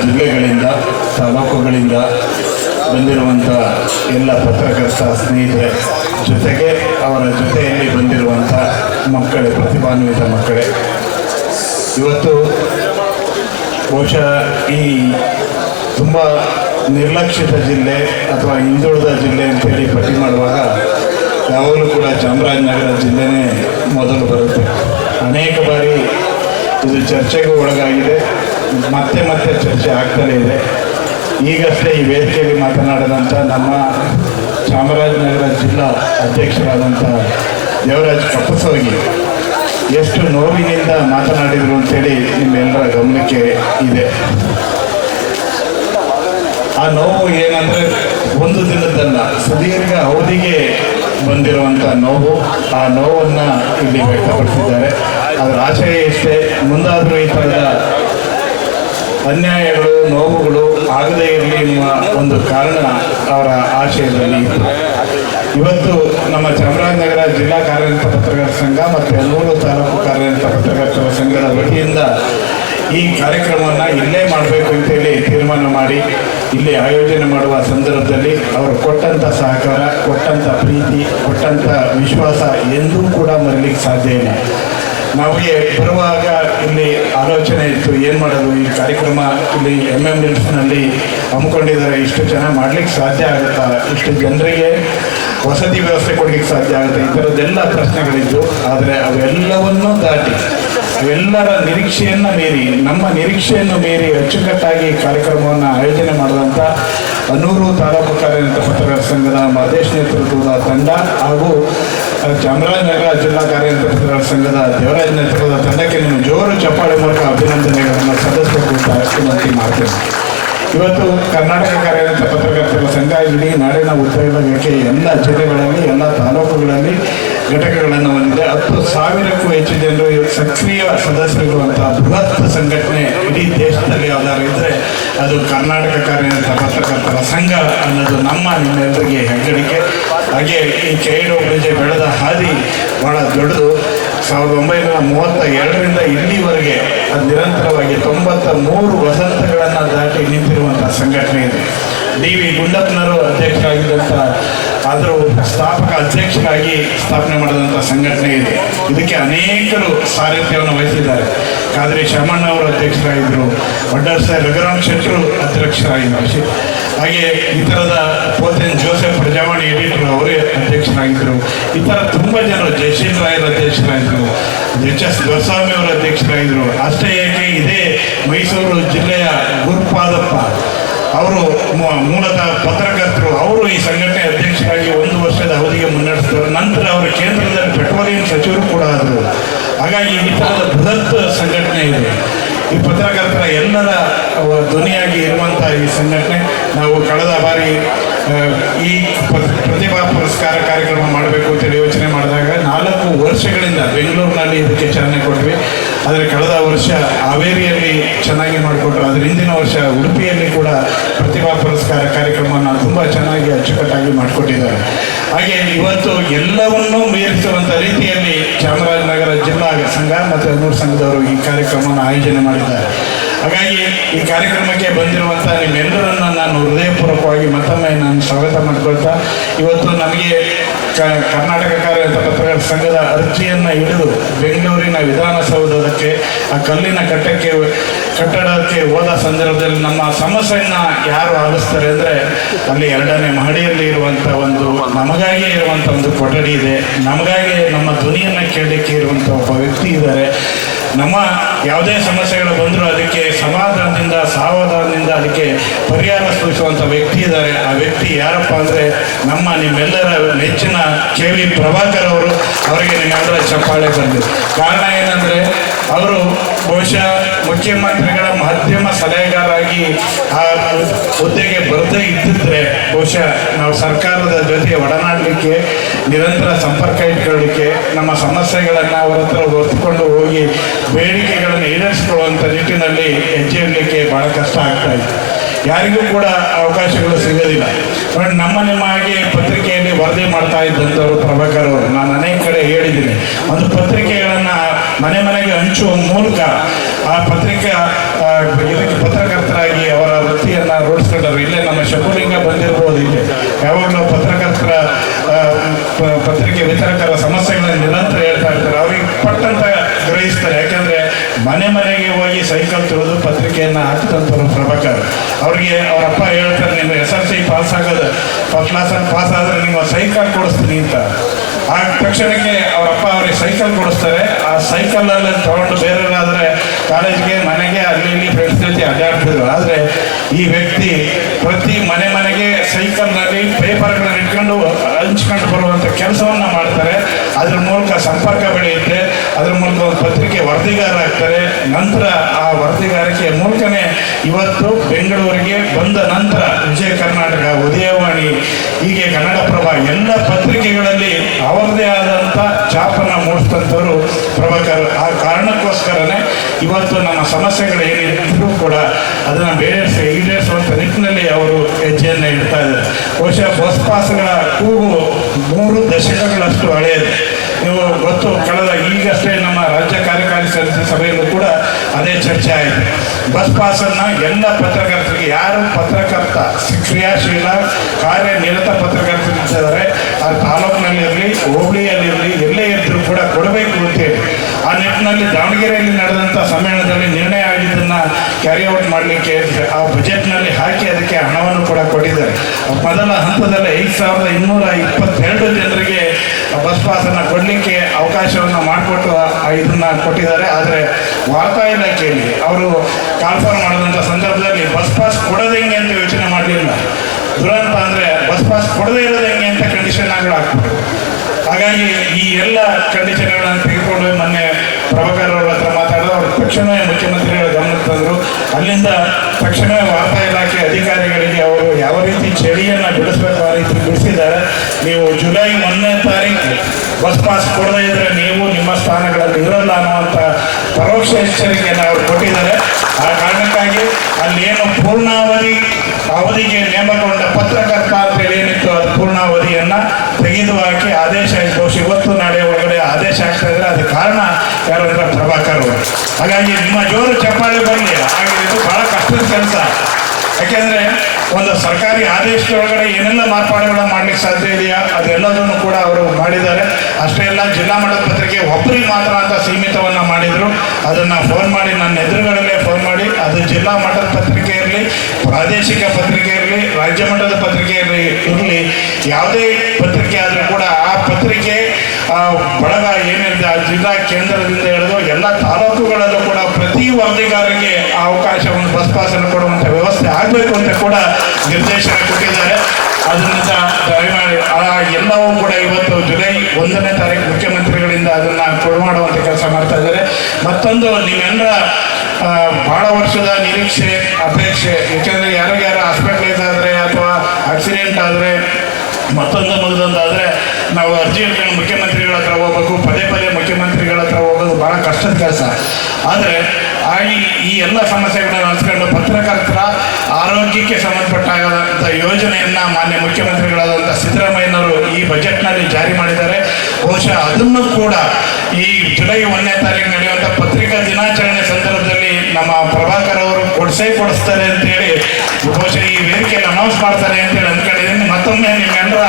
ಜಿಲ್ಲೆಗಳಿಂದ ತಾಲೂಕುಗಳಿಂದ ಬಂದಿರುವಂಥ ಎಲ್ಲ ಪತ್ರಕರ್ತ ಸ್ನೇಹಿತರೆ ಜೊತೆಗೆ ಅವರ ಜೊತೆಯಲ್ಲಿ ಬಂದಿರುವಂಥ ಮಕ್ಕಳೇ, ಪ್ರತಿಭಾನ್ವಿತ ಮಕ್ಕಳೇ, ಇವತ್ತು ಬಹುಶಃ ಈ ತುಂಬ ನಿರ್ಲಕ್ಷಿತ ಜಿಲ್ಲೆ ಅಥವಾ ಹಿಂದುಳಿದ ಜಿಲ್ಲೆ ಅಂತೇಳಿ ಪಟ್ಟಿ ಮಾಡುವಾಗ ಯಾವಾಗಲೂ ಕೂಡ ಚಾಮರಾಜನಗರ ಜಿಲ್ಲೆನೇ ಮೊದಲು ಬರುತ್ತೆ. ಅನೇಕ ಬಾರಿ ಇದು ಚರ್ಚೆಗೂ ಒಳಗಾಗಿದೆ, ಮತ್ತೆ ಮತ್ತೆ ಚರ್ಚೆ ಆಗ್ತಲೇ ಇದೆ. ಈಗಷ್ಟೇ ಈ ವೇದಿಕೆಯಲ್ಲಿ ಮಾತನಾಡಿದಂಥ ನಮ್ಮ ಚಾಮರಾಜನಗರ ಜಿಲ್ಲಾ ಅಧ್ಯಕ್ಷರಾದಂಥ ದೇವರಾಜ್ ಕಪ್ಪಸೋಗಿ ಎಷ್ಟು ನೋವಿನಿಂದ ಮಾತನಾಡಿದರು ಅಂತೇಳಿ ನಿಮ್ಮೆಲ್ಲರ ಗಮನಕ್ಕೆ ಇದೆ. ಆ ನೋವು ಏನಂದರೆ ಒಂದು ದಿನದಲ್ಲ, ಸುದೀರ್ಘ ಅವಧಿಗೆ ಬಂದಿರುವಂಥ ನೋವು. ಆ ನೋವನ್ನು ಇಲ್ಲಿ ವ್ಯಕ್ತಪಡಿಸಿದ್ದಾರೆ. ಅದರ ಆಶಯ ಇಷ್ಟೇ, ಮುಂದಾದರೂ ಈ ಥರದ ಅನ್ಯಾಯಗಳು, ನೋವುಗಳು ಆಗದೇ ಇರಲಿ ಎನ್ನುವ ಒಂದು ಕಾರಣ ಅವರ ಆಶಯದಲ್ಲಿ ಇತ್ತು. ಇವತ್ತು ನಮ್ಮ ಚಾಮರಾಜನಗರ ಜಿಲ್ಲಾ ಕಾರ್ಯನಿರತ ಪತ್ರಕರ್ತರ ಸಂಘ ಮತ್ತು ಯಲ್ಬೂರು ತಾಲೂಕು ಕಾರ್ಯನಿರತ ಪತ್ರಕರ್ತರ ಸಂಘದ ವತಿಯಿಂದ ಈ ಕಾರ್ಯಕ್ರಮವನ್ನು ಇಲ್ಲೇ ಮಾಡಬೇಕು ಅಂತೇಳಿ ತೀರ್ಮಾನ ಮಾಡಿ ಇಲ್ಲಿ ಆಯೋಜನೆ ಮಾಡುವ ಸಂದರ್ಭದಲ್ಲಿ ಅವರು ಕೊಟ್ಟಂಥ ಸಹಕಾರ, ಕೊಟ್ಟಂಥ ಪ್ರೀತಿ, ಕೊಟ್ಟಂಥ ವಿಶ್ವಾಸ ಎಂದೂ ಕೂಡ ಮರೀಲಿಕ್ಕೆ ಸಾಧ್ಯ ಇಲ್ಲ. ನಮಗೆ ಬರುವಾಗ ಇಲ್ಲಿ ಆಲೋಚನೆ ಇತ್ತು, ಏನು ಮಾಡೋದು, ಈ ಕಾರ್ಯಕ್ರಮ ಇಲ್ಲಿ MMLsನಲ್ಲಿ ಹಮ್ಮಿಕೊಂಡಿದ್ದಾರೆ, ಇಷ್ಟು ಚೆನ್ನಾಗಿ ಮಾಡಲಿಕ್ಕೆ ಸಾಧ್ಯ ಆಗುತ್ತಾ, ಇಷ್ಟು ಜನರಿಗೆ ವಸತಿ ವ್ಯವಸ್ಥೆ ಕೊಡಲಿಕ್ಕೆ ಸಾಧ್ಯ ಆಗುತ್ತೆ, ಈ ಥರದ್ದೆಲ್ಲ ಪ್ರಶ್ನೆಗಳಿದ್ದು. ಆದರೆ ಅವೆಲ್ಲವನ್ನೂ ದಾಟಿ, ಅವೆಲ್ಲರ ನಿರೀಕ್ಷೆಯನ್ನು ಮೀರಿ, ನಮ್ಮ ನಿರೀಕ್ಷೆಯನ್ನು ಮೀರಿ ಅಚ್ಚುಕಟ್ಟಾಗಿ ಕಾರ್ಯಕ್ರಮವನ್ನು ಆಯೋಜನೆ ಮಾಡಿದಂಥ ಅನೂರು ತಾಲೂಕು ಕಾರ್ಯನಿರತ ಪತ್ರಕರ್ತರ ಸಂಘದ ಮಹದೇಶ್ ನೇತೃತ್ವದ ತಂಡ ಹಾಗೂ ಚಾಮರಾಜನಗರ ಜಿಲ್ಲಾ ಕಾರ್ಯನಿರತ ಪತ್ರಕರ್ತರ ಸಂಘದ ದೇವರಾಜ್ ನೇತೃತ್ವದ ತಂಡಕ್ಕೆ ನಿಮ್ಮ ಜೋರು ಚಪ್ಪಾಳೆ ಮೂಲಕ ಅಭಿನಂದನೆಗಳನ್ನು ಸಲ್ಲಿಸಬೇಕು ಅಂತ ವಿನಂತಿ ಮಾಡ್ತೇನೆ. ಇವತ್ತು ಕರ್ನಾಟಕ ಕಾರ್ಯನಿರತ ಪತ್ರಕರ್ತರ ಸಂಘ ಇಡೀ ನಾಡಿನ ಉದ್ಯೋಗಕ್ಕೆ ಎಲ್ಲ ಜಿಲ್ಲೆಗಳಲ್ಲಿ, ಎಲ್ಲ ತಾಲೂಕುಗಳಲ್ಲಿ ಘಟಕಗಳನ್ನು ಹೊಂದಿದೆ. 10,000ಕ್ಕೂ ಹೆಚ್ಚು ಜನರು ಸಕ್ರಿಯ ಸದಸ್ಯರಿರುವಂತಹ ಬೃಹತ್ ಸಂಘಟನೆ ಇಡೀ ದೇಶದಲ್ಲಿ ಯಾವ್ದಾದ್ರು ಇದ್ದರೆ ಅದು ಕರ್ನಾಟಕ ಕಾರ್ಯನಿರತ ಪತ್ರಕರ್ತರ ಸಂಘ ಅನ್ನೋದು ನಿಮ್ಮೆಲ್ಲರಿಗೆ ಹೆಗ್ಗಳಿಕೆ. ಹಾಗೆ ಈ KIO ಬ್ರಿಡ್ಜ್ ಬೆಳೆದ ಹಾದಿ ಬಹಳ ದೊಡ್ಡದು. 1932ರಿಂದ ಇಲ್ಲಿವರೆಗೆ ಅದು ನಿರಂತರವಾಗಿ 93 ವಸಂತಗಳನ್ನು ದಾಟಿ ನಿಂತಿರುವಂಥ ಸಂಘಟನೆ ಇದೆ. DV ಗುಂಡಪ್ಪನವರು ಅಧ್ಯಕ್ಷರಾಗಿದ್ದಂಥ, ಆದರೂ ಸ್ಥಾಪಕ ಅಧ್ಯಕ್ಷರಾಗಿ ಸ್ಥಾಪನೆ ಮಾಡಿದಂಥ ಸಂಘಟನೆ ಇದೆ. ಇದಕ್ಕೆ ಅನೇಕರು ಸಾರಥ್ಯವನ್ನು ವಹಿಸಿದ್ದಾರೆ. ಖಾದ್ರಿ ಶಾಮಣ್ಣ ಅವರು ಅಧ್ಯಕ್ಷರಾಗಿದ್ದರು, ವಡ್ಡರ್ ಸಾಹೇಬ್ ರಘುರಾಮ್ ಶೆಟ್ಟರು ಅಧ್ಯಕ್ಷರಾಗಿದ್ದರು. ಹಾಗೆ ಈ ಥರದ ಪೋತೆನ್ ಜೋಸೆಫ್ ಪ್ರಜಾವಾಣಿ ಎಡಿಟರ್ ಅವರೇ ಅಧ್ಯಕ್ಷರಾಗಿದ್ದರು. ಈ ಥರ ತುಂಬ ಜನರು, ಜಯಶೀಲ್ ರಾಯರು ಅಧ್ಯಕ್ಷರಾಗಿದ್ದರು, HS ದೊರೆಸ್ವಾಮಿ ಅವರು ಅಧ್ಯಕ್ಷರಾಗಿದ್ದರು. ಅಷ್ಟೇ ಏಕೆ ಇದೇ ಮೈಸೂರು ಜಿಲ್ಲೆಯ ಗುರುಪಾದಪ್ಪ ಅವರು ಮೂಲತಃ ಪತ್ರಕರ್ತರು, ಅವರು ಈ ಸಂಘಟನೆ ಅಧ್ಯಕ್ಷರಾಗಿ 1 ವರ್ಷದ ಅವಧಿಗೆ ಮುನ್ನಡೆಸಿದರು. ನಂತರ ಅವರು ಕೇಂದ್ರದಲ್ಲಿ ಪೆಟ್ರೋಲಿಯಂ ಸಚಿವರು ಕೂಡ ಆದರು. ಹಾಗಾಗಿ ಈ ಥರದ ಬೃಹತ್ ಸಂಘಟನೆ ಇದೆ. ಈ ಪತ್ರಕರ್ತರ ಎಲ್ಲರ ಧ್ವನಿಯಾಗಿ ಇರುವಂಥ ಈ ಸಂಘಟನೆ, ನಾವು ಕಳೆದ ಬಾರಿ ಈ ಪ್ರತಿಭಾ ಪುರಸ್ಕಾರ ಕಾರ್ಯಕ್ರಮ ಮಾಡಬೇಕು ಅಂತೇಳಿ ಯೋಚನೆ ಮಾಡಿದಾಗ 4 ವರ್ಷಗಳಿಂದ ಬೆಂಗಳೂರಿನಲ್ಲಿ ಇದಕ್ಕೆ ಚಾಲನೆ ಕೊಟ್ವಿ. ಆದರೆ ಕಳೆದ ವರ್ಷ ಹಾವೇರಿಯಲ್ಲಿ ಚೆನ್ನಾಗಿ ಮಾಡಿಕೊಟ್ರು. ಅದರ ಹಿಂದಿನ ವರ್ಷ ಉಡುಪಿಯಲ್ಲಿ ಕೂಡ ಪ್ರತಿಭಾ ಪುರಸ್ಕಾರ ಕಾರ್ಯಕ್ರಮವನ್ನು ತುಂಬ ಚೆನ್ನಾಗಿ ಅಚ್ಚುಕಟ್ಟಾಗಿ ಮಾಡಿಕೊಟ್ಟಿದ್ದಾರೆ. ಹಾಗೆ ಇವತ್ತು ಎಲ್ಲವನ್ನೂ ಮೀರಿಸುವಂಥ ರೀತಿಯಲ್ಲಿ ಚಾಮರಾಜನಗರ ಜಿಲ್ಲಾ ಸಂಘ ಮತ್ತು ಅನೂರು ಸಂಘದವರು ಈ ಕಾರ್ಯಕ್ರಮವನ್ನು ಆಯೋಜನೆ ಮಾಡಿದ್ದಾರೆ. ಹಾಗಾಗಿ ಈ ಕಾರ್ಯಕ್ರಮಕ್ಕೆ ಬಂದಿರುವಂಥ ನಿಮ್ಮೆಲ್ಲರನ್ನು ನಾನು ಹೃದಯಪೂರ್ವಕವಾಗಿ ಮತ್ತೊಮ್ಮೆ ನಾನು ಸ್ವಾಗತ ಮಾಡಿಕೊಳ್ತಾ, ಇವತ್ತು ನಮಗೆ ಕರ್ನಾಟಕ ಕಾರ್ಯನಿರತ ಪತ್ರಕರ್ತರ ಸಂಘದ ಅರ್ಜಿಯನ್ನು ಹಿಡಿದು ಬೆಂಗಳೂರಿನ ವಿಧಾನಸೌಧಕ್ಕೆ, ಆ ಕಲ್ಲಿನ ಕಟ್ಟಡಕ್ಕೆ ಹೋದ ಸಂದರ್ಭದಲ್ಲಿ ನಮ್ಮ ಸಮಸ್ಯೆಯನ್ನು ಯಾರು ಆಲಿಸ್ತಾರೆ ಅಂದರೆ, ಅಲ್ಲಿ 2ನೇ ಮಹಡಿಯಲ್ಲಿ ಇರುವಂಥ ನಮಗಾಗಿಯೇ ಇರುವಂಥ ಒಂದು ಕೊಠಡಿ ಇದೆ, ನಮಗಾಗಿ ನಮ್ಮ ಧ್ವನಿಯನ್ನು ಕೇಳಲಿಕ್ಕೆ ಇರುವಂಥ ಒಬ್ಬ ವ್ಯಕ್ತಿ ಇದ್ದಾರೆ. ನಮ್ಮ ಯಾವುದೇ ಸಮಸ್ಯೆಗಳು ಬಂದರೂ ಅದಕ್ಕೆ ಸಮಾಧಾನದಿಂದ, ಸಾವಧಾನದಿಂದ ಅದಕ್ಕೆ ಪರಿಹಾರ ಸೂಚಿಸುವಂಥ ವ್ಯಕ್ತಿ ಇದ್ದಾರೆ. ಆ ವ್ಯಕ್ತಿ ಯಾರಪ್ಪ ಅಂದರೆ ನಿಮ್ಮೆಲ್ಲರ ನೆಚ್ಚಿನ KV ಪ್ರಭಾಕರ್ ಅವರು. ಅವರಿಗೆ ನಿಮ್ಮೆಲ್ಲರ ಚಪ್ಪಾಳೆ ಬಂದಿದೆ. ಕಾರಣ ಏನಂದರೆ, ಅವರು ಬಹುಶಃ ಮುಖ್ಯಮಂತ್ರಿಗಳ ಮಾಧ್ಯಮ ಸಲಹೆಗಾರಾಗಿ ಆ ಹುದ್ದೆಗೆ ಬರದೇ ಇದ್ದಿದ್ರೆ ಬಹುಶಃ ನಾವು ಸರ್ಕಾರದ ಜೊತೆಗೆ ಒಡನಾಡಲಿಕ್ಕೆ, ನಿರಂತರ ಸಂಪರ್ಕ ಇಟ್ಕೊಳ್ಳಿಕ್ಕೆ, ನಮ್ಮ ಸಮಸ್ಯೆಗಳನ್ನು ಅವರ ಹತ್ರ ಹೊತ್ತುಕೊಂಡು ಹೋಗಿ ಬೇಡಿಕೆಗಳನ್ನು ಈಡೇರಿಸಿಕೊಳ್ಳುವಂಥ ನಿಟ್ಟಿನಲ್ಲಿ ಹೆಜ್ಜೆ ಇಡಲಿಕ್ಕೆ ಭಾಳ ಕಷ್ಟ ಆಗ್ತಾ ಇತ್ತು. ಯಾರಿಗೂ ಕೂಡ ಅವಕಾಶಗಳು ಸಿಗೋದಿಲ್ಲ. ಬಟ್ ನಿಮ್ಮ ಹಾಗೆ ಪತ್ರಿಕೆಯಲ್ಲಿ ವರದಿ ಮಾಡ್ತಾ ಇದ್ದಂಥವ್ರು ಪ್ರಭಾಕರ್ ಅವರು. ನಾನು ಅನೇಕ ಕಡೆ ಹೇಳಿದ್ದೀನಿ, ಒಂದು ಪತ್ರಿಕೆಗಳನ್ನು ಮನೆ ಮನೆಗೆ ಹಂಚುವ ಮೂಲಕ ಆ ಪತ್ರಿಕಾ ಇದಕ್ಕೆ ಪತ್ರಕರ್ತರಾಗಿ ಅವರ ವೃತ್ತಿಯನ್ನು ರೂಢಿಸ್ಕೊಂಡರು. ಇಲ್ಲೇ ನಮ್ಮ ಶಂಭುಲಿಂಗ ಬಂದಿರ್ಬೋದು. ಇಲ್ಲಿ ಯಾವಾಗಲೂ ಪತ್ರಕರ್ತರ ಪತ್ರಿಕೆ ವಿತರಕರ ಸಮಸ್ಯೆಗಳನ್ನು ನಿರಂತರ ಹೇಳ್ತಾ ಇರ್ತಾರೆ. ಅವ್ರಿಗೆ ಪಟ್ಟಂತ ಗ್ರಹಿಸ್ತಾರೆ. ಯಾಕೆಂದರೆ ಮನೆ ಮನೆಗೆ ಹೋಗಿ ಸೈಕಲ್ ತುಳಿದು ಪತ್ರಿಕೆಯನ್ನು ಹಾಕಿದಂಥವ್ರು ಪ್ರಭಾಕರ್. ಅವ್ರಿಗೆ ಅವರಪ್ಪ ಹೇಳ್ತಾರೆ, ನೀವು SLC ಪಾಸ್ ಆಗೋದು ಫಸ್ಟ್ ಕ್ಲಾಸಲ್ಲಿ ಪಾಸ್ ಆದರೆ ನೀವು ಸೈಕಲ್ ಕೊಡಿಸ್ತೀನಿ ಅಂತ. ಆ ತಕ್ಷಣಕ್ಕೆ ಅವರಪ್ಪ ಅವ್ರಿಗೆ ಸೈಕಲ್ ಕೊಡಿಸ್ತಾರೆ. ಆ ಸೈಕಲಲ್ಲಿ ತಗೊಂಡು ಬೇರೆಯವರಾದರೆ ಕಾಲೇಜ್ಗೆ ಮನೆಗೆ ಅಲ್ಲಿ ಇಲ್ಲಿ ಫ್ರೆಂಡ್ಸ್ ಜೊತೆ ಅಡ್ಡಾಡ್ತಿದ್ರು. ಆದರೆ ಈ ವ್ಯಕ್ತಿ ಪ್ರತಿ ಮನೆ ಮನೆಗೆ ಸೈಕಲ್ನಲ್ಲಿ ಪೇಪರ್ಗಳನ್ನು ಇಟ್ಕೊಂಡು ಹಂಚ್ಕೊಂಡು ಬರುವಂಥ ಕೆಲಸವನ್ನು ಮಾಡ್ತಾರೆ. ಅದ್ರ ಮೂಲಕ ಸಂಪರ್ಕ ಬೆಳೆಯುತ್ತೆ. ಅದ್ರ ಮೂಲಕ ಒಂದು ಪತ್ರಿಕೆ ವರದಿಗಾರ ಆಗ್ತಾರೆ. ನಂತರ ಆ ವರದಿಗಾರಿಕೆ ಮೂಲಕನೇ ಇವತ್ತು ಬೆಂಗಳೂರಿಗೆ ಬಂದ ನಂತರ ವಿಜಯ ಕರ್ನಾಟಕ, ಉದಯವಾಣಿ, ಹೀಗೆ ಕನ್ನಡಪ್ರಭ ಎಲ್ಲ ಪತ್ರಿಕೆಗಳಲ್ಲಿ ಅವರದೇ ಆದಂಥ ಛಾಪನ್ನು ಮೂಡಿಸಿದಂಥವರು ಪ್ರಭಾಕರ್. ಆ ಕಾರಣಕ್ಕೋಸ್ಕರನೇ ಇವತ್ತು ನಮ್ಮ ಸಮಸ್ಯೆಗಳು ಏನಿದ್ರು ಕೂಡ ಅದನ್ನು ಈಡೇರಿಸುವಂಥ ನಿಟ್ಟಿನಲ್ಲಿ ಅವರು ಹೆಜ್ಜೆಯನ್ನು ಇಡ್ತಾ ಇದ್ದಾರೆ. ಬಹುಶಃ ಬಸ್ ಪಾಸ್ಗಳ ಕೂಗು 3 ದಶಕಗಳಷ್ಟು ಹಳೆಯದು. ನೀವು ಗೊತ್ತು, ಈಗಷ್ಟೇ ನಮ್ಮ ರಾಜ್ಯ ಕಾರ್ಯಕಾರಿ ಸಮಿತಿ ಸಭೆಯಲ್ಲೂ ಕೂಡ ಅದೇ ಚರ್ಚೆ ಆಯಿತು. ಬಸ್ ಪಾಸನ್ನು ಎಲ್ಲ ಪತ್ರಕರ್ತರಿಗೆ, ಯಾರು ಪತ್ರಕರ್ತ ಕ್ರಿಯಾಶೀಲ ಕಾರ್ಯನಿರತ ಪತ್ರಕರ್ತರಿದ್ದಾರೆ, ಆ ತಾಲೂಕಿನಲ್ಲಿರಲಿ ಹೋಬಳಿಯಲ್ಲಿರಲಿ ಎಲ್ಲೇ ಇದ್ದರೂ ಕೂಡ ಕೊಡಬೇಕು ಅಂತೇಳಿ ಆ ನಿಟ್ಟಿನಲ್ಲಿ ದಾವಣಗೆರೆಯಲ್ಲಿ ನಡೆದಂಥ ಸಮ್ಮೇಳನದಲ್ಲಿ ನಿರ್ಣಯ ಆಗಿದ್ದನ್ನು ಕ್ಯಾರಿಔಟ್ ಮಾಡಲಿಕ್ಕೆ ಆ ಬಜೆಟ್ನಲ್ಲಿ ಹಾಕಿ ಅದಕ್ಕೆ ಹಣವನ್ನು ಕೂಡ ಕೊಟ್ಟಿದ್ದಾರೆ. ಮೊದಲ ಹಂತದಲ್ಲಿ 5222 ಜನರಿಗೆ ಬಸ್ ಪಾಸನ್ನು ಕೊಡಲಿಕ್ಕೆ ಅವಕಾಶವನ್ನು ಮಾಡಿಕೊಟ್ಟು ಇದನ್ನು ಕೊಟ್ಟಿದ್ದಾರೆ. ಆದರೆ ವಾರ್ತಾ ಇಲಾಖೆಯಲ್ಲಿ ಅವರು ಕಾಲ್ಫಾರ್ ಮಾಡಿದಂಥ ಸಂದರ್ಭದಲ್ಲಿ ಬಸ್ ಪಾಸ್ ಕೊಡೋದು ಹೆಂಗೆ ಅಂತ ಯೋಚನೆ ಮಾಡಲಿಲ್ಲ. ದುರಂತ ಅಂದರೆ ಬಸ್ ಪಾಸ್ ಕೊಡದೇ ಇರೋದು ಹೆಂಗೆ ಅಂತ ಕಂಡೀಷನ್ಗಳು ಹಾಕ್ಬಿಟ್ಟು, ಹಾಗಾಗಿ ಈ ಎಲ್ಲ ಕಂಡೀಷನ್ಗಳನ್ನು ತೆಗೆದುಕೊಂಡು ಮೊನ್ನೆ ಪ್ರಭಾಕರ್ ಅವರ ಹತ್ರ ಮಾತಾಡಿದ್ರು. ಅವರು ತಕ್ಷಣವೇ ಮುಖ್ಯಮಂತ್ರಿಗಳ ಗಮನಕ್ಕೆ ತಂದರು. ಅಲ್ಲಿಂದ ತಕ್ಷಣವೇ ವಾರ್ತಾ ಇಲಾಖೆ ಅಧಿಕಾರಿಗಳಿಗೆ ಅವರು ಯಾವ ರೀತಿ ಚಳಿಯನ್ನು ಬಿಡಿಸಬೇಕು ಆ ರೀತಿ ಬಿಡಿಸಿದ್ದಾರೆ. ನೀವು ಜುಲೈ 1ನೇ ತಾರೀಕು ಬಸ್ ಪಾಸ್ ಕೊಡದೇ ಇದ್ದರೆ ನೀವು ನಿಮ್ಮ ಸ್ಥಾನಗಳಲ್ಲಿ ಇರಲ್ಲ ಅನ್ನುವಂಥ ಪರೋಕ್ಷ ಎಚ್ಚರಿಕೆಯನ್ನು ಅವರು ಕೊಟ್ಟಿದ್ದಾರೆ. ಆ ಕಾರಣಕ್ಕಾಗಿ ಅಲ್ಲೇನು ಅವಧಿಗೆ ನೇಮಕಗೊಂಡ ಪತ್ರಕರ್ತ ಅಂತೇಳಿ ಏನಿತ್ತು ಅದು ಪೂರ್ಣಾವಧಿಯನ್ನು ತೆಗೆದುಹಾಕಿ ಆದೇಶ ಆಯಿತು. ಇವತ್ತು ನಾಳೆ ಒಳಗಡೆ ಆದೇಶ ಆಗ್ತಾ ಇದ್ದಾರೆ. ಅದಕ್ಕೆ ಕಾರಣ ಯಾರು ಅಂದರೆ ಪ್ರಭಾಕರ್ ಅವರು. ಹಾಗಾಗಿ ನಿಮ್ಮ ಜೋರು ಚಪ್ಪಾಳೆ ಬರಲಿ. ಹಾಗೆ ಇದು ಭಾಳ ಕಷ್ಟದ ಕೆಲಸ. ಯಾಕೆಂದರೆ ಒಂದು ಸರ್ಕಾರಿ ಆದೇಶದೊಳಗಡೆ ಏನೆಲ್ಲ ಮಾರ್ಪಾಡುಗಳನ್ನ ಮಾಡಲಿಕ್ಕೆ ಸಾಧ್ಯ ಇದೆಯಾ ಅದೆಲ್ಲದನ್ನು ಕೂಡ ಅವರು ಮಾಡಿದ್ದಾರೆ. ಅಷ್ಟೇ ಅಲ್ಲ, ಜಿಲ್ಲಾ ಮಟ್ಟದ ಪತ್ರಿಕೆ ಒಬ್ಬರಿಗೆ ಮಾತ್ರ ಅಂತ ಸೀಮಿತವನ್ನು ಮಾಡಿದರು. ಅದನ್ನು ಫೋನ್ ಮಾಡಿ, ನನ್ನ ಎದುರುಗಳಲ್ಲೇ ಫೋನ್ ಮಾಡಿ, ಅದು ಜಿಲ್ಲಾ ಮಟ್ಟದ ಪತ್ರಿಕೆ ಇರಲಿ, ಪ್ರಾದೇಶಿಕ ಪತ್ರಿಕೆ ಇರಲಿ, ರಾಜ್ಯ ಮಟ್ಟದ ಪತ್ರಿಕೆ ಇರಲಿ, ಯಾವುದೇ ಪತ್ರಿಕೆ ಆದರೂ ಕೂಡ ಆ ಪತ್ರಿಕೆ ಬಳಗ ಏನಿದೆ ಆ ಜಿಲ್ಲಾ ಕೇಂದ್ರದಿಂದ ಹಿಡಿದು ಎಲ್ಲ ತಾಲೂಕುಗಳಲ್ಲೂ ಕೂಡ ಪ್ರತಿ ವರದಿಗಾರರಿಗೆ ಅವಕಾಶವನ್ನು ಬಸ್ ಪಾಸನ್ನು ಕೊಡುವಂಥ ವ್ಯವಸ್ಥೆ ಆಗಬೇಕು ಅಂತ ಕೂಡ ನಿರ್ದೇಶನ ಕೊಟ್ಟಿದ್ದಾರೆ. ಅದರಿಂದ ದಯಮಾಡಿ ಎಲ್ಲವೂ ಕೂಡ ಇವತ್ತು ಜುಲೈ 1ನೇ ತಾರೀಕು ಮುಖ್ಯಮಂತ್ರಿಗಳಿಂದ ಅದನ್ನು ಕೊಡುವಂಥ ಕೆಲಸ ಮಾಡ್ತಾ ಇದ್ದಾರೆ. ಮತ್ತೊಂದು ನೀವೆಲ್ಲರ ಭಾಳ ವರ್ಷದ ನಿರೀಕ್ಷೆ ಅಪೇಕ್ಷೆ. ಏಕೆಂದರೆ ಯಾರಿಗ್ಯಾರು ಹಾಸ್ಪಿಟ್ಲೈಸ್ ಆದರೆ ಅಥವಾ ಆಕ್ಸಿಡೆಂಟ್ ಆದರೆ ಮತ್ತೊಂದಾದರೆ ನಾವು ಅರ್ಜಿ ಇಟ್ಕೊಂಡು ಮುಖ್ಯಮಂತ್ರಿಗಳ ಹತ್ರ ಹೋಗ್ಬೇಕು, ಪದೇ ಪದೇ ಮುಖ್ಯಮಂತ್ರಿಗಳ ಹತ್ರ ಹೋಗೋದು ಭಾಳ ಕಷ್ಟದ ಕೆಲಸ. ಆದರೆ ಈ ಎಲ್ಲ ಸಮಸ್ಯೆಗಳನ್ನು ಹಂಚ್ಕೊಂಡು ಪತ್ರಕರ್ತರ ಆರೋಗ್ಯಕ್ಕೆ ಸಂಬಂಧಪಟ್ಟ ಯೋಜನೆಯನ್ನು ಮಾನ್ಯ ಮುಖ್ಯಮಂತ್ರಿಗಳಾದಂಥ ಸಿದ್ದರಾಮಯ್ಯನವರು ಈ ಬಜೆಟ್ನಲ್ಲಿ ಜಾರಿ ಮಾಡಿದ್ದಾರೆ. ಬಹುಶಃ ಅದನ್ನು ಕೂಡ ಈ ಜುಲೈ 1ನೇ ತಾರೀಕು ನಡೆಯುವಂಥ ಪತ್ರಿಕಾ ದಿನಾಚರಣೆ ಸಂದರ್ಭದಲ್ಲಿ ನಮ್ಮ ಪ್ರಭಾಕರ್ ಅವರು ಕೊಡಿಸ್ತಾರೆ ಅಂತೇಳಿ ಬಹುಶಃ ಈ ವೇದಿಕೆಯಲ್ಲಿ ಅನೌನ್ಸ್ ಮಾಡ್ತಾರೆ ಅಂತೇಳಿ ಅಂದ್ಕೊಂಡಿದ್ದೀನಿ. ಮತ್ತೊಮ್ಮೆ ನಿಮ್ಮೆಲ್ಲರ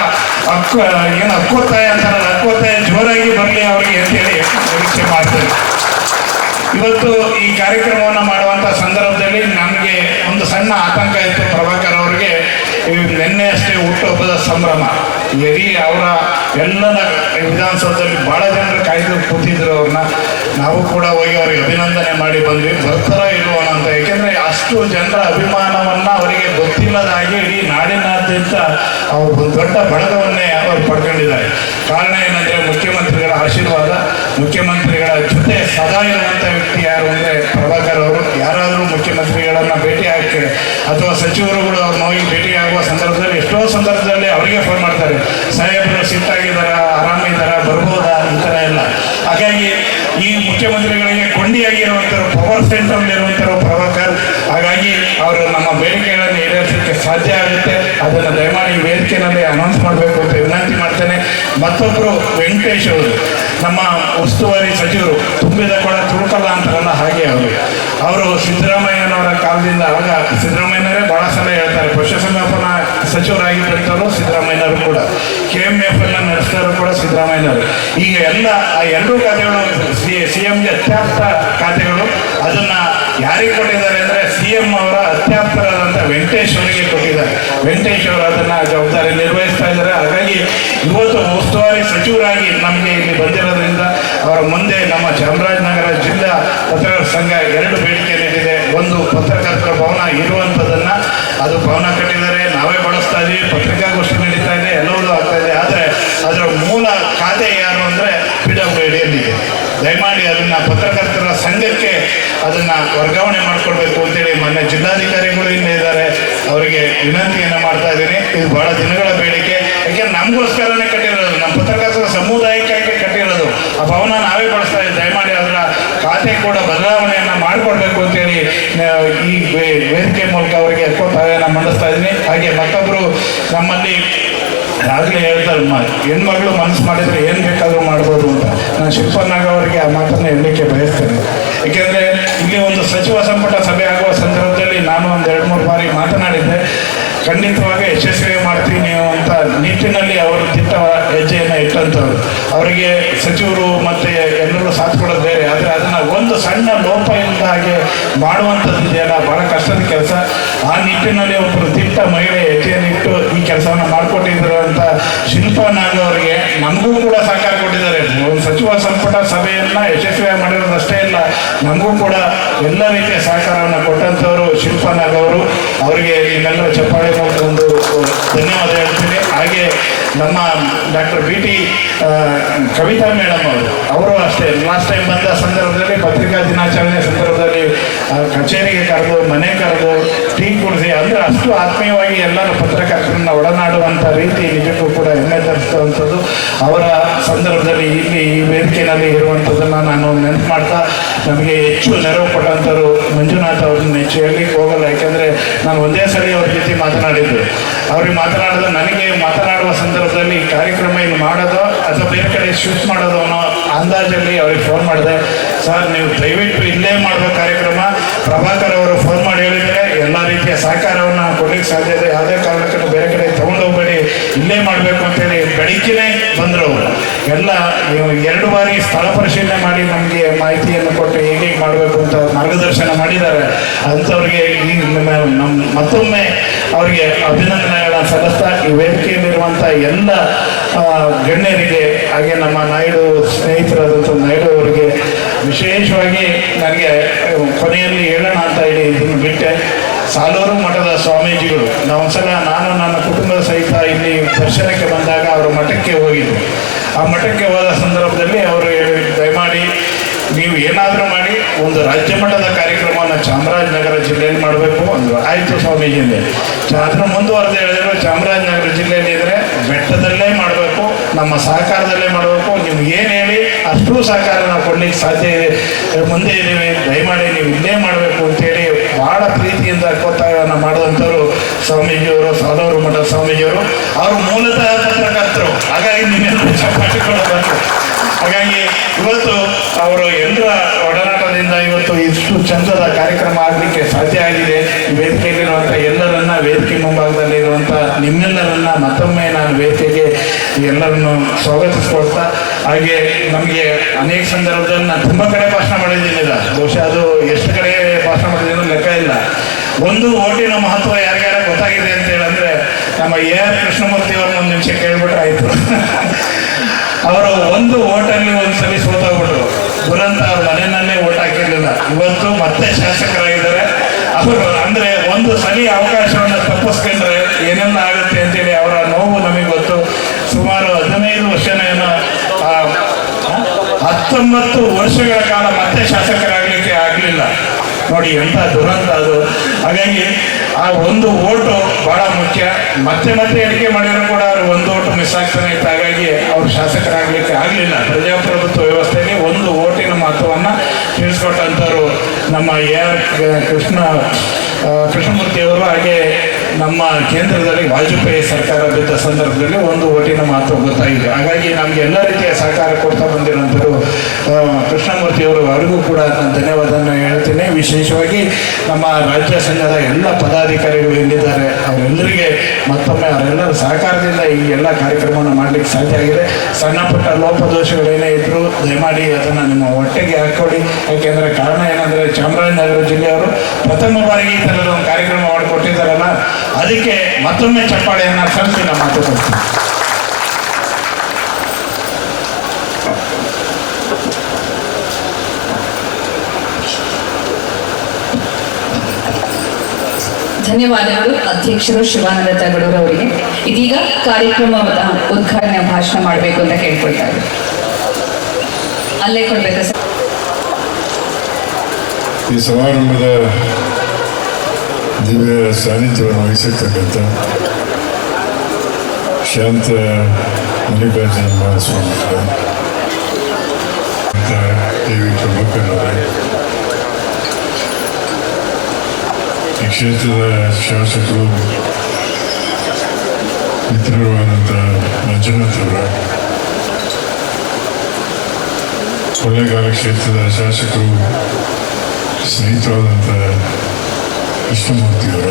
ಹಕ್ಕೊತ್ತಾಯ ಅಂತಾರಲ್ಲ, ಹಕ್ಕೊತ್ತಾಯ ಜೋರಾಗಿ ಬರಲಿ ಅವರಿಗೆ ಅಂತೇಳಿ ನಿರೀಕ್ಷೆ ಮಾಡ್ತೇನೆ. ಇವತ್ತು ಈ ಕಾರ್ಯಕ್ರಮವನ್ನು ಮಾಡುವಂಥ ಸಂದರ್ಭದಲ್ಲಿ ನನಗೆ ಒಂದು ಸಣ್ಣ ಆತಂಕ ಇತ್ತು. ಪ್ರಭಾಕರ್ ಅವರಿಗೆ ನಿನ್ನೆ ಅಷ್ಟೇ ಹುಟ್ಟುಹಬ್ಬದ ಸಂಭ್ರಮ. ಯದಿ ಅವರ ಎಲ್ಲರ ವಿಧಾನಸೌಧದಲ್ಲಿ ಭಾಳ ಜನರು ಕಾಯ್ದು ಕೂತಿದ್ರು. ಅವ್ರನ್ನ ನಾವು ಕೂಡ ಹೋಗಿ ಅವ್ರಿಗೆ ಅಭಿನಂದನೆ ಮಾಡಿ ಬಂದ್ವಿ. ಬರ್ತಾರೋ ಇಲ್ವೋ ಅಂತ. ಏಕೆಂದರೆ ಅಷ್ಟು ಜನರ ಅಭಿಮಾನವನ್ನು ಅವರಿಗೆ ಗೊತ್ತಿಲ್ಲದಾಗಿ ಇಡೀ ನಾಡಿನಾದ್ಯಂತ ಅವರು ಒಂದು ದೊಡ್ಡ ಬಳಗವನ್ನೇ ಅವರು ಪಡ್ಕೊಂಡಿದ್ದಾರೆ. ಕಾರಣ ಏನಂದರೆ ಮುಖ್ಯಮಂತ್ರಿಗಳ ಆಶೀರ್ವಾದ, ಮುಖ್ಯಮಂತ್ರಿಗಳ ಜೊತೆ ಸದಾ ಇರುವಂಥ ವ್ಯಕ್ತಿ ಯಾರು ಅಂದರೆ ಪ್ರಭಾಕರ್ ಅವರು. ಯಾರಾದರೂ ಮುಖ್ಯಮಂತ್ರಿಗಳನ್ನು ಭೇಟಿ ಹಾಕಿ ಅಥವಾ ಸಚಿವರುಗಳು ಅವ್ರನ್ನ ಹೋಗಿ ಭೇಟಿಯಾಗುವ ಸಂದರ್ಭದಲ್ಲಿ ಎಷ್ಟೋ ಸಂದರ್ಭದಲ್ಲಿ ಅವರಿಗೆ ಫೋನ್ ಮಾಡ್ತಾರೆ, ಸಾಹೇಬರು ಸಿಟ್ಟಾಗಿದ್ದಾರ, ಆರಾಮಿದ್ದಾರ, ಬರ್ಬೋದಾ, ಈ ಥರ ಎಲ್ಲ. ಹಾಗಾಗಿ ಈ ಮುಖ್ಯಮಂತ್ರಿಗಳಿಗೆ ಕೊಂಡಿಯಾಗಿರುವಂಥವ್ರು, ಪವರ್ ಸೆಂಟ್ರಲ್ಲಿರುವಂಥವ್ರು ಪ್ರಭಾಕರ್. ಹಾಗಾಗಿ ಅವರು ನಮ್ಮ ಬೇಡಿಕೆಗಳನ್ನು ಈಡೇರಿಸಲಿಕ್ಕೆ ಸಾಧ್ಯ ಆಗುತ್ತೆ. ಅದನ್ನು ದಯಮಾಡಿ ವೇದಿಕೆಯಲ್ಲಿ ಅನೌನ್ಸ್ ಮಾಡಬೇಕು ಅಂತ ವಿನಂತಿ ಮಾಡ್ತೇನೆ. ಮತ್ತೊಬ್ಬರು ವೆಂಕಟೇಶ್ ಅವರು, ನಮ್ಮ ಉಸ್ತುವಾರಿ ಸಚಿವರು, ತುಂಬಿದ ಕೊಡ ತುಳುಕಲ್ಲ ಅಂತಾರಲ್ಲ ಹಾಗೆ ಅವರು ಸಿದ್ದರಾಮಯ್ಯನವರ ಕಾಲದಿಂದ, ಆಗ ಸಿದ್ದರಾಮಯ್ಯನವರೇ ಭಾಳ ಸಲ ಹೇಳ್ತಾರೆ, ಪಶುಸಂಗೋಪನಾ ಸಚಿವರಾಗಿದ್ದಂಥವ್ರು ಸಿದ್ದರಾಮಯ್ಯನವರು ಕೂಡ, KMFL ನಡೆಸಿದವರು ಕೂಡ ಸಿದ್ದರಾಮಯ್ಯನವರು. ಈಗ ಎಲ್ಲ ಆ ಎರಡೂ ಖಾತೆಗಳು CMಗೆ ಅತ್ಯಾಪ್ತ ಖಾತೆಗಳು. ಅದನ್ನು ಯಾರಿಗೆ ಕೊಟ್ಟಿದ್ದಾರೆ ಅಂದರೆ CM ಅವರ ಅತ್ಯಾಪ್ತರಾದಂಥ ವೆಂಕಟೇಶ್ ಅವರಿಗೆ ಕೊಟ್ಟಿದ್ದಾರೆ. ವೆಂಕಟೇಶ್ ಅವರು ಅದನ್ನು ಜವಾಬ್ದಾರಿ ನಿರ್ವಹಿಸ್ತಾ ಇದ್ದಾರೆ. ಹಾಗಾಗಿ ಇವತ್ತು ಉಸ್ತುವಾರಿ ಸಚಿವರಾಗಿ ನಮಗೆ ಇಲ್ಲಿ ಬಂದಿರೋದ್ರಿಂದ ಅವರ ಮುಂದೆ ನಮ್ಮ ಚಾಮರಾಜನಗರ ಜಿಲ್ಲಾ ಪತ್ರಕರ್ತರ ಸಂಘ 2 ಬೇಡಿಕೆ ನೀಡಿದೆ. ಒಂದು, ಪತ್ರಕರ್ತರ ಭವನ ಇರುವಂಥದ್ದನ್ನು, ಅದು ಭವನ ಕಟ್ಟಿದ್ದಾರೆ, ನಾವೇ ಬಳಸ್ತಾ ಇದ್ದೀವಿ, ಪತ್ರಿಕಾಗೋಷ್ಠಿ ನಡೀತಾ ಇದೆ, ಎಲ್ಲವೂ ಆಗ್ತಾ ಇದೆ. ಆದರೆ ಅದರ ಮೂಲ ಖಾತೆ ಯಾರು ಅಂದರೆ PWDಯಲ್ಲಿದೆ. ದಯಮಾಡಿ ಅದನ್ನು ಪತ್ರಕರ್ತರ ಸಂಘಕ್ಕೆ ಅದನ್ನು ವರ್ಗಾವಣೆ ಮಾಡಿಕೊಡ್ಬೇಕು ಅಂತೇಳಿ ಮೊನ್ನೆ ಜಿಲ್ಲಾಧಿಕಾರಿಗಳು ಇಲ್ಲೇ ಇದ್ದಾರೆ, ಅವರಿಗೆ ವಿನಂತಿಯನ್ನು ಮಾಡ್ತಾ ಇದ್ದೀನಿ. ಇದು ಭಾಳ ದಿನಗಳ ಬೇಡಿಕೆ. ಯಾಕೆಂದ್ರೆ ನಮಗೋಸ್ಕರನೇ ಕಟ್ಟಿರೋದು, ನಮ್ಮ ಪತ್ರಕರ್ತರ ಸಮುದಾಯಕ್ಕಾಗಿ ಕಟ್ಟಿರೋದು. ಆ ಭವನ ನಾವೇ ಬಳಸ್ತಾ ಇದ್ದೀವಿ. ದಯಮಾಡಿ ಅದರ ಖಾತೆ ಕೂಡ ಬದಲಾವಣೆಯನ್ನು ಮಾಡಿಕೊಡ್ಬೇಕು ಅಂತೇಳಿ ಈ ವೇದಿಕೆ ಮೂಲಕ ಅವರಿಗೆ ಒತ್ತಾಯವನ್ನು ಮಂಡಿಸ್ತಾ ಇದ್ದೀನಿ. ಹಾಗೆ ಮತ್ತೊಬ್ಬರು ನಮ್ಮಲ್ಲಿ ಆಗಲೇ ಹೇಳ್ತಾರೆ, ಹೆಣ್ಮಗಳು ಮನಸ್ಸು ಮಾಡಿದರೆ ಏನು ಬೇಕಾದರೂ ಮಾಡ್ಬೋದು ಅಂತ. ನಾನು ಶಿಲ್ಪನಾಗ ಅವರಿಗೆ ಆ ಮಾತನ್ನು ಹೇಳಲಿಕ್ಕೆ ಬಯಸ್ತೇನೆ. ಏಕೆಂದರೆ ಇಲ್ಲಿ ಒಂದು ಸಚಿವ ಸಂಪುಟ ಸಭೆ ಆಗುವ ಸಂದರ್ಭದಲ್ಲಿ ನಾನು ಒಂದು 2-3 ಬಾರಿ ಮಾತನಾಡಿದ್ದೆ. ಖಂಡಿತವಾಗಿ ಯಶಸ್ವಿ ಮಾಡ್ತೀನಿ ಅಂತ ನಿಟ್ಟಿನಲ್ಲಿ ಅವರು ದಿಟ್ಟ ಹೆಜ್ಜೆಯನ್ನು ಇಟ್ಟಂಥವ್ರು. ಅವರಿಗೆ ಸಚಿವರು ಮತ್ತು ಎಲ್ಲರೂ ಸಾಥ್ ಕೊಡೋದು ಬೇರೆ, ಆದರೆ ಅದನ್ನು ಒಂದು ಸಣ್ಣ ಲೋಪ ಇಲ್ಲದ ಹಾಗೆ ಮಾಡುವಂಥದ್ದು ಇದೆಯಲ್ಲ, ಭಾಳ ಕಷ್ಟದ ಕೆಲಸ. ಆ ನಿಟ್ಟಿನಲ್ಲಿ ಒಬ್ಬರು ದಿಟ್ಟ ಮಹಿಳೆ ಹೆಜ್ಜೆಯನ್ನು ಇಟ್ಟು ಈ ಕೆಲಸವನ್ನು ಮಾಡಿಕೊಟ್ಟಿದ್ರು ಅಂತ ಶಿಲ್ಪನಾಗ ಅವರಿಗೆ, ನಮಗೂ ಕೂಡ ಸಹಕಾರ ಕೊಟ್ಟಿದ್ದಾರೆ. ಒಂದು ಸಚಿವ ಸಂಪುಟ ಸಭೆಯನ್ನು ಯಶಸ್ವಿಯಾಗಿ ಮಾಡಿರೋದಷ್ಟೇ ಇಲ್ಲ, ನಮಗೂ ಕೂಡ ಎಲ್ಲ ರೀತಿಯ ಸಹಕಾರವನ್ನು ಕೊಟ್ಟಂಥವರು ಶಿಲ್ಪನಾಗ ಅವರು. ಅವರಿಗೆ ನಿಮ್ಮೆಲ್ಲರ ಚಪ್ಪಾಳೆ ಒಂದು ಧನ್ಯವಾದ ಹೇಳ್ತೀನಿ. ಹಾಗೆ ನಮ್ಮ ಡಾಕ್ಟರ್ BT ಕವಿತಾ ಮೇಡಮ್ ಅವರು ಅಷ್ಟೇ ಲಾಸ್ಟ್ ಟೈಮ್ ಬಂದ ಸಂದರ್ಭದಲ್ಲಿ, ಪತ್ರಿಕಾ ದಿನಾಚರಣೆ ಸಂದರ್ಭದಲ್ಲಿ ಕಚೇರಿಗೆ ಕರೆದು, ಮನೆ ಕರೆದು, ಟೀ ಕುಡಿಸಿ, ಅಂದರೆ ಅಷ್ಟು ಆತ್ಮೀಯವಾಗಿ ಎಲ್ಲರ ಪತ್ರಕರ್ತರನ್ನ ಒಡನಾಡುವಂಥ ರೀತಿ ನಿಜಕ್ಕೂ ಕೂಡ ಹೆಮ್ಮೆ ತರಿಸುವಂಥದ್ದು. ಅವರ ಸಂದರ್ಭದಲ್ಲಿ ಇಲ್ಲಿ ಈ ವೇದಿಕೆಯಲ್ಲಿ ಇರುವಂಥದ್ದನ್ನು ನಾನು ನೆನಪು ಮಾಡ್ತಾ, ನಮಗೆ ಹೆಚ್ಚು ನೆರವು ಕೊಟ್ಟಂಥವ್ರು ಮಂಜುನಾಥ್ ಅವ್ರನ್ನ ಹೆಚ್ಚು ಹೇಳಲಿಕ್ಕೆ ಹೋಗಲ್ಲ. ಯಾಕೆಂದರೆ ನಾನು ಒಂದೇ ಸಲ ಅವ್ರ ಜೊತೆ ಮಾತನಾಡಿದ್ದು. ಅವ್ರಿಗೆ ಮಾತನಾಡಿದ, ನನಗೆ ಮಾತನಾಡುವ ಸಂದರ್ಭದಲ್ಲಿ ಕಾರ್ಯಕ್ರಮ ಇಲ್ಲಿ ಮಾಡೋದು ಅಥವಾ ಬೇರೆ ಕಡೆ ಶಿಫ್ಟ್ ಮಾಡೋದು ಅನ್ನೋ ಅಂದಾಜಲ್ಲಿ ಅವ್ರಿಗೆ ಫೋನ್ ಮಾಡಿದೆ. ಸರ್, ನೀವು ದಯವಿಟ್ಟು ಇಲ್ಲೇ ಮಾಡುವ ಕಾರ್ಯಕ್ರಮ, ಪ್ರಭಾಕರ್ ಅವರು ಫೋನ್ ಮಾಡಿ ಹೇಳಿದರೆ ಎಲ್ಲ ರೀತಿಯ ಸಹಕಾರವನ್ನು ಕೊಡಲಿಕ್ಕೆ ಸಾಧ್ಯ ಇದೆ, ಯಾವುದೇ ಕಾರಣಕ್ಕೂ ಬೇರೆ ಕಡೆ ತೊಗೊಂಡೋಗ್ಬೇಡಿ, ಇಲ್ಲೇ ಮಾಡಬೇಕು ಅಂತೇಳಿ ಬೆಳಗ್ಗೆನೇ ಬಂದರು ಅವರು. ಎಲ್ಲ 2 ಬಾರಿ ಸ್ಥಳ ಪರಿಶೀಲನೆ ಮಾಡಿ ನಮಗೆ ಮಾಹಿತಿಯನ್ನು ಕೊಟ್ಟು ಹೇಗೆ ಮಾಡಬೇಕು ಅಂತ ಮಾರ್ಗದರ್ಶನ ಮಾಡಿದ್ದಾರೆ. ಅಂಥವ್ರಿಗೆ ಈ ನಮ್ಮ ಮತ್ತೊಮ್ಮೆ ಅವರಿಗೆ ಅಭಿನಂದನೆಗಳನ್ನು ಸಲ್ಲಿಸ್ತಾ, ಈ ವೇದಿಕೆಯಲ್ಲಿರುವಂಥ ಎಲ್ಲ ಗಣ್ಯರಿಗೆ, ಹಾಗೆ ನಮ್ಮ ನಾಯ್ಡು ಸ್ನೇಹಿತರಾದಂಥ ನಾಯ್ಡು ಅವರಿಗೆ ವಿಶೇಷವಾಗಿ ನನಗೆ ಕೊನೆಯಲ್ಲಿ ಹೇಳೋಣ ಅಂತ ಹೇಳಿ ಇದನ್ನು ಬಿಟ್ಟೆ. ಸಾಲೂರು ಮಠದ ಸ್ವಾಮೀಜಿಗಳು, ನಾನು ನನ್ನ ಕುಟುಂಬದ ಸಹಿತ ಇಲ್ಲಿ ದರ್ಶನಕ್ಕೆ ಬಂದಾಗ ಅವರ ಮಠಕ್ಕೆ ಹೋಗಿದ್ದೆ. ಆ ಮಠಕ್ಕೆ ಹೋದ ಸಂದರ್ಭದಲ್ಲಿ ಅವರು ದಯಮಾಡಿ ನೀವು ಏನಾದರೂ ಮಾಡಿ ಒಂದು ರಾಜ್ಯ ಮಟ್ಟದ ಕಾರ್ಯಕ್ರಮವನ್ನು ಚಾಮರಾಜನಗರ ಜಿಲ್ಲೆಯಲ್ಲಿ ಮಾಡಬೇಕು ಅಂದರು. ಆಯಿತು ಸ್ವಾಮೀಜಿಂದೆ. ಅದನ್ನು ಮುಂದುವರೆದು ಹೇಳಿದ್ರು, ಚಾಮರಾಜನಗರ ಜಿಲ್ಲೆಯಲ್ಲಿ ಇದ್ದರೆ ಬೆಟ್ಟದಲ್ಲೇ ಮಾಡಬೇಕು, ನಮ್ಮ ಸಹಕಾರದಲ್ಲೇ ಮಾಡಬೇಕು, ನಿಮ್ಗೆ ಏನು ಹೇಳಿ ಅಷ್ಟು ಸಹಕಾರ ನಾವು ಕೊಡಲಿಕ್ಕೆ ಸಾಧ್ಯ ಇದೆ, ಮುಂದೆ ಇದ್ದೀವಿ, ದಯಮಾಡಿ ನೀವು ಇಲ್ಲೇ ಮಾಡಬೇಕು ಅಂತೇಳಿ ಭಾಳ ಪ್ರೀತಿಯಿಂದ ಒತ್ತಾಯವನ್ನು ಮಾಡಿದಂಥವ್ರು ಸ್ವಾಮೀಜಿಯವರು, ಸಾಲೂರು ಮಠದ ಸ್ವಾಮೀಜಿಯವರು. ಅವರು ಮೂಲತಃ ಪತ್ರಕರ್ತರು, ಹಾಗಾಗಿ ನಿಮ್ಮೆಲ್ಲರೂ ಚಪ್ಪಾಟಿಕೊಳ್ಳಬೇಕು. ಹಾಗಾಗಿ ಇವತ್ತು ಅವರು ಎಲ್ಲರ ಒಡನಾಟದಿಂದ ಇವತ್ತು ಇಷ್ಟು ಚಂದದ ಕಾರ್ಯಕ್ರಮ ಆಗಲಿಕ್ಕೆ ಸಾಧ್ಯ ಆಗಿದೆ. ವೇದಿಕೆಯಲ್ಲಿರುವಂಥ ಎಲ್ಲರನ್ನ, ವೇದಿಕೆ ಮುಂಭಾಗದಲ್ಲಿರುವಂಥ ನಿಮ್ಮೆಲ್ಲರನ್ನ ಮತ್ತೊಮ್ಮೆ ನಾನು ವೇದಿಕೆಗೆ ಎಲ್ಲರನ್ನು ಸ್ವಾಗತಿಸ್ಕೊಳ್ತಾ, ಹಾಗೆ ನಮಗೆ ಅನೇಕ ಸಂದರ್ಭದಲ್ಲಿ ನಾನು ತುಂಬ ಕಡೆ ಭಾಷಣ ಮಾಡಿದ್ದೀನಿ. ಬಹುಶಃ ಅದು ಎಷ್ಟು ಕಡೆ ಭಾಷಣ ಮಾಡಿದ್ದೀನಿ ಲೆಕ್ಕ ಇಲ್ಲ. ಒಂದು ಓಟಿನ ಮಹತ್ವ ಯಾರ್ಯಾರ ಗೊತ್ತಾಗಿದೆ ಅಂತ ಹೇಳಂದ್ರೆ, ನಮ್ಮ AR ಕೃಷ್ಣಮೂರ್ತಿ ಅವ್ರನ್ನ ಒಂದು ನಿಮಿಷ ಕೇಳ್ಬಿಟ್ರೆ ಆಯಿತು. ಅವರು ಒಂದು ಓಟಲ್ಲಿ ಒಂದ್ಸಲಿ ಸೋತೋಗ್ಬಿಟ್ರು. ದುರಂತ ಅವ್ರ ಮನೆಯಲ್ಲೇ ಓಟ್ ಹಾಕಿರ್ಲಿಲ್ಲ. ಇವತ್ತು ಮತ್ತೆ ಶಾಸಕರಾಗಿದ್ದಾರೆ ಅವರು. ಅಂದರೆ ಒಂದು ಸಲಿ ಅವಕಾಶವನ್ನು ತಪ್ಪಿಸ್ಕೊಂಡ್ರೆ ಏನೆಲ್ಲ ಆಗುತ್ತೆ ಅಂತೇಳಿ ಅವರ ನೋವು ನಮಗೆ ಗೊತ್ತು. ಸುಮಾರು 15 ವರ್ಷನೇನೋ 19 ವರ್ಷಗಳ ಕಾಲ ಮತ್ತೆ ಶಾಸಕರಾಗಲಿಕ್ಕೆ ಆಗಲಿಲ್ಲ. ನೋಡಿ ಎಂಥ ದುರಂತ ಅದು. ಹಾಗಾಗಿ ಆ ಒಂದು ಓಟು ಬಹಳ ಮುಖ್ಯ. ಮತ್ತೆ ಎಣಿಕೆ ಮಾಡಿದ್ರು ಕೂಡ ಅವರು ಒಂದು ಓಟು ಮಿಸ್ ಆಗ್ತಾನೆ ಇತ್ತು. ಹಾಗಾಗಿ ಅವರು ಶಾಸಕರಾಗಲಿಕ್ಕೆ ಆಗಲಿಲ್ಲ. ಪ್ರಜಾಪ್ರಭುತ್ವ ವ್ಯವಸ್ಥೆಯಲ್ಲಿ ಒಂದು ಓಟಿನ ಮಹತ್ವವನ್ನು ತಿಳಿಸ್ಕೊಟ್ಟಂಥವ್ರು ನಮ್ಮ AR ಕೃಷ್ಣಮೂರ್ತಿಯವರು. ಹಾಗೆ ನಮ್ಮ ಕೇಂದ್ರದಲ್ಲಿ ವಾಜಪೇಯಿ ಸರ್ಕಾರ ಬಿದ್ದ ಸಂದರ್ಭದಲ್ಲಿ ಒಂದು ಓಟಿನ ಮಾತು ಗೊತ್ತಾಗಿದೆ. ಹಾಗಾಗಿ ನಮಗೆ ಎಲ್ಲ ರೀತಿಯ ಸಹಕಾರ ಕೊಡ್ತಾ ಬಂದಿರುವಂಥದ್ದು ಕೃಷ್ಣಮೂರ್ತಿಯವರು, ಅವರಿಗೂ ಕೂಡ ನಾನು ಧನ್ಯವಾದನ ಹೇಳ್ತೀನಿ. ವಿಶೇಷವಾಗಿ ನಮ್ಮ ರಾಜ್ಯ ಸಂಘದ ಎಲ್ಲ ಪದಾಧಿಕಾರಿಗಳು ಎಲ್ಲಿದ್ದಾರೆ ಅವರೆಲ್ಲರಿಗೆ ಮತ್ತೊಮ್ಮೆ ಅವರೆಲ್ಲರ ಸಹಕಾರದಿಂದ ಈ ಎಲ್ಲ ಕಾರ್ಯಕ್ರಮವನ್ನು ಮಾಡಲಿಕ್ಕೆ ಸಾಧ್ಯ ಆಗಿದೆ. ಸಣ್ಣ ಪುಟ್ಟ ಲೋಪದೋಷಗಳೇನೇ ಇದ್ದರೂ ದಯಮಾಡಿ ಅದನ್ನು ನಿಮ್ಮ ಹೊಟ್ಟೆಗೆ ಹಾಕ್ಕೊಡಿ. ಯಾಕೆಂದರೆ ಕಾರಣ ಏನಂದರೆ ಚಾಮರಾಜನಗರ ಜಿಲ್ಲೆಯವರು ಪ್ರಥಮ ಬಾರಿಗೆ ಈ ಥರದ ಒಂದು ಕಾರ್ಯಕ್ರಮ ಮಾಡಿಕೊಟ್ಟಿದ್ದಾರಲ್ಲ, ಅದಕ್ಕೆ ಮತ್ತೊಮ್ಮೆ ಚಪ್ಪಾಳೆಯನ್ನು ಸಲ್ಲಿಸಿ ನಮ್ಮ ಮಾತುಕೊಡ್ತೀನಿ. ಧನ್ಯವಾದಗಳು ಅಧ್ಯಕ್ಷರು ಶಿವಾನಂದ ತಗಡೂರು ಅವರಿಗೆ. ಇದೀಗ ಕಾರ್ಯಕ್ರಮದ ಉದ್ಘಾಟನೆ ಭಾಷಣ ಮಾಡಬೇಕು ಅಂತ ಕೇಳ್ಕೊಳ್ತಾ ಇದ್ದಾರೆ. ಅಲ್ಲೇ ಕೊಡ್ಬೇಕಾ ಸರ್? ಈ ಸಮಾರಂಭದ ದಿವ್ಯ ಸಾನ್ನಿಧ್ಯವನ್ನು ವಹಿಸಿರ್ತಕ್ಕಂಥ ಶಾಂತ ಮಲ್ಲಿಕಾರ್ಜುನ ಮಹಾಸ್ವಾಮಿಗಳ ದೇವಿ ಪ್ರಭುಕರವರೇ, ಈ ಕ್ಷೇತ್ರದ ಶಾಸಕರು ಮಿತ್ರರಾದಂಥ ಮಂಜುನಾಥ್ರವರ, ಕೊಳ್ಳೇಗಾಲ ಕ್ಷೇತ್ರದ ಶಾಸಕರು ಸ್ನೇಹಿತರಾದಂಥ ಕೃಷ್ಣಮೂರ್ತಿಯವರ,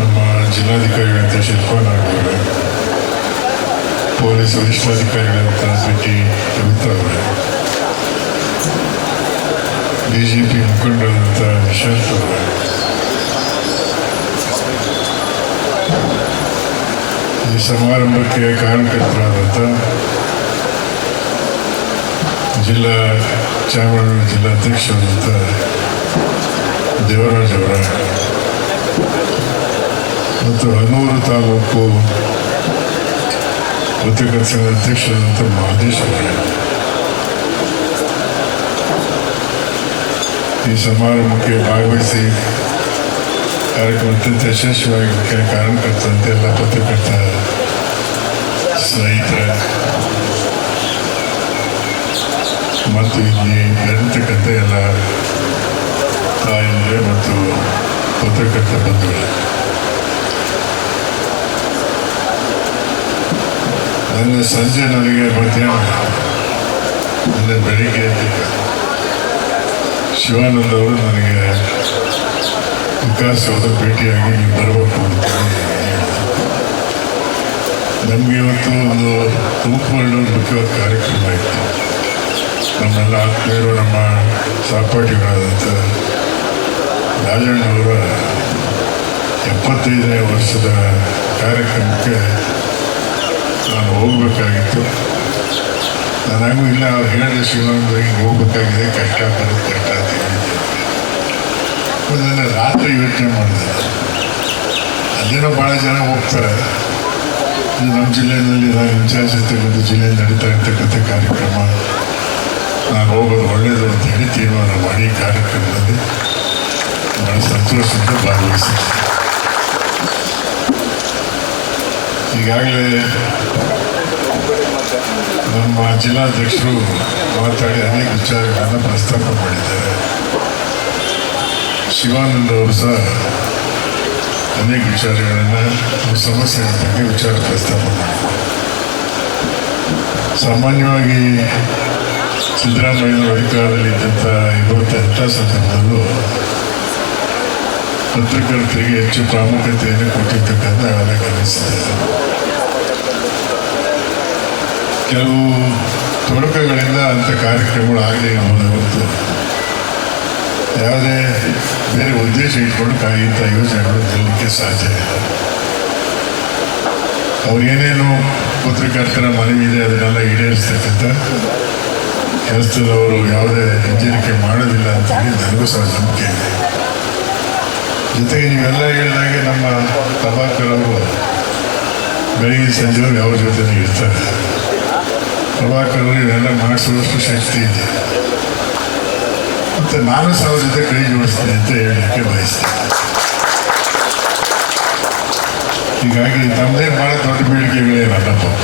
ನಮ್ಮ ಜಿಲ್ಲಾಧಿಕಾರಿಗಳಂತ ಶಿಲ್ಪಾನಾಗವರ, ಪೊಲೀಸ್ ವರಿಷ್ಠಾಧಿಕಾರಿಗಳಂತ ಶ್ರೀ ಕವಿತಾ ಅವರ, BJP ಮುಖಂಡರಾದಂಥ ನಿಶಾಂತ್ ಅವರ, ಈ ಸಮಾರಂಭಕ್ಕೆ ಕಾರಣಕರ್ತರಾದಂಥ ಚಾಮರಾಜನಗರ ಜಿಲ್ಲಾಧ್ಯಕ್ಷರಾದಂಥ ದೇವರಾಜ್ ಅವರ ಮತ್ತು ಹನೂರು ತಾಲೂಕು ಪತ್ರಕರ್ತರ ಸಂಘದ ಅಧ್ಯಕ್ಷರಾದಂಥ ಮಹದೇಶ್ ಅವರ, ಈ ಸಮಾರಂಭಕ್ಕೆ ಭಾಗವಹಿಸಿ ಕಾರ್ಯಕ್ರಮ ಅತ್ಯಂತ ಯಶಸ್ವಿಯಾಗಿ ಕಾರಣಕರ್ತಂತೆ ಎಲ್ಲ ಪತ್ರಕರ್ತ ಸ್ನೇಹಿತರ ಮತ್ತು ಇಲ್ಲಿ ಇರತಕ್ಕಂಥ ಎಲ್ಲ ತಾಯಂದಿರೆ ಮತ್ತು ಪತ್ರಕರ್ತ ಬಂಧುಗಳು, ನನ್ನ ಸಂಜೆ ನನಗೆ ಮಧ್ಯಾಹ್ನ ನಿನ್ನೆ ಬೆಳಿಗ್ಗೆ ಶಿವಾನಂದ ಅವರು ನನಗೆ ವಿಕಾಸವಾದ ಭೇಟಿಯಾಗಿ ನೀವು ಬರಬೇಕು ಅಂತ ನಮಗೆ ಇವತ್ತು ಒಂದು ತುಮಕೂರು ಮುಖ್ಯವಾದ ಕಾರ್ಯಕ್ರಮ ಇತ್ತು. ನಮ್ಮೆಲ್ಲ ಆತ್ಮೀಯರು, ನಮ್ಮ ಸಹಪಾಠಿಗಳಾದಂಥ ರಾಜಣ್ಣವರ 75ನೇ ವರ್ಷದ ಕಾರ್ಯಕ್ರಮಕ್ಕೆ ನಾನು ಹೋಗಬೇಕಾಗಿತ್ತು. ನನಗೂ ಇಲ್ಲ, ಅವ್ರು ಹೇಳಿದ ಶಿವಾನಂದರಿಗೆ ಹೋಗ್ಬೇಕಾಗಿದೆ, ಕಷ್ಟ ಬರುತ್ತೆ, ಕಷ್ಟ ಅಂತ ಹೇಳಿದ್ದೆ. ನನ್ನ ರಾತ್ರಿ ಯೋಚನೆ ಮಾಡಿದೆ, ಅದೇನೋ ಭಾಳ ಜನ ಹೋಗ್ತಾರೆ. ಇದು ನಮ್ಮ ಜಿಲ್ಲೆಯಲ್ಲಿ ನಾನು ಇನ್ಚಾರ್ಜ್ ಇರ್ತಕ್ಕಂಥ ಜಿಲ್ಲೆಯಲ್ಲಿ ನಡೀತಾ ಇರ್ತಕ್ಕಂಥ ಕಾರ್ಯಕ್ರಮ, ನಾನು ಹೋಗೋದು ಒಳ್ಳೆಯದು ಅಂತ ಹೇಳಿ ತೀರ್ಮಾನ ಮಾಡಿ ಕಾರ್ಯಕ್ರಮದಲ್ಲಿ ಭಾಳ ಸಂತೋಷದಿಂದ ಭಾಗವಹಿಸಿದ್ದೆ. ಈಗಾಗಲೇ ನಮ್ಮ ಜಿಲ್ಲಾಧ್ಯಕ್ಷರು ಮಾತಾಡಿ ಅನೇಕ ವಿಚಾರಗಳನ್ನು ಪ್ರಸ್ತಾಪ ಮಾಡಿದ್ದಾರೆ. ಶಿವಾನಂದ ಅವರು ಸಹ ಅನೇಕ ವಿಚಾರಗಳನ್ನು, ಸಮಸ್ಯೆಗಳ ಬಗ್ಗೆ ವಿಚಾರ ಪ್ರಸ್ತಾಪ ಮಾಡಿದ್ದಾರೆ. ಸಾಮಾನ್ಯವಾಗಿ ಸಿದ್ದರಾಮಯ್ಯನವರ ಅಧಿಕಾರದಲ್ಲಿದ್ದಂಥ ಇರುವಂಥ ಸಂದರ್ಭದಲ್ಲೂ ಪತ್ರಕರ್ತರಿಗೆ ಹೆಚ್ಚು ಪ್ರಾಮುಖ್ಯತೆಯನ್ನು ಕೊಟ್ಟಿರ್ತಕ್ಕಂಥ ನಾವೆಲ್ಲ ಗಮನಿಸಿದ್ದೇವೆ. ಕೆಲವು ತೊಡಕುಗಳಿಂದ ಅಂಥ ಕಾರ್ಯಕ್ರಮಗಳು ಆಗಲಿ ಎಂಬುದು ಹೊರತು ಯಾವುದೇ ಬೇರೆ ಉದ್ದೇಶ ಇಟ್ಕೊಂಡು ಇಂಥ ಯೋಜನೆಗಳು ಗೆಲ್ಲಲಿಕ್ಕೆ ಸಾಧ್ಯ ಇಲ್ಲ. ಅವ್ರೇನೇನು ಪತ್ರಕರ್ತರ ಮನವಿ ಇದೆ ಅದನ್ನೆಲ್ಲ ಈಡೇರಿಸ್ತಕ್ಕಂಥ ಕೆಲಸದಲ್ಲಿ ಅವರು ಯಾವುದೇ ಹಿಂಜರಿಕೆ ಮಾಡೋದಿಲ್ಲ ಅಂತೇಳಿ ನನಗೂ ಸಹ ನಂಬಿಕೆ ಇದೆ. ಜೊತೆಗೆ ನೀವೆಲ್ಲ ಹೇಳಿದಾಗೆ ನಮ್ಮ ಪ್ರಭಾಕರ್ ಅವರು ಬೆಳಗಿನ ಸಂಜೆಯವರು ಯಾವ ಜೊತೆ ಇರ್ತಾರೆ. ಪ್ರಭಾಕರ್ ಅವರು ಇವೆಲ್ಲ ಮಾಡಿಸುವಷ್ಟು ಶಕ್ತಿ ಇದೆ. ಮತ್ತು ನಾನು ಸಹ ಅವ್ರ ಜೊತೆ ಕೈ ಜೋಡಿಸ್ತೀನಿ ಅಂತ ಹೇಳಲಿಕ್ಕೆ ಬಯಸ್ತೇನೆ. ಹೀಗಾಗಿ ನಮ್ಮದೇ ಭಾಳ ದೊಡ್ಡ ಬೇಡಿಕೆಗಳೇನಲ್ಲ ಪಾಪ.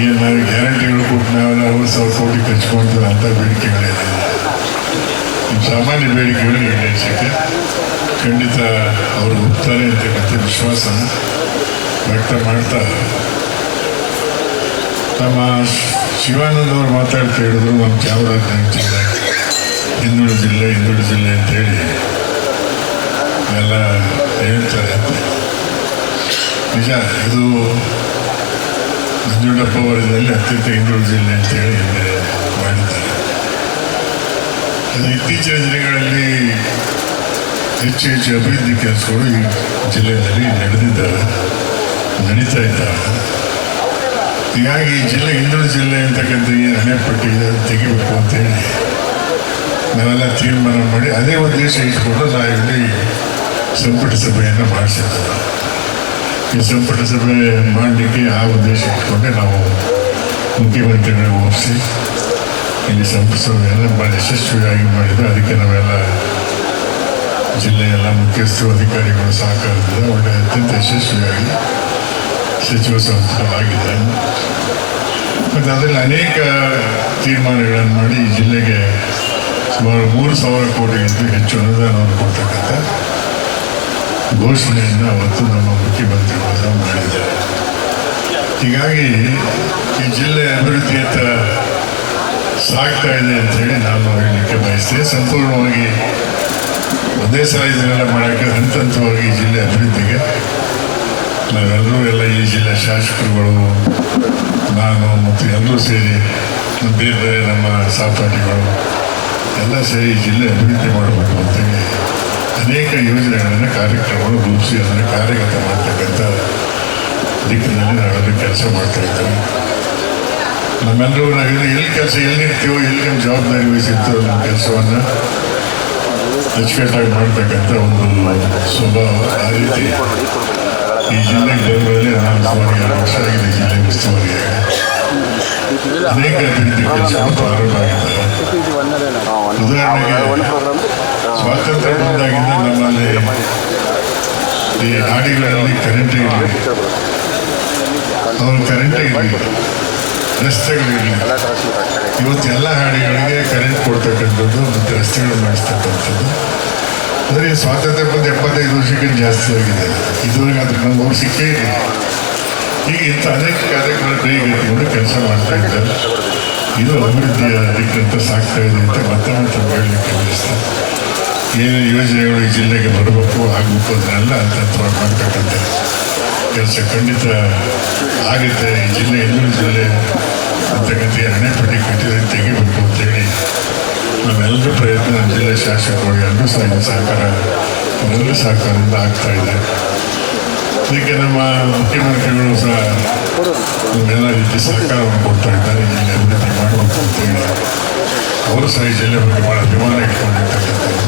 ಈಗ ನಾವು ಗ್ಯಾರಂಟಿಗಳು ಕೊಟ್ಟು ನಾವೆಲ್ಲ 60,000 ಕೋಟಿ ಖರ್ಚು ಮಾಡ್ತೀವಿ ಅಂತ ಬೇಡಿಕೆಗಳೇನಿಲ್ಲ. ಸಾಮಾನ್ಯ ಬೇಡಿಕೆಗಳು ಈಡೇರಿಸಕ್ಕೆ ಖಂಡಿತ ಅವರು ಹೋಗ್ತಾರೆ ಅಂತಕ್ಕಂಥ ವಿಶ್ವಾಸನ ವ್ಯಕ್ತ ಮಾಡ್ತಾ ನಮ್ಮ ಶಿವಾನಂದ ಅವರು ಮಾತಾಡ್ತಾ ಹೇಳಿದ್ರು ನಮ್ಮ ಚಾಮರಾಜನಗರ ಜಿಲ್ಲೆ ಹಿಂದುಳಿದ ಜಿಲ್ಲೆ ಅಂತೇಳಿ ಎಲ್ಲ ಹೇಳ್ತಾರೆ ಅಂತ. ನಿಜ, ಇದು ನಂಜುಂಡಪ್ಪ ವರದಿಯಲ್ಲಿ ಅತ್ಯಂತ ಹಿಂದುಳಿದ ಜಿಲ್ಲೆ ಅಂತೇಳಿ ಮಾಡಿದ್ದಾರೆ. ಅದು ಇತ್ತೀಚಿನ ದಿನಗಳಲ್ಲಿ ಹೆಚ್ಚು ಅಭಿವೃದ್ಧಿ ಕೆಲಸಗಳು ಈ ಜಿಲ್ಲೆಯಲ್ಲಿ ನಡೀತಾ ಇದ್ದಾವೆ. ಹೀಗಾಗಿ ಈ ಜಿಲ್ಲೆ ಹಿಂದುಳಿದ ಜಿಲ್ಲೆ ಅಂತಕ್ಕಂಥ ಏನು ಹಣೆಪಟ್ಟಿ ತೆಗಿಬೇಕು ಅಂತೇಳಿ ನಾವೆಲ್ಲ ತೀರ್ಮಾನ ಮಾಡಿ ಅದೇ ಉದ್ದೇಶ ಇಟ್ಕೊಂಡು ನಾವಿಲ್ಲಿ ಸಂಪುಟ ಸಭೆಯನ್ನು ಮಾಡಿಸಿದ್ದೇವೆ. ಈ ಸಂಪುಟ ಸಭೆ ಮಾಡಲಿಕ್ಕೆ ಆ ಉದ್ದೇಶ ಇಟ್ಕೊಂಡೆ ನಾವು ಮುಖ್ಯಮಂತ್ರಿಗಳಿಗೆ ಒಪ್ಪಿಸಿ ಇಲ್ಲಿ ಸಂಪುಟ ಸಭೆಯನ್ನು ಭಾಳ ಯಶಸ್ವಿಯಾಗಿ ಮಾಡಿದ್ದು. ಅದಕ್ಕೆ ನಾವೆಲ್ಲ ಜಿಲ್ಲೆಯೆಲ್ಲ ಮುಖ್ಯಸ್ಥರು ಅಧಿಕಾರಿಗಳು ಸಹಕಾರದಿಂದ ಒಳ್ಳೆಯ ಅತ್ಯಂತ ಯಶಸ್ವಿಯಾಗಿ ಸಚಿವ ಸಂಪುಟ ಆಗಿದೆ. ಮತ್ತು ಅದರಲ್ಲಿ ಅನೇಕ ತೀರ್ಮಾನಗಳನ್ನು ಮಾಡಿ ಈ ಜಿಲ್ಲೆಗೆ ಸುಮಾರು 3,000 ಕೋಟಿಗಿಂತ ಹೆಚ್ಚು ಅನುದಾನವನ್ನು ಕೊಡ್ತಕ್ಕಂಥ ಘೋಷಣೆಯನ್ನು ಅವತ್ತು ನಮ್ಮ ಮುಖ್ಯಮಂತ್ರಿಗಳು ಮಾಡಿದ್ದಾರೆ. ಹೀಗಾಗಿ ಈ ಜಿಲ್ಲೆ ಅಭಿವೃದ್ಧಿಯತ್ತ ಸಾಗ್ತಾ ಇದೆ ಅಂತೇಳಿ ನಾನು ಹೇಳಲಿಕ್ಕೆ ಬಯಸ್ತೇನೆ. ಸಂಪೂರ್ಣವಾಗಿ ಒಂದೇ ಸಲ ಇದನ್ನೆಲ್ಲ ಮಾಡೋಕ್ಕೆ ಹಂತವಾಗಿ ಈ ಜಿಲ್ಲೆ ಅಭಿವೃದ್ಧಿಗೆ ನಾವೆಲ್ಲರೂ ಈ ಜಿಲ್ಲೆ ಶಾಸಕರುಗಳು, ನಾನು ಮತ್ತು ಎಲ್ಲರೂ ಸೇರಿ ಬೇರೆ ನಮ್ಮ ಸಹಪಾಠಿಗಳು ಎಲ್ಲ ಸೇರಿ ಈ ಜಿಲ್ಲೆ ಅಭಿವೃದ್ಧಿ ಮಾಡಬೇಕು ಅಂತೇಳಿ ಅನೇಕ ಯೋಜನೆಗಳನ್ನು ಕಾರ್ಯಕ್ರಮಗಳು ರೂಪಿಸಿ ಅದನ್ನು ಕಾರ್ಯಗತ ಮಾಡ್ತಕ್ಕಂಥ ದಿಕ್ಕಿನಲ್ಲಿ ನಾವೆಲ್ಲ ಕೆಲಸ ಮಾಡ್ತಾ ಇದ್ದೇವೆ. ನಮ್ಮೆಲ್ಲರೂ ನಾವೆಲ್ಲ ಎಲ್ಲಿರ್ತೀವೋ ಎಲ್ಲಿ ನಮ್ಮ ಜವಾಬ್ದಾರಿ ವಹಿಸಿರ್ತೀವೋ ನಮ್ಮ ಕೆಲಸವನ್ನು ಅಚ್ಚುಕಟ್ಟಾಗಿ ಮಾಡ್ತಕ್ಕಂಥ ಒಂದು ಸ್ವಭಾವ. ಆ ರೀತಿ ಈ ಜಿಲ್ಲೆಗೆ ಬಂದಮೇಲೆ ನಾನು ಸುಮಾರು 2 ವರ್ಷ ಆಗಿದೆ ಜಿಲ್ಲೆ ಉಸ್ತುವಾರಿಯಾಗಿ. ಅನೇಕ ಅಭಿವೃದ್ಧಿ ಕೆಲಸಗಳು ಪ್ರಾರಂಭ ಆಗಿದ್ದಾರೆ. ಉದಾಹರಣೆಗೆ ಸ್ವಾತಂತ್ರ್ಯ ಬಂದಾಗಿಂದ ನಮ್ಮಲ್ಲಿ ಈ ಹಾಡಿಗಳಲ್ಲಿ ಕರೆಂಟೇ ಇರಲಿಲ್ಲ, ಅವರು ಕರೆಂಟೇ ಇರಲಿಲ್ಲ, ರಸ್ತೆಗಳಿರಲಿಲ್ಲ. ಇವತ್ತು ಎಲ್ಲ ಹಾಡಿಗಳಿಗೆ ಕರೆಂಟ್ ಕೊಡ್ತಕ್ಕಂಥದ್ದು ಮತ್ತು ರಸ್ತೆಗಳು ಮಾಡಿಸ್ತಕ್ಕಂಥದ್ದು. ಅಂದರೆ ಸ್ವಾತಂತ್ರ್ಯ ಬಂದು 75 ವರ್ಷಕ್ಕಿಂತ ಜಾಸ್ತಿ ಆಗಿದೆ. ಇದುವರೆಗೆ ಅದಕ್ಕೆ ನಮ್ಗೆ ಅವ್ರು ಸಿಕ್ಕೇ ಇಲ್ಲ. ಹೀಗೆ ಇಂಥ ಅನೇಕ ಕಾರ್ಯಕ್ರಮ ಕೈಗೆತ್ತಿಕೊಂಡು ಕೆಲಸ ಮಾಡ್ತಾ ಇದ್ದಾರೆ. ಇದು ಅಭಿವೃದ್ಧಿಯ ದಿಕ್ಕಂತ ಸಾಗ್ತಾ ಇದೆ ಅಂತ ಮತ್ತೆ ಹೇಳಲಿಕ್ಕೆ ಬಯಸ್ತಾರೆ. ಏನೇನು ಯೋಜನೆಗಳು ಈ ಜಿಲ್ಲೆಗೆ ಬರಬೇಕು ಆಗಬೇಕು ಅದನ್ನೆಲ್ಲ ಹಂತವಾಗಿ ಮಾಡ್ತಕ್ಕಂಥ ಕೆಲಸ ಖಂಡಿತ ಆಗುತ್ತೆ. ಈ ಜಿಲ್ಲೆ ಹಿಂದುಳಿದ ಜಿಲ್ಲೆ ಅಂತಕ್ಕಂಥ ಹಣೆಪಟ್ಟಿ ಕಟ್ಟಿದ್ರೆ ತೆಗಿಬೇಕು ಅಂತೇಳಿ ನಾವೆಲ್ಲರೂ ಪ್ರಯತ್ನ ನಮ್ಮ ಜಿಲ್ಲೆ ಶಾಸಕರು ಎಲ್ಲರೂ ಸಹಕಾರ ಅವರೆಲ್ಲರೂ ಸಹಕಾರದಿಂದ ಆಗ್ತಾ ಇದೆ. ಅದಕ್ಕೆ ನಮ್ಮ ಮುಖ್ಯಮಂತ್ರಿಗಳು ಸಹ ಎಲ್ಲ ರೀತಿ ಸಹಕಾರವನ್ನು ಕೊಡ್ತಾ ಇದ್ದಾರೆ. ಈ ಜಿಲ್ಲೆ ಅಭಿವೃದ್ಧಿ ಮಾಡಬೇಕು ಅಂತೇಳಿ ಅವರು ಸಹ ಈ ಜಿಲ್ಲೆ ಬಗ್ಗೆ ಭಾಳ ಅಭಿಮಾನ ಇಟ್ಕೊಂಡಿರ್ತಕ್ಕಂಥದ್ದು.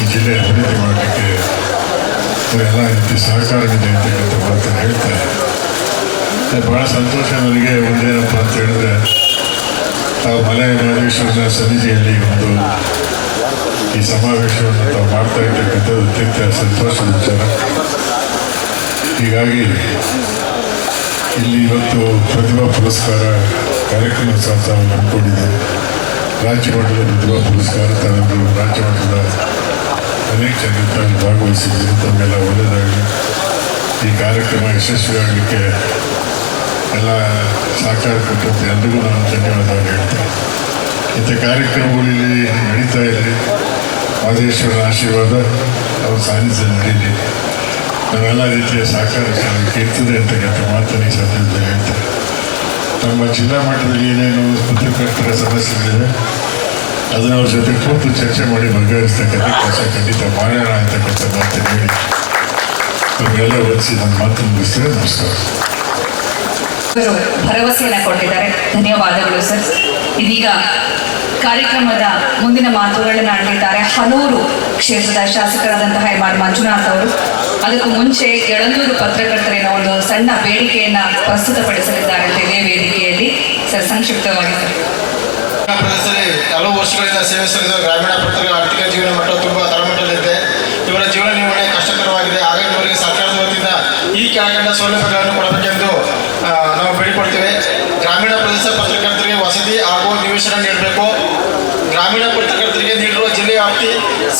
ಈ ಜಿಲ್ಲೆ ಅಭಿವೃದ್ಧಿ ಮಾಡಲಿಕ್ಕೆ ಎಲ್ಲ ರೀತಿ ಸಹಕಾರವಿದೆ ಅಂತಕ್ಕಂಥ ಮಾತನ್ನು ಹೇಳ್ತಾರೆ. ಭಾಳ ಸಂತೋಷ ನನಗೆ ಒಂದೇನಪ್ಪ ಅಂತ ಹೇಳಿದ್ರೆ, ತಾವು ಮಲೆ ಮಹದೇಶ್ವರನ ಸನ್ನಿಧಿಯಲ್ಲಿ ಒಂದು ಈ ಸಮಾವೇಶವನ್ನು ತಾವು ಮಾಡ್ತಾ ಇರ್ತಕ್ಕಂಥದ್ದು ಅತ್ಯಂತ ಸಂತೋಷದ ವಿಚಾರ. ಹೀಗಾಗಿ ಇಲ್ಲಿ ಇವತ್ತು ಪ್ರತಿಭಾ ಪುರಸ್ಕಾರ ಕಾರ್ಯಕ್ರಮ ಸಹ ತಾವು ಹಮ್ಮಿಕೊಂಡಿದೆ. ರಾಜ್ಯ ಮಟ್ಟದ ಪ್ರತಿಭಾ ಪುರಸ್ಕಾರ ತಾವೆಲ್ಲರೂ ರಾಜ್ಯ ಮಟ್ಟದ ಅನೇಕ ಜನರು ತಾವು ಭಾಗವಹಿಸಿದ್ದೀರಿ. ತಮಗೆಲ್ಲ ಒಳ್ಳೆಯದಾಗಲಿ. ಈ ಕಾರ್ಯಕ್ರಮ ಯಶಸ್ವಿಯಾಗಲಿಕ್ಕೆ ಎಲ್ಲ ಸಹಕಾರ ಕೊಟ್ಟಂತ ಎಲ್ರಿಗೂ ನಾನು ಧನ್ಯವಾದಗಳು ಹೇಳ್ತೇನೆ. ಇಂಥ ಕಾರ್ಯಕ್ರಮಗಳು ಇಲ್ಲಿ ನಡೀತಾ ಇರಲಿ, ಮಹದೇಶ್ವರನ ಆಶೀರ್ವಾದ ಅವ್ರ ಸಾನ್ನಿಧ್ಯ ನಡೀಲಿ, ನಾವೆಲ್ಲ ರೀತಿಯ ಸಹಕಾರ ಇರ್ತದೆ ಅಂತಕ್ಕಂಥ ಮಾತನ್ನು ಈ ಸಂದರ್ಭದಲ್ಲಿ ಹೇಳ್ತಾರೆ. ನಮ್ಮ ಜಿಲ್ಲಾ ಮಟ್ಟದಲ್ಲಿ ಏನೇನು ಪತ್ರಕರ್ತರ ಸಮಸ್ಯೆಗಳಿದೆ ಅದನ್ನು ಅವ್ರ ಜೊತೆ ಕೂತು ಚರ್ಚೆ ಮಾಡಿ ಬಗೆಹರಿಸ್ತಕ್ಕಂಥ ಕೆಲಸ ಖಂಡಿತ ಮಾಡೋಣ ಅಂತಕ್ಕಂಥ ಮಾತನ್ನು ಹೇಳಿ ಅವ್ರಿಗೆಲ್ಲ ಒಲಿಸಿ ನನ್ನ ಮಾತನ್ನು ಮುಗಿಸ್ತೇನೆ. ನಮಸ್ಕಾರ. ಭರವಸೆಯನ್ನು ಕೊಟ್ಟಿದ್ದಾರೆ. ಧನ್ಯವಾದಗಳು ಸರ್. ಇದೀಗ ಕಾರ್ಯಕ್ರಮದ ಮುಂದಿನ ಮಾತುಗಳನ್ನು ಆಡಲಿದ್ದಾರೆ ಹನೂರು ಕ್ಷೇತ್ರದ ಶಾಸಕರಾದಂತಹ ಎಂ.ಆರ್. ಮಂಜುನಾಥ್ ಅವರು. ಅದಕ್ಕೂ ಮುಂಚೆ ಯಳಂದೂರು ಪತ್ರಕರ್ತರಿನ ಒಂದು ಸಣ್ಣ ಬೇಡಿಕೆಯನ್ನ ಪ್ರಸ್ತುತಪಡಿಸಲಿದ್ದಾರೆ ಇದೇ ವೇದಿಕೆಯಲ್ಲಿ. ಸರ್, ಸಂಕ್ಷಿಪ್ತವಾಗಿ ಸರ್. ಪ್ರದೇಶದಲ್ಲಿ ಹಲವು ವರ್ಷಗಳಿಂದ ಸೇವೆ ಸಲ್ಲಿಸಿದ ಗ್ರಾಮೀಣ ಪತ್ರಕರ್ತರ ಆರ್ಥಿಕ ಜೀವನ ಮಟ್ಟ ತುಂಬ ತಳಮಟ್ಟದಲ್ಲಿದೆ. ಇವರ ಜೀವನ ನಿರ್ವಹಣೆ ಕಷ್ಟಕರವಾಗಿದೆ. ಹಾಗಾಗಿ ಇವರಿಗೆ ಸರ್ಕಾರದ ವತಿಯಿಂದ ಈ ಕೆಳಕಂಡ ಸೌಲಭ್ಯಗಳನ್ನು ಕೊಡಬೇಕೆಂದು ನಾವು ಬೇಡಿಕೊಳ್ತೇವೆ. ಗ್ರಾಮೀಣ ಪ್ರದೇಶ ಪತ್ರಕರ್ತರಿಗೆ ವಸತಿ ಹಾಗೂ ನಿವೇಶನ ನೀಡಬೇಕು. ಗ್ರಾಮೀಣ ಪತ್ರಕರ್ತರಿಗೆ ನೀಡಿರುವ ಜಿಲ್ಲೆಯ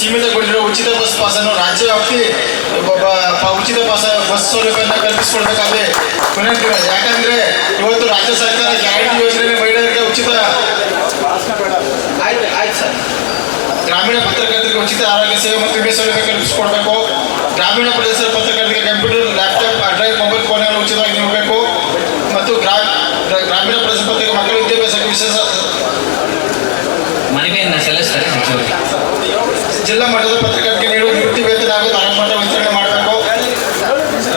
ಸೀಮಿತಗೊಂಡಿರುವ ಉಚಿತ ಬಸ್ ಪಾಸನ್ನು ರಾಜ್ಯ ವ್ಯಾಪ್ತಿ ಉಚಿತ ಬಸ್ ಸೌಲಭ್ಯವನ್ನು ಕಲ್ಪಿಸಿಕೊಡ್ಬೇಕಾದ್ರೆ ವಿನಂತಿದೆ. ಯಾಕಂದ್ರೆ ಇವತ್ತು ರಾಜ್ಯ ಸರ್ಕಾರ ಗ್ಯಾರಂಟಿ ಯೋಜನೆ ಮಹಿಳೆಯರಿಗೆ ಉಚಿತ ಗ್ರಾಮೀಣ ಪತ್ರಕರ್ತರಿಗೆ ಉಚಿತ ಆರೋಗ್ಯ ಸೇವೆ ಮತ್ತು ವಿಮೆ ಸೌಲಭ್ಯ ಕಲ್ಪಿಸಿಕೊಡ್ಬೇಕು. ಗ್ರಾಮೀಣ ಪ್ರದೇಶದ ಪತ್ರಕರ್ತರಿಗೆ ಕಂಪ್ಯೂಟರ್, ಲ್ಯಾಪ್ಟಾಪ್, ಡ್ರೈವ್, ಮೊಬೈಲ್ ಫೋನ್ಗಳನ್ನು ಉಚಿತವಾಗಿ ನೀಡಬೇಕು ಮತ್ತು ಗ್ರಾಮೀಣ ಪ್ರದೇಶ ಪತ್ರಿಕೆ ಮಕ್ಕಳ ವಿದ್ಯಾಭ್ಯಾಸಕ್ಕೆ ವಿಶೇಷ ಮನವಿಯನ್ನು ಸಲ್ಲಿಸ್ತಾರೆ ಸಚಿವರು. ಜಿಲ್ಲಾ ಮಟ್ಟದ ಪತ್ರಕರ್ತರಿಗೆ ನೀಡುವ ನಿವೃತ್ತಿ ವೇತನ ಹಾಗೂ ತಾಳಮಟ್ಟ ವಿತರಣೆ ಮಾಡಬೇಕು.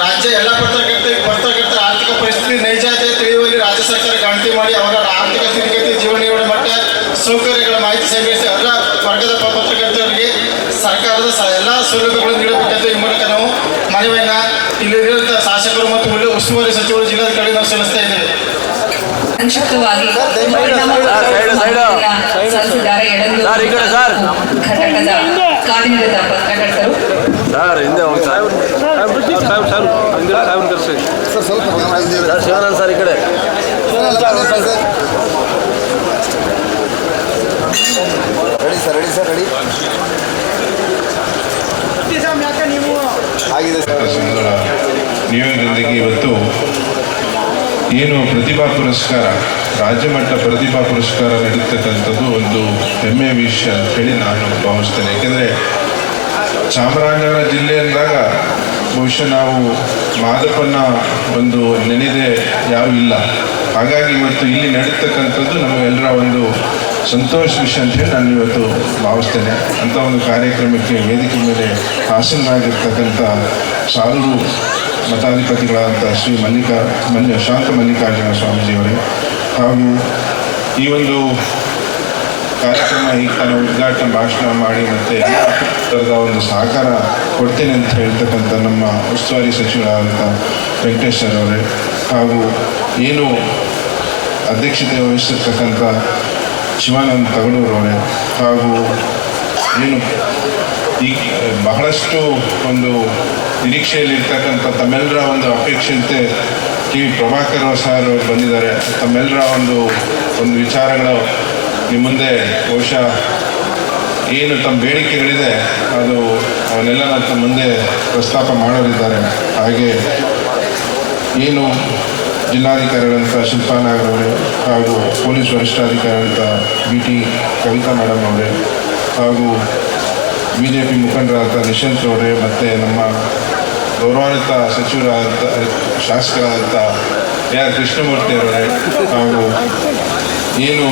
ರಾಜ್ಯ ಎಲ್ಲ ಪತ್ರಕರ್ತರ ಆರ್ಥಿಕ ಪರಿಸ್ಥಿತಿ ನೈಜತೆ ತಿಳಿಯುವಲ್ಲಿ ರಾಜ್ಯ ಸರ್ಕಾರ ಗಣತಿ ಮಾಡಿ ಅವರ ಆರ್ಥಿಕ ಸ್ಥಿತಿಗತಿ, ಜೀವನ ನಿರ್ವಹಣೆ ಮಟ್ಟ, ಸೌಕರ್ಯಗಳ ಮಾಹಿತಿ ಸಂಗ್ರಹಿಸಿ ಎಲ್ಲ ವರ್ಗದ ಪತ್ರಕರ್ತರಿಗೆ ಸರ್ಕಾರದ ಎಲ್ಲ ಸೌಲಭ್ಯಗಳನ್ನು ನೀಡಬೇಕೆಂದು ಈ ಮೂಲಕ ನಾವು ಮನವಿಯನ್ನು ಇಲ್ಲಿರುವಂತಹ ಶಾಸಕರು ಮತ್ತು ಉಸ್ತುವಾರಿ ಸಚಿವರು, ಜಿಲ್ಲಾಧಿಕಾರಿ ನಾವು ಸಲ್ಲಿಸ್ತಾ ಇದ್ದೇವೆ. ಸಂಕ್ಷಿಪ್ತವಾಗಿ ಸಲ್ಲಿಸಿದ್ದಾರೆ ಎಡಂದೂರು ಘಟಕದ ಕಾರ್ಯನಿರತ ಪತ್ರಕರ್ತರು. ಶಿವಾನಂದ್ ಸರ್ ಈ ಕಡೆ ರೆಡಿ ಸರ್ ರೆಡಿ ಆಗಿದೆ ಸುಂದರ ನಿಯೋಗದೊಂದಿಗೆ ಇವತ್ತು ಏನು ಪ್ರತಿಭಾ ಪುರಸ್ಕಾರ, ರಾಜ್ಯ ಮಟ್ಟ ಪ್ರತಿಭಾ ಪುರಸ್ಕಾರ ನೀಡತಕ್ಕಂಥದ್ದು ಒಂದು ಹೆಮ್ಮೆಯ ವಿಷಯ ಅಂತ ಹೇಳಿ ನಾನು ಭಾವಿಸ್ತೇನೆ. ಏಕೆಂದರೆ ಚಾಮರಾಜನಗರ ಜಿಲ್ಲೆ ಅಂದಾಗ ಬಹುಶಃ ನಾವು ಮಾದಪ್ಪನ ಒಂದು ನೆನೆದೇ ಯಾರೂ ಇಲ್ಲ. ಹಾಗಾಗಿ ಇವತ್ತು ಇಲ್ಲಿ ನಡೀತಕ್ಕಂಥದ್ದು ನಮಗೆಲ್ಲರ ಒಂದು ಸಂತೋಷ ವಿಷಯ ಅಂತ ಹೇಳಿ ನಾನು ಇವತ್ತು ಭಾವಿಸ್ತೇನೆ. ಅಂಥ ಒಂದು ಕಾರ್ಯಕ್ರಮಕ್ಕೆ ವೇದಿಕೆ ಮೇಲೆ ಆಸೀನರಾಗಿರ್ತಕ್ಕಂಥ ಸಾಲೂರು ಮಠಾಧಿಪತಿಗಳಾದಂಥ ಶ್ರೀ ಶಾಂತ ಮಲ್ಲಿಕಾರ್ಜುನ ಸ್ವಾಮೀಜಿಯವರೇ ಹಾಗೂ ಈ ಒಂದು ಕಾರ್ಯಕ್ರಮ ಈಗ ನಾನು ಉದ್ಘಾಟನಾ ಭಾಷಣ ಮಾಡಿ ಮತ್ತು ಥರದ ಒಂದು ಸಹಕಾರ ಕೊಡ್ತೇನೆ ಅಂತ ಹೇಳ್ತಕ್ಕಂಥ ನಮ್ಮ ಉಸ್ತುವಾರಿ ಸಚಿವರಾದಂಥ ವೆಂಕಟೇಶ್ ಸರ್ ಅವರೇ ಹಾಗೂ ಏನು ಅಧ್ಯಕ್ಷತೆ ವಹಿಸಿರ್ತಕ್ಕಂಥ ಶಿವಾನಂದ್ ತಗಡೂರವರೇ ಹಾಗೂ ಏನು ಈ ಬಹಳಷ್ಟು ಒಂದು ನಿರೀಕ್ಷೆಯಲ್ಲಿರ್ತಕ್ಕಂಥ ತಮ್ಮೆಲ್ಲರ ಒಂದು ಅಪೇಕ್ಷೆಯಂತೆ ಟಿ ವಿ ಪ್ರಭಾಕರ್ ಸರ್ ಬಂದಿದ್ದಾರೆ. ತಮ್ಮೆಲ್ಲರ ಒಂದು ವಿಚಾರಗಳು ನಿಮ್ಮ ಮುಂದೆ ಬಹುಶಃ ಏನು ತಮ್ಮ ಬೇಡಿಕೆಗಳಿದೆ ಅದು ಅವನ್ನೆಲ್ಲ ತಮ್ಮ ಮುಂದೆ ಪ್ರಸ್ತಾಪ ಮಾಡೋರಿದ್ದಾರೆ. ಹಾಗೆ ಏನು ಜಿಲ್ಲಾಧಿಕಾರಿಗಳಂತ ಶಿಲ್ಪಾ ನಾಗರ್ ಅವರೇ ಹಾಗೂ ಪೊಲೀಸ್ ವರಿಷ್ಠಾಧಿಕಾರಿಗಳಂತ BT ಕವಿತಾ ಮೇಡಮ್ ಅವರೇ ಹಾಗೂ BJP ಮುಖಂಡರಾದಂಥ ನಿಶಾಂತ್ ಅವರೇ ಮತ್ತು ನಮ್ಮ ಗೌರವಾನ್ವಿತ ಸಚಿವರಾದಂಥ ಶಾಸಕರಾದಂಥ AR ಕೃಷ್ಣಮೂರ್ತಿ ಅವರೇ ಹಾಗೂ ಏನು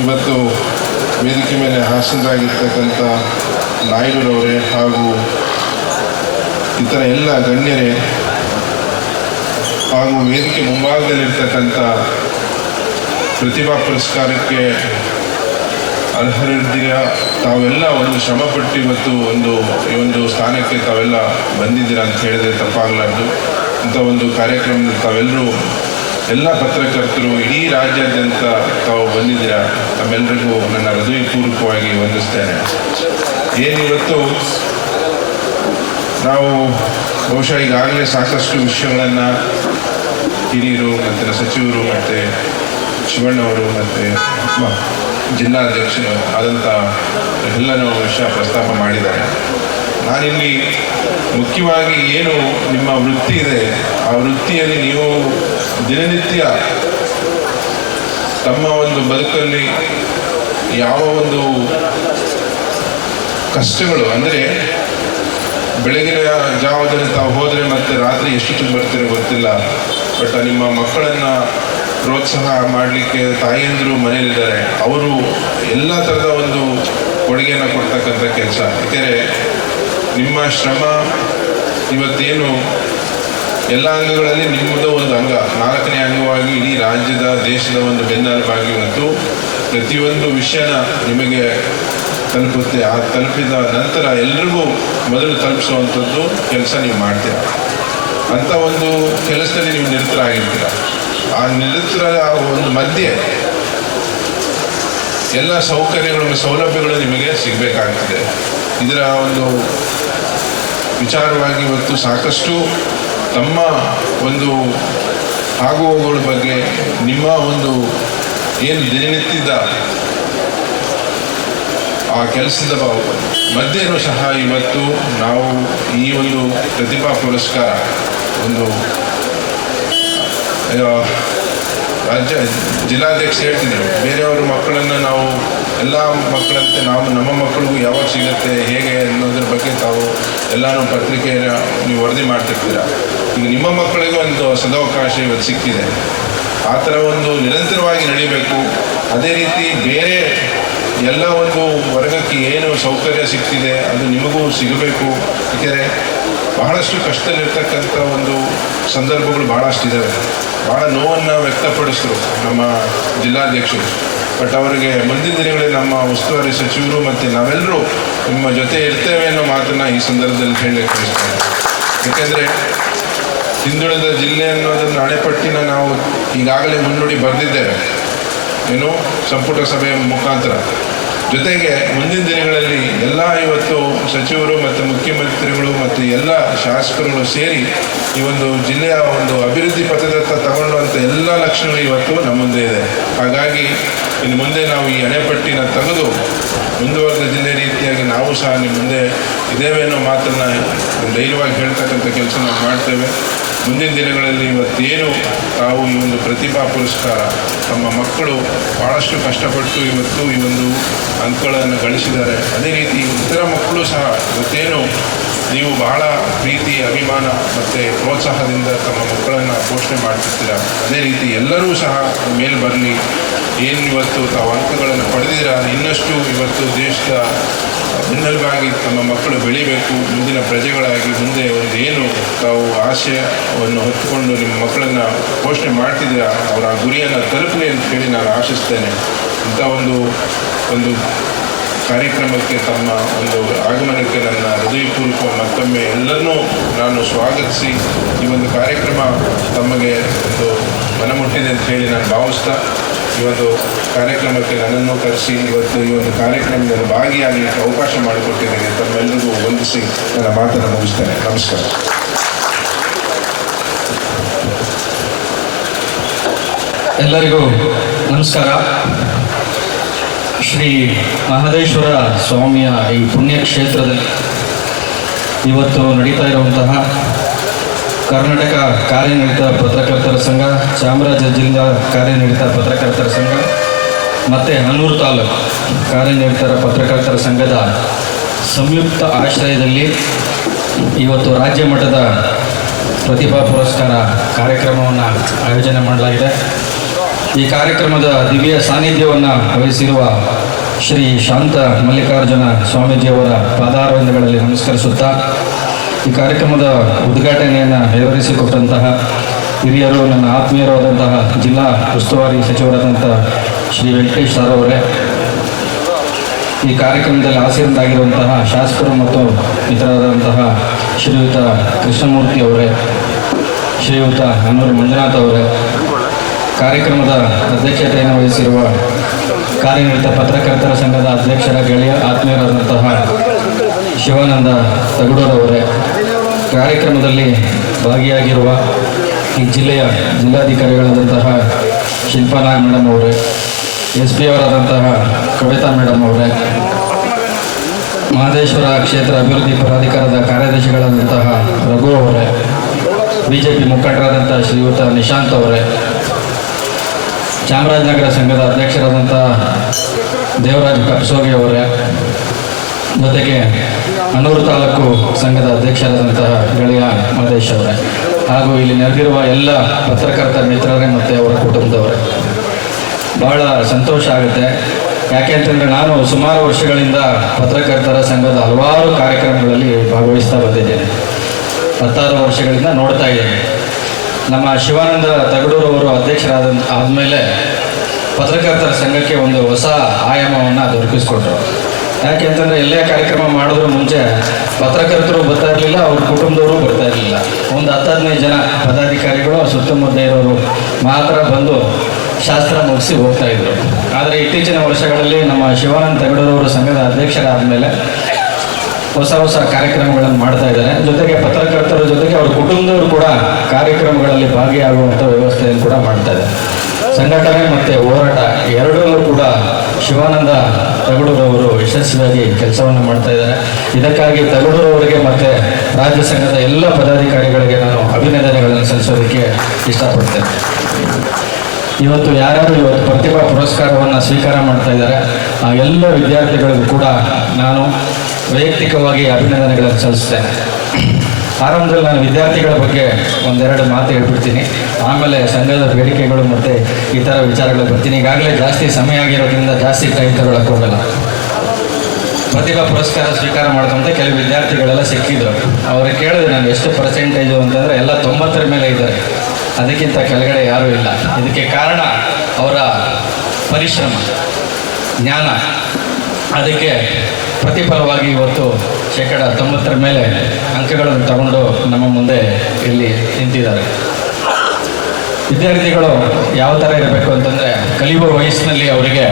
ಇವತ್ತು ವೇದಿಕೆ ಮೇಲೆ ಹಾಸನರಾಗಿರ್ತಕ್ಕಂಥ ನಾಯ್ಡುರವರೇ ಹಾಗೂ ಇತರ ಎಲ್ಲ ಗಣ್ಯರೇ ಹಾಗೂ ವೇದಿಕೆ ಮುಂಭಾಗದಲ್ಲಿರ್ತಕ್ಕಂಥ ಪ್ರತಿಭಾ ಪುರಸ್ಕಾರಕ್ಕೆ ಅರ್ಹರಿದ್ದೀರ ತಾವೆಲ್ಲ ಒಂದು ಶ್ರಮಪಟ್ಟು ಇವತ್ತು ಈ ಒಂದು ಸ್ಥಾನಕ್ಕೆ ತಾವೆಲ್ಲ ಬಂದಿದ್ದೀರಾ ಅಂತ ಹೇಳಿದ್ರೆ ತಪ್ಪಾಗಲಾರ್ದು. ಇಂಥ ಒಂದು ಕಾರ್ಯಕ್ರಮದಲ್ಲಿ ತಾವೆಲ್ಲರೂ ಎಲ್ಲ ಪತ್ರಕರ್ತರು ಇಡೀ ರಾಜ್ಯಾದ್ಯಂತ ತಾವು ಬಂದಿದ್ದೀರಾ. ತಮ್ಮೆಲ್ಲರಿಗೂ ನನ್ನ ಹೃದಯಪೂರ್ವಕವಾಗಿ ವಂದಿಸ್ತೇನೆ. ಏನಿವತ್ತು ನಾವು ಬಹುಶಃ ಈಗಾಗಲೇ ಸಾಕಷ್ಟು ವಿಷಯಗಳನ್ನು ಹಿರಿಯರು ಮತ್ತು ಸಚಿವರು ಮತ್ತು ಶಿವಣ್ಣವರು ಮತ್ತು ಜಿಲ್ಲಾಧ್ಯಕ್ಷರು ಆದಂಥ ಎಲ್ಲನೂ ವಿಷಯ ಪ್ರಸ್ತಾಪ ಮಾಡಿದ್ದಾರೆ. ನಾನಿಲ್ಲಿ ಮುಖ್ಯವಾಗಿ ಏನು ನಿಮ್ಮ ವೃತ್ತಿ ಇದೆ ಆ ವೃತ್ತಿಯಲ್ಲಿ ನೀವು ದಿನನಿತ್ಯ ತಮ್ಮ ಒಂದು ಬದುಕಲ್ಲಿ ಯಾವ ಒಂದು ಕಷ್ಟಗಳು ಅಂದರೆ ಬೆಳಗಿನ ಜಾವದಲ್ಲಿ ತಾವು ಹೋದರೆ ಮತ್ತು ರಾತ್ರಿ ಎಷ್ಟೊತ್ತಿಗೆ ಬರ್ತೀರೋ ಗೊತ್ತಿಲ್ಲ. ಬಟ್ ನಿಮ್ಮ ಮಕ್ಕಳನ್ನು ಪ್ರೋತ್ಸಾಹ ಮಾಡಲಿಕ್ಕೆ ತಾಯಿಯಂದರು ಮನೆಯಲ್ಲಿದ್ದಾರೆ. ಅವರು ಎಲ್ಲ ಥರದ ಒಂದು ಕೊಡುಗೆಯನ್ನು ಕೊಡ್ತಕ್ಕಂಥ ಕೆಲಸ. ಯಾಕೆಂದರೆ ನಿಮ್ಮ ಶ್ರಮ ಇವತ್ತೇನು ಎಲ್ಲ ಅಂಗಗಳಲ್ಲಿ ನಿಮ್ಮದು ಒಂದು ಅಂಗ, 4ನೇ ಅಂಗವಾಗಿ ಇಡೀ ರಾಜ್ಯದ ದೇಶದ ಒಂದು ಬೆನ್ನೆಲುಬಾಗಿ ಇವತ್ತು ಪ್ರತಿಯೊಂದು ವಿಷಯನ ನಿಮಗೆ ತಲುಪುತ್ತೆ. ಆ ತಲುಪಿದ ನಂತರ ಎಲ್ರಿಗೂ ಮೊದಲು ತಲುಪಿಸುವಂಥದ್ದು ಕೆಲಸ ನೀವು ಮಾಡ್ತೀರ. ಅಂಥ ಒಂದು ಕೆಲಸದಲ್ಲಿ ನೀವು ನಿರತರಾಗಿರ್ತೀರ. ಆ ನಿರತರ ಒಂದು ಮಧ್ಯೆ ಎಲ್ಲ ಸೌಕರ್ಯಗಳು ಸೌಲಭ್ಯಗಳು ನಿಮಗೆ ಸಿಗಬೇಕಾಗ್ತದೆ. ಇದರ ಒಂದು ವಿಚಾರವಾಗಿ ಇವತ್ತು ಸಾಕಷ್ಟು ತಮ್ಮ ಒಂದು ಆಗುವವುಗಳ ಬಗ್ಗೆ ನಿಮ್ಮ ಒಂದು ಏನು ದಿನನಿತ್ಯದ ಆ ಕೆಲಸದ ಮಧ್ಯೆಯೂ ಸಹ ಇವತ್ತು ನಾವು ಈ ಒಂದು ಪ್ರತಿಭಾ ಪುರಸ್ಕಾರ ಒಂದು ರಾಜ್ಯ ಜಿಲ್ಲಾಧ್ಯಕ್ಷ ಹೇಳ್ತಿದ್ರು, ಬೇರೆಯವ್ರ ಮಕ್ಕಳನ್ನು ನಾವು ಎಲ್ಲ ಮಕ್ಕಳಂತೆ ನಾವು ನಮ್ಮ ಮಕ್ಕಳಿಗೂ ಯಾವಾಗ ಸಿಗುತ್ತೆ ಹೇಗೆ ಅನ್ನೋದ್ರ ಬಗ್ಗೆ ತಾವು ಎಲ್ಲನೂ ಪತ್ರಿಕೆಯ ನೀವು ವರದಿ ಮಾಡ್ತಿರ್ತೀರ. ಈಗ ನಿಮ್ಮ ಮಕ್ಕಳಿಗೂ ಒಂದು ಸದಾವಕಾಶ ಇವತ್ತು ಸಿಕ್ಕಿದೆ. ಆ ಥರ ಒಂದು ನಿರಂತರವಾಗಿ ನಡೀಬೇಕು. ಅದೇ ರೀತಿ ಬೇರೆ ಎಲ್ಲ ಒಂದು ವರ್ಗಕ್ಕೆ ಏನು ಸೌಕರ್ಯ ಸಿಗ್ತಿದೆ ಅದು ನಿಮಗೂ ಸಿಗಬೇಕು. ಏಕೆಂದರೆ ಬಹಳಷ್ಟು ಕಷ್ಟದಲ್ಲಿರ್ತಕ್ಕಂಥ ಒಂದು ಸಂದರ್ಭಗಳು ಭಾಳಷ್ಟಿದ್ದಾವೆ. ಭಾಳ ನೋವನ್ನು ವ್ಯಕ್ತಪಡಿಸಿದ್ರು ನಮ್ಮ ಜಿಲ್ಲಾಧ್ಯಕ್ಷರು. ಬಟ್ ಅವರಿಗೆ ಮುಂದಿನ ದಿನಗಳಲ್ಲಿ ನಮ್ಮ ಉಸ್ತುವಾರಿ ಸಚಿವರು ಮತ್ತು ನಾವೆಲ್ಲರೂ ನಿಮ್ಮ ಜೊತೆ ಇರ್ತೇವೆ ಅನ್ನೋ ಮಾತನ್ನು ಈ ಸಂದರ್ಭದಲ್ಲಿ ಹೇಳಲಿಕ್ಕೆ ಬಯಸ್ತೇನೆ. ಏಕೆಂದರೆ ಹಿಂದುಳಿದ ಜಿಲ್ಲೆ ಅನ್ನೋದನ್ನು ಅಣೆಪಟ್ಟಿನ ನಾವು ಈಗಾಗಲೇ ಮುನ್ನುಡಿ ಬರೆದಿದ್ದೇವೆ, ಏನು ಸಂಪುಟ ಸಭೆಯ ಮುಖಾಂತರ. ಜೊತೆಗೆ ಮುಂದಿನ ದಿನಗಳಲ್ಲಿ ಎಲ್ಲ ಇವತ್ತು ಸಚಿವರು ಮತ್ತು ಮುಖ್ಯಮಂತ್ರಿಗಳು ಮತ್ತು ಎಲ್ಲ ಶಾಸಕರುಗಳು ಸೇರಿ ಈ ಒಂದು ಜಿಲ್ಲೆಯ ಒಂದು ಅಭಿವೃದ್ಧಿ ಪಥದತ್ತ ತಗೊಂಡಂಥ ಎಲ್ಲ ಲಕ್ಷಣಗಳು ಇವತ್ತು ನಮ್ಮ ಮುಂದೆ ಇದೆ. ಹಾಗಾಗಿ ಇನ್ನು ಮುಂದೆ ನಾವು ಈ ಅಣೆಪಟ್ಟಿನ ತೆಗೆದು ಮುಂದುವರೆದ ಜಿಲ್ಲೆ ರೀತಿಯಾಗಿ ನಾವು ಸಹ ನಿಮ್ಮ ಮುಂದೆ ಇದ್ದೇವೆ ಅನ್ನೋ ಮಾತನ್ನು ಧೈರ್ಯವಾಗಿ ಹೇಳ್ತಕ್ಕಂಥ ಕೆಲಸ ನಾವು ಮಾಡ್ತೇವೆ. ಮುಂದಿನ ದಿನಗಳಲ್ಲಿ ಇವತ್ತೇನು ತಾವು ಈ ಒಂದು ಪ್ರತಿಭಾ ಪುರಸ್ಕಾರ ತಮ್ಮ ಮಕ್ಕಳು ಭಾಳಷ್ಟು ಕಷ್ಟಪಟ್ಟು ಇವತ್ತು ಈ ಒಂದು ಅಂಕಗಳನ್ನು ಗಳಿಸಿದ್ದಾರೆ. ಅದೇ ರೀತಿ ಇತರ ಮಕ್ಕಳು ಸಹ ಇವತ್ತೇನು ನೀವು ಬಹಳ ಪ್ರೀತಿ, ಅಭಿಮಾನ ಮತ್ತು ಪ್ರೋತ್ಸಾಹದಿಂದ ತಮ್ಮ ಮಕ್ಕಳನ್ನು ಪೋಷಣೆ ಮಾಡ್ತಿರ್ತೀರ, ಅದೇ ರೀತಿ ಎಲ್ಲರೂ ಸಹ ಮೇಲೆ ಬರಲಿ. ಏನು ಇವತ್ತು ತಾವು ಅಂಕಗಳನ್ನು ಪಡೆದಿದ್ದೀರ, ಇನ್ನಷ್ಟು ಇವತ್ತು ದೇಶದ ಬೆನ್ನೆಲುಬಾಗಿ ತಮ್ಮ ಮಕ್ಕಳು ಬೆಳಿಬೇಕು, ಮುಂದಿನ ಪ್ರಜೆಗಳಾಗಿ ಮುಂದೆ ಒಂದು ಏನು ತಾವು ಆಶಯವನ್ನು ಹೊತ್ತುಕೊಂಡು ನಿಮ್ಮ ಮಕ್ಕಳನ್ನು ಪೋಷಣೆ ಮಾಡ್ತಿದ್ದೀರ ಅವರ ಗುರಿಯನ್ನು ತಲುಪಲಿ ಅಂತ ಹೇಳಿ ನಾನು ಆಶಿಸ್ತೇನೆ. ಇಂಥ ಒಂದು ಕಾರ್ಯಕ್ರಮಕ್ಕೆ ತಮ್ಮ ಒಂದು ಆಗಮನಕ್ಕೆ ನನ್ನ ಹೃದಯಪೂರ್ವಕ ಮತ್ತೊಮ್ಮೆ ಎಲ್ಲರನ್ನೂ ನಾನು ಸ್ವಾಗತಿಸಿ ಈ ಒಂದು ಕಾರ್ಯಕ್ರಮ ತಮಗೆ ಒಂದು ಮನಮುಟ್ಟಿದೆ ಅಂತ ಹೇಳಿ ನಾನು ಭಾವಿಸ್ತಾ ಈ ಒಂದು ಕಾರ್ಯಕ್ರಮಕ್ಕೆ ನನ್ನನ್ನು ಕರೆಸಿ ಇವತ್ತು ಈ ಒಂದು ಕಾರ್ಯಕ್ರಮದಲ್ಲಿ ಭಾಗಿಯಾಗಲಿಕ್ಕೆ ಅವಕಾಶ ಮಾಡಿಕೊಟ್ಟಿದ್ದೇನೆ. ತಮ್ಮೆಲ್ಲರಿಗೂ ವಂದಿಸಿ ನನ್ನ ಮಾತನ್ನು ಮುಗಿಸ್ತೇನೆ. ನಮಸ್ಕಾರ. ಎಲ್ಲರಿಗೂ ನಮಸ್ಕಾರ. ಶ್ರೀ ಮಹದೇಶ್ವರ ಸ್ವಾಮಿಯ ಈ ಪುಣ್ಯಕ್ಷೇತ್ರದಲ್ಲಿ ಇವತ್ತು ನಡೀತಾ ಇರುವಂತಹ ಕರ್ನಾಟಕ ಕಾರ್ಯನಿರತ ಪತ್ರಕರ್ತರ ಸಂಘ, ಚಾಮರಾಜ ಜಿಲ್ಲಾ ಕಾರ್ಯನಿರತ ಪತ್ರಕರ್ತರ ಸಂಘ ಮತ್ತು ಹನೂರು ತಾಲೂಕು ಕಾರ್ಯನಿರತರ ಪತ್ರಕರ್ತರ ಸಂಘದ ಸಂಯುಕ್ತ ಆಶ್ರಯದಲ್ಲಿ ಇವತ್ತು ರಾಜ್ಯ ಮಟ್ಟದ ಪ್ರತಿಭಾ ಪುರಸ್ಕಾರ ಕಾರ್ಯಕ್ರಮವನ್ನು ಆಯೋಜನೆ ಮಾಡಲಾಗಿದೆ. ಈ ಕಾರ್ಯಕ್ರಮದ ದಿವ್ಯ ಸಾನ್ನಿಧ್ಯವನ್ನು ವಹಿಸಿರುವ ಶ್ರೀ ಶಾಂತ ಮಲ್ಲಿಕಾರ್ಜುನ ಸ್ವಾಮೀಜಿಯವರ ಪಾದಾರವಿಂದಗಳಲ್ಲಿ ನಮಸ್ಕರಿಸುತ್ತಾ ಈ ಕಾರ್ಯಕ್ರಮದ ಉದ್ಘಾಟನೆಯನ್ನು ನೆರವೇರಿಸಿಕೊಟ್ಟಂತಹ ಹಿರಿಯರು, ನನ್ನ ಆತ್ಮೀಯರಾದಂತಹ ಜಿಲ್ಲಾ ಉಸ್ತುವಾರಿ ಸಚಿವರಾದಂಥ ಶ್ರೀ ವೆಂಕಟೇಶ್ ಸರ್ ಅವರೇ, ಈ ಕಾರ್ಯಕ್ರಮದಲ್ಲಿ ಆಸೀನರಾಗಿರುವಂತಹ ಶಾಸಕರು ಮತ್ತು ಇತರರಾದಂತಹ ಶ್ರೀಯುತ ಕೃಷ್ಣಮೂರ್ತಿ ಅವರೇ, ಶ್ರೀಯುತ ಹನೂರು ಮಂಜುನಾಥ್ ಅವರೇ, ಕಾರ್ಯಕ್ರಮದ ಅಧ್ಯಕ್ಷತೆಯನ್ನು ವಹಿಸಿರುವ ಕಾರ್ಯನಿರತ ಪತ್ರಕರ್ತರ ಸಂಘದ ಅಧ್ಯಕ್ಷರ ಗೆಳೆಯ ಆತ್ಮೀಯರಾದಂತಹ ಶಿವಾನಂದ ತಗಡೂರವರೇ, ಕಾರ್ಯಕ್ರಮದಲ್ಲಿ ಭಾಗಿಯಾಗಿರುವ ಈ ಜಿಲ್ಲೆಯ ಜಿಲ್ಲಾಧಿಕಾರಿಗಳಾದಂತಹ ಶಿಲ್ಪಾ ನಾಗ್ ಮೇಡಮ್ ಅವರೇ, SP ಅವರಾದಂತಹ ಕವಿತಾ ಮೇಡಮ್ ಅವರೇ, ಮಹದೇಶ್ವರ ಕ್ಷೇತ್ರ ಅಭಿವೃದ್ಧಿ ಪ್ರಾಧಿಕಾರದ ಕಾರ್ಯದರ್ಶಿಗಳಾದಂತಹ ರಘು ಅವರೇ, BJP ಮುಖಂಡರಾದಂಥ ಶ್ರೀಯುತ ನಿಶಾಂತ್ ಅವರೇ, ಚಾಮರಾಜನಗರ ಸಂಘದ ಅಧ್ಯಕ್ಷರಾದಂಥ ದೇವರಾಜ್ ಕಪ್ಸೋಗಿ ಅವರೇ, ಜೊತೆಗೆ ಹನೂರು ತಾಲೂಕು ಸಂಘದ ಅಧ್ಯಕ್ಷರಾದಂತಹ ಗೆಳೆಯ ಮಹದೇಶ್ ಅವರೇ, ಹಾಗೂ ಇಲ್ಲಿ ನೆರೆದಿರುವ ಎಲ್ಲ ಪತ್ರಕರ್ತ ಮಿತ್ರರೇ ಮತ್ತು ಅವರ ಕುಟುಂಬದವರೇ, ಬಹಳ ಸಂತೋಷ ಆಗುತ್ತೆ. ಯಾಕೆಂತಂದರೆ ನಾನು ಸುಮಾರು ವರ್ಷಗಳಿಂದ ಪತ್ರಕರ್ತರ ಸಂಘದ ಹಲವಾರು ಕಾರ್ಯಕ್ರಮಗಳಲ್ಲಿ ಭಾಗವಹಿಸ್ತಾ ಬಂದಿದ್ದೇನೆ. 16 ವರ್ಷಗಳಿಂದ ನೋಡ್ತಾ ಇದ್ದೇನೆ. ನಮ್ಮ ಶಿವಾನಂದ ತಗಡೂರವರು ಆದಮೇಲೆ ಪತ್ರಕರ್ತರ ಸಂಘಕ್ಕೆ ಒಂದು ಹೊಸ ಆಯಾಮವನ್ನು ದೊರಕಿಸ್ಕೊಟ್ರು. ಯಾಕೆಂತಂದರೆ ಎಲ್ಲೇ ಕಾರ್ಯಕ್ರಮ ಮಾಡಿದ್ರು ಮುಂಚೆ ಪತ್ರಕರ್ತರು ಬರ್ತಾ ಇರಲಿಲ್ಲ, ಅವ್ರ ಕುಟುಂಬದವರು ಬರ್ತಾ ಇರಲಿಲ್ಲ. ಒಂದು 10-15 ಜನ ಪದಾಧಿಕಾರಿಗಳು ಸುತ್ತಮುತ್ತ ಇರೋರು ಮಾತ್ರ ಬಂದು ಶಾಸ್ತ್ರ ಮುಗಿಸಿ ಹೋಗ್ತಾಯಿದ್ರು. ಆದರೆ ಇತ್ತೀಚಿನ ವರ್ಷಗಳಲ್ಲಿ ನಮ್ಮ ಶಿವಾನಂದ ತಗಡೂರವರು ಸಂಘದ ಅಧ್ಯಕ್ಷರಾದ ಮೇಲೆ ಹೊಸ ಕಾರ್ಯಕ್ರಮಗಳನ್ನು ಮಾಡ್ತಾ ಇದ್ದಾರೆ. ಜೊತೆಗೆ ಪತ್ರಕರ್ತರ ಜೊತೆಗೆ ಅವ್ರ ಕುಟುಂಬದವರು ಕೂಡ ಕಾರ್ಯಕ್ರಮಗಳಲ್ಲಿ ಭಾಗಿಯಾಗುವಂಥ ವ್ಯವಸ್ಥೆಯನ್ನು ಕೂಡ ಮಾಡ್ತಾ ಇದ್ದಾರೆ. ಸಂಘಟನೆ ಮತ್ತು ಹೋರಾಟ ಎರಡರಲ್ಲೂ ಕೂಡ ಶಿವಾನಂದ ತಗಡೂರವರು ಯಶಸ್ವಿಯಾಗಿ ಕೆಲಸವನ್ನು ಮಾಡ್ತಾ ಇದ್ದಾರೆ. ಇದಕ್ಕಾಗಿ ತಗಡೂರವರಿಗೆ ಮತ್ತು ರಾಜ್ಯ ಸಂಘದ ಎಲ್ಲ ಪದಾಧಿಕಾರಿಗಳಿಗೆ ನಾನು ಅಭಿನಂದನೆಗಳನ್ನು ಸಲ್ಲಿಸೋದಕ್ಕೆ ಇಷ್ಟಪಡ್ತೇನೆ. ಇವತ್ತು ಯಾರ್ಯಾರು ಇವತ್ತು ಪ್ರತಿಭಾ ಪುರಸ್ಕಾರವನ್ನು ಸ್ವೀಕಾರ ಮಾಡ್ತಾ ಇದ್ದಾರೆ ಆ ಎಲ್ಲ ವಿದ್ಯಾರ್ಥಿಗಳಿಗೂ ಕೂಡ ನಾನು ವೈಯಕ್ತಿಕವಾಗಿ ಅಭಿನಂದನೆಗಳನ್ನು ಸಲ್ಲಿಸ್ತೇನೆ. ಆರಂಭದಲ್ಲಿ ನಾನು ವಿದ್ಯಾರ್ಥಿಗಳ ಬಗ್ಗೆ ಒಂದೆರಡು ಮಾತು ಹೇಳ್ಬಿಡ್ತೀನಿ, ಆಮೇಲೆ ಸಂಘದ ಬೇಡಿಕೆಗಳು ಮತ್ತು ಈ ಥರ ವಿಚಾರಗಳು ಬರ್ತೀನಿ. ಈಗಾಗಲೇ ಜಾಸ್ತಿ ಸಮಯ ಆಗಿರೋದ್ರಿಂದ ಜಾಸ್ತಿ ಟೈಮ್ ತಗೊಳ್ಳೋಕೆ ಹೋಗಲ್ಲ. ಪ್ರತಿಭಾ ಪುರಸ್ಕಾರ ಸ್ವೀಕಾರ ಮಾಡ್ಕೊಂತ ಕೆಲವು ವಿದ್ಯಾರ್ಥಿಗಳೆಲ್ಲ ಸಿಕ್ಕಿದ್ರು. ಅವ್ರಿಗೆ ಕೇಳಿದೆ ನಾನು ಎಷ್ಟು ಪರ್ಸೆಂಟೇಜು ಅಂತಂದರೆ ಎಲ್ಲ 90ರ ಮೇಲೆ ಇದ್ದಾರೆ, ಅದಕ್ಕಿಂತ ಕೆಳಗಡೆ ಯಾರೂ ಇಲ್ಲ. ಇದಕ್ಕೆ ಕಾರಣ ಅವರ ಪರಿಶ್ರಮ, ಜ್ಞಾನ. ಅದಕ್ಕೆ ಪ್ರತಿಫಲವಾಗಿ ಇವತ್ತು 90% ಮೇಲೆ ಅಂಕಗಳನ್ನು ತಗೊಂಡು ನಮ್ಮ ಮುಂದೆ ಇಲ್ಲಿ ನಿಂತಿದ್ದಾರೆ. ವಿದ್ಯಾರ್ಥಿಗಳು ಯಾವ ಥರ ಇರಬೇಕು ಅಂತಂದರೆ, ಕಲಿಯುವ ವಯಸ್ಸಿನಲ್ಲಿ ಅವರಿಗೆ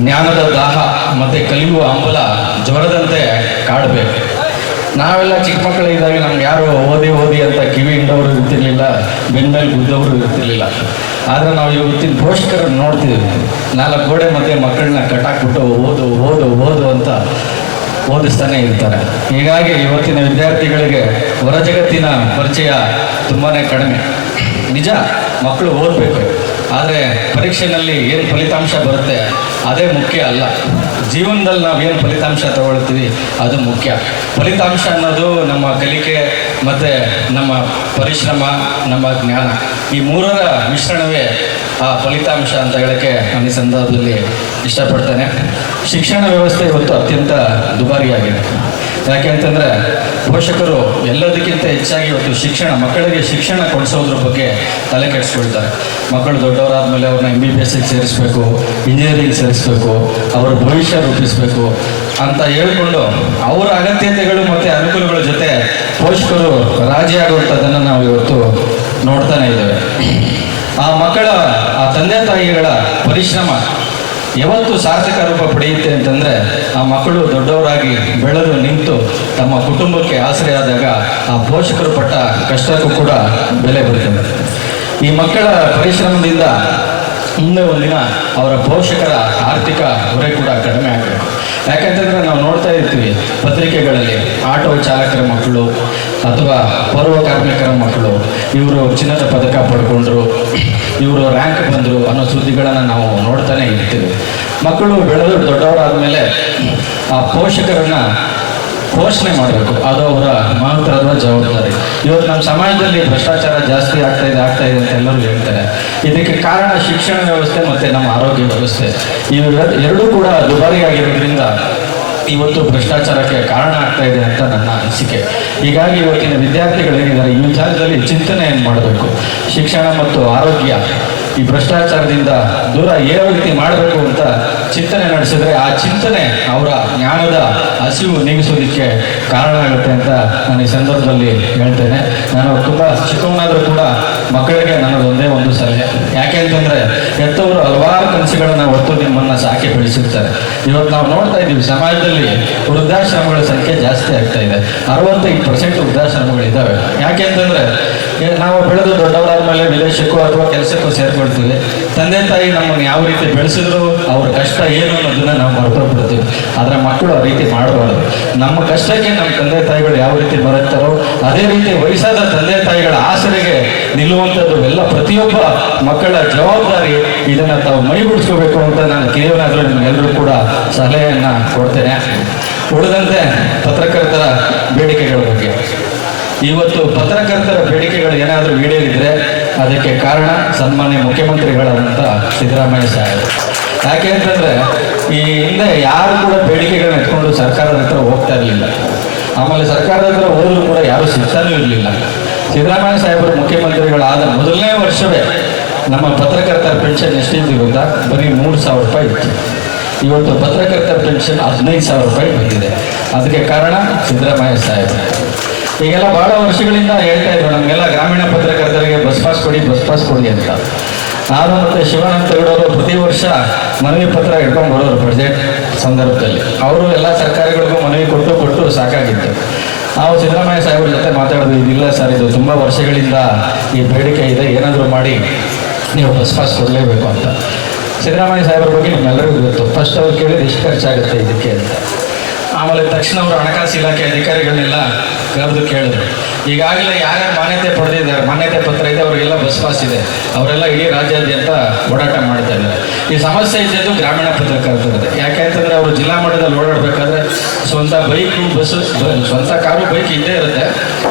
ಜ್ಞಾನದ ದಾಹ ಮತ್ತು ಕಲಿಯುವ ಹಂಬಲ ಜ್ವರದಂತೆ ಕಾಡಬೇಕು. ನಾವೆಲ್ಲ ಚಿಕ್ಕ ಮಕ್ಕಳಿದ್ದಾಗ ನಮ್ಗೆ ಯಾರು ಓದಿ ಅಂತ ಕಿವಿ ಹಿಂಡವರು ಇರ್ತಿರ್ಲಿಲ್ಲ, ಬೆನ್ನಲ್ಲಿ ಗುದ್ದವರು ಇರ್ತಿರ್ಲಿಲ್ಲ. ಆದರೆ ನಾವು ಇವತ್ತಿನ ಪೋಷಕರನ್ನು ನೋಡ್ತೀವಿ, 4 ಗೋಡೆ ಮಧ್ಯೆ ಮಕ್ಕಳನ್ನ ಕಟ್ಟಾಕ್ಬಿಟ್ಟು ಓದು ಅಂತ ಓದಿಸ್ತಾನೆ ಇರ್ತಾರೆ. ಹೀಗಾಗಿ ಇವತ್ತಿನ ವಿದ್ಯಾರ್ಥಿಗಳಿಗೆ ಹೊರ ಜಗತ್ತಿನ ಪರಿಚಯ ತುಂಬಾ ಕಡಿಮೆ. ನಿಜ, ಮಕ್ಕಳು ಓದಬೇಕು, ಆದರೆ ಪರೀಕ್ಷೆಯಲ್ಲಿ ಏನು ಫಲಿತಾಂಶ ಬರುತ್ತೆ ಅದೇ ಮುಖ್ಯ ಅಲ್ಲ. ಜೀವನದಲ್ಲಿ ನಾವು ಏನು ಫಲಿತಾಂಶ ತಗೊಳ್ತೀವಿ ಅದು ಮುಖ್ಯ. ಫಲಿತಾಂಶ ಅನ್ನೋದು ನಮ್ಮ ಕಲಿಕೆ ಮತ್ತು ನಮ್ಮ ಪರಿಶ್ರಮ, ನಮ್ಮ ಜ್ಞಾನ, ಈ ಮೂರರ ಮಿಶ್ರಣವೇ ಆ ಫಲಿತಾಂಶ ಅಂತ ಹೇಳೋಕ್ಕೆ ನಾನು ಈ ಸಂದರ್ಭದಲ್ಲಿ ಇಷ್ಟಪಡ್ತೇನೆ. ಶಿಕ್ಷಣ ವ್ಯವಸ್ಥೆ ಇವತ್ತು ಅತ್ಯಂತ ದುಬಾರಿಯಾಗಿದೆ. ಯಾಕೆ ಅಂತಂದರೆ ಪೋಷಕರು ಎಲ್ಲದಕ್ಕಿಂತ ಹೆಚ್ಚಾಗಿ ಇವತ್ತು ಮಕ್ಕಳಿಗೆ ಶಿಕ್ಷಣ ಕೊಡಿಸೋದ್ರ ಬಗ್ಗೆ ತಲೆ ಕೆಡಿಸ್ಕೊಳ್ತಾರೆ. ಮಕ್ಕಳು ದೊಡ್ಡವರಾದ ಮೇಲೆ ಅವ್ರನ್ನ MBBSಗೆ ಸೇರಿಸಬೇಕು, ಇಂಜಿನಿಯರಿಂಗ್ ಸೇರಿಸಬೇಕು, ಅವರ ಭವಿಷ್ಯ ರೂಪಿಸಬೇಕು ಅಂತ ಹೇಳ್ಕೊಂಡು ಅವರ ಅಗತ್ಯತೆಗಳು ಮತ್ತು ಅನುಕೂಲಗಳ ಜೊತೆ ಪೋಷಕರು ರಾಜಿ ಆಗುವಂಥದ್ದನ್ನು ನಾವು ಇವತ್ತು ನೋಡ್ತಾನೆ ಇದ್ದೇವೆ. ಆ ಮಕ್ಕಳ ಆ ತಂದೆ ತಾಯಿಗಳ ಪರಿಶ್ರಮ ಯಾವತ್ತು ಸಾರ್ಥಕ ರೂಪ ಪಡೆಯುತ್ತೆ ಅಂತಂದರೆ ಆ ಮಕ್ಕಳು ದೊಡ್ಡವರಾಗಿ ಬೆಳೆದು ನಿಂತು ತಮ್ಮ ಕುಟುಂಬಕ್ಕೆ ಆಸರೆ ಆದಾಗ ಆ ಪೋಷಕರು ಪಟ್ಟ ಕಷ್ಟಕ್ಕೂ ಕೂಡ ಬೆಲೆ ಬರ್ತದೆ. ಈ ಮಕ್ಕಳ ಪರಿಶ್ರಮದಿಂದ ಮುಂದೆ ಒಂದಿನ ಅವರ ಪೋಷಕರ ಆರ್ಥಿಕ ಹೊರೆ ಕೂಡ ಕಡಿಮೆ ಆಗಬೇಕು. ಯಾಕಂತಂದರೆ ನಾವು ನೋಡ್ತಾ ಇರ್ತೀವಿ ಪತ್ರಿಕೆಗಳಲ್ಲಿ ಆಟೋ ಚಾಲಕರ ಮಕ್ಕಳು ಅಥವಾ ಪೌರ ಕಾರ್ಮಿಕರ ಮಕ್ಕಳು ಇವರು ಚಿನ್ನದ ಪದಕ ಪಡ್ಕೊಂಡ್ರು, ಇವರು ರ್ಯಾಂಕ್ ಬಂದರು ಅನ್ನೋ ಸುದ್ದಿಗಳನ್ನು ನಾವು ನೋಡ್ತಾನೆ ಇರ್ತೀವಿ. ಮಕ್ಕಳು ಬೆಳೆದು ದೊಡ್ಡವರಾದ ಮೇಲೆ ಆ ಪೋಷಕರನ್ನು ಪೋಷಣೆ ಮಾಡಬೇಕು, ಅದು ಅವರ ಮಹತ್ತರದ ಜವಾಬ್ದಾರಿ. ಇವತ್ತು ನಮ್ಮ ಸಮಾಜದಲ್ಲಿ ಭ್ರಷ್ಟಾಚಾರ ಜಾಸ್ತಿ ಆಗ್ತಾ ಇದೆ ಅಂತ ಎಲ್ಲರೂ ಹೇಳ್ತಾರೆ. ಇದಕ್ಕೆ ಕಾರಣ ಶಿಕ್ಷಣ ವ್ಯವಸ್ಥೆ ಮತ್ತು ನಮ್ಮ ಆರೋಗ್ಯ ವ್ಯವಸ್ಥೆ. ಎರಡೂ ಕೂಡ ದುಬಾರಿಯಾಗಿರೋದ್ರಿಂದ ಇವತ್ತು ಭ್ರಷ್ಟಾಚಾರಕ್ಕೆ ಕಾರಣ ಆಗ್ತಾ ಇದೆ ಅಂತ ನನ್ನ ಅನಿಸಿಕೆ. ಹೀಗಾಗಿ ಇವತ್ತಿನ ವಿದ್ಯಾರ್ಥಿಗಳೇನಿದ್ದಾರೆ ಈ ವಿಚಾರದಲ್ಲಿ ಚಿಂತನೆಯನ್ನು ಮಾಡಬೇಕು. ಶಿಕ್ಷಣ ಮತ್ತು ಆರೋಗ್ಯ ಈ ಭ್ರಷ್ಟಾಚಾರದಿಂದ ದೂರ ಯಾವ ರೀತಿ ಮಾಡಬೇಕು ಅಂತ ಚಿಂತನೆ ನಡೆಸಿದರೆ ಆ ಚಿಂತನೆ ಅವರ ಜ್ಞಾನದ ಹಸಿವು ನೀಗಿಸೋದಕ್ಕೆ ಕಾರಣ ಆಗುತ್ತೆ ಅಂತ ನಾನು ಈ ಸಂದರ್ಭದಲ್ಲಿ ಹೇಳ್ತೇನೆ. ನಾನು ತುಂಬ ಚಿಕ್ಕವನಾದರೂ ಕೂಡ ಮಕ್ಕಳಿಗೆ ನನ್ನದೊಂದೇ ಒಂದು ಸಲಹೆ. ಯಾಕೆ ಅಂತಂದರೆ ಹೆತ್ತವರು ಹಲವಾರು ಕನಸುಗಳನ್ನು ಹೊತ್ತು ನಿಮ್ಮನ್ನು ಸಾಕಿ ಬೆಳೆಸಿರ್ತಾರೆ. ಇವತ್ತು ನಾವು ನೋಡ್ತಾ ಇದ್ದೀವಿ ಸಮಾಜದಲ್ಲಿ ವೃದ್ಧಾಶ್ರಮಗಳ ಸಂಖ್ಯೆ ಜಾಸ್ತಿ ಆಗ್ತಾ ಇದೆ. 65% ವೃದ್ಧಾಶ್ರಮಗಳಿದ್ದಾವೆ. ಯಾಕೆ ಅಂತಂದರೆ ನಾವು ಬೆಳೆದು ದೊಡ್ಡವರಾದ ಮೇಲೆ ವಿದೇಶಕ್ಕೂ ಅಥವಾ ಕೆಲಸಕ್ಕೂ ಸೇರ್ಕೊಳ್ತೀವಿ. ತಂದೆ ತಾಯಿ ನಮ್ಮನ್ನು ಯಾವ ರೀತಿ ಬೆಳೆಸಿದ್ರು ಅವ್ರ ಕಷ್ಟ ಏನು ಅನ್ನೋದನ್ನ ನಾವು ಮರೆತೋಗ್ಬಿಡ್ತೀವಿ. ಆದರೆ ಮಕ್ಕಳು ಆ ರೀತಿ ಮಾಡಬಾರ್ದು. ನಮ್ಮ ಕಷ್ಟಕ್ಕೆ ನಮ್ಮ ತಂದೆ ತಾಯಿಗಳು ಯಾವ ರೀತಿ ಮರೆತಾರೋ ಅದೇ ರೀತಿ ವಯಸ್ಸಾದ ತಂದೆ ತಾಯಿಗಳ ಆಸರೆಗೆ ನಿಲ್ಲುವಂಥದ್ದು ಎಲ್ಲ ಪ್ರತಿಯೊಬ್ಬ ಮಕ್ಕಳ ಜವಾಬ್ದಾರಿ. ಇದನ್ನು ತಾವು ಮೈಗೂಡಿಸ್ಕೋಬೇಕು ಅಂತ ನಾನು ಕಿರಿಯವನಾದರೂ ನಿಮಗೆಲ್ಲರೂ ಕೂಡ ಸಲಹೆಯನ್ನು ಕೊಡ್ತೇನೆ. ಉಳಿದಂತೆ ಪತ್ರಕರ್ತರ ಬೇಡಿಕೆಗಳ ಬಗ್ಗೆ ಇವತ್ತು ಪತ್ರಕರ್ತರ ಬೇಡಿಕೆಗಳು ಏನಾದರೂ ಈಡೇರಿದ್ರೆ ಅದಕ್ಕೆ ಕಾರಣ ಸನ್ಮಾನ್ಯ ಮುಖ್ಯಮಂತ್ರಿಗಳಾದಂಥ ಸಿದ್ದರಾಮಯ್ಯ ಸಾಹೇಬರು. ಯಾಕೆ ಅಂತಂದರೆ ಈ ಹಿಂದೆ ಯಾರು ಕೂಡ ಬೇಡಿಕೆಗಳನ್ನ ಎತ್ಕೊಂಡು ಸರ್ಕಾರದ ಹತ್ರ ಹೋಗ್ತಾ ಇರಲಿಲ್ಲ. ಆಮೇಲೆ ಸರ್ಕಾರದ ಹತ್ರ ಹೋದರೂ ಕೂಡ ಯಾರೂ ಸಿಗ್ತಾನೂ ಇರಲಿಲ್ಲ. ಸಿದ್ದರಾಮಯ್ಯ ಸಾಹೇಬರು ಮುಖ್ಯಮಂತ್ರಿಗಳಾದ ಮೊದಲನೇ ವರ್ಷವೇ ನಮ್ಮ ಪತ್ರಕರ್ತರ ಪೆನ್ಷನ್ ಎಷ್ಟಿದ್ದು ಗೊತ್ತಾ? ಬರೀ 3,000 ರೂಪಾಯಿ ಇತ್ತು. ಇವತ್ತು ಪತ್ರಕರ್ತರ ಪೆನ್ಷನ್ 15,000 ರೂಪಾಯಿ ಬಂದಿದೆ. ಅದಕ್ಕೆ ಕಾರಣ ಸಿದ್ದರಾಮಯ್ಯ ಸಾಹೇಬರು. ಈಗೆಲ್ಲ ಭಾಳ ವರ್ಷಗಳಿಂದ ಹೇಳ್ತಾ ಇದ್ರು ನಮಗೆಲ್ಲ ಗ್ರಾಮೀಣ ಪತ್ರಕರ್ತರಿಗೆ ಬಸ್ ಪಾಸ್ ಕೊಡಿ ಅಂತ. ನಾನು ಮತ್ತು ಶಿವಾನಂದ ತಗಡವರು ಪ್ರತಿ ವರ್ಷ ಮನವಿ ಪತ್ರ ಇಟ್ಕೊಂಡು ಬರೋರು ಬಜೆಟ್ ಸಂದರ್ಭದಲ್ಲಿ. ಅವರು ಎಲ್ಲ ಸರ್ಕಾರಗಳಿಗೂ ಮನವಿ ಕೊಟ್ಟು ಸಾಕಾಗಿತ್ತು. ನಾವು ಸಿದ್ದರಾಮಯ್ಯ ಸಾಹೇಬ್ರ ಜೊತೆ ಮಾತಾಡೋದು, ಇದಿಲ್ಲ ಸರ್, ಇದು ತುಂಬ ವರ್ಷಗಳಿಂದ ಈ ಬೇಡಿಕೆ ಇದೆ, ಏನಾದರೂ ಮಾಡಿ ನೀವು ಬಸ್ ಪಾಸ್ ಕೊಡಲೇಬೇಕು ಅಂತ. ಸಿದ್ದರಾಮಯ್ಯ ಸಾಹೇಬ್ರ ಬಗ್ಗೆ ನಿಮ್ಮೆಲ್ಲರಿಗೂ ಗೊತ್ತು. ಫಸ್ಟ್ ಅವ್ರು ಕೇಳಿದ್ರೆ ಎಷ್ಟು ಖರ್ಚಾಗುತ್ತೆ ಇದಕ್ಕೆ ಅಂತ. ಆಮೇಲೆ ತಕ್ಷಣ ಅವರು ಹಣಕಾಸು ಇಲಾಖೆ ಅಧಿಕಾರಿಗಳನ್ನೆಲ್ಲ ಕರೆದು ಕೇಳಿದ್ರು. ಈಗಾಗಲೇ ಯಾರ್ಯಾರು ಮಾನ್ಯತೆ ಪಡೆದಿದ್ದಾರೆ, ಮಾನ್ಯತೆ ಪತ್ರ ಇದೆ, ಅವರಿಗೆಲ್ಲ ಬಸ್ ಪಾಸ್ ಇದೆ, ಅವರೆಲ್ಲ ಇಡೀ ರಾಜ್ಯಾದ್ಯಂತ ಓಡಾಟ ಮಾಡ್ತಾ ಇದ್ದಾರೆ. ಈ ಸಮಸ್ಯೆ ಇದ್ದದ್ದು ಗ್ರಾಮೀಣ ಪತ್ರಕರ್ತರದ್ದು. ಯಾಕೆ ಅಂತಂದರೆ ಅವರು ಜಿಲ್ಲಾ ಮಟ್ಟದಲ್ಲಿ ಓಡಾಡಬೇಕಾದ್ರೆ ಸ್ವಂತ ಬೈಕು, ಬಸ್ಸು, ಸ್ವಂತ ಕಾರು, ಬೈಕ್ ಇದ್ದೇ ಇರುತ್ತೆ.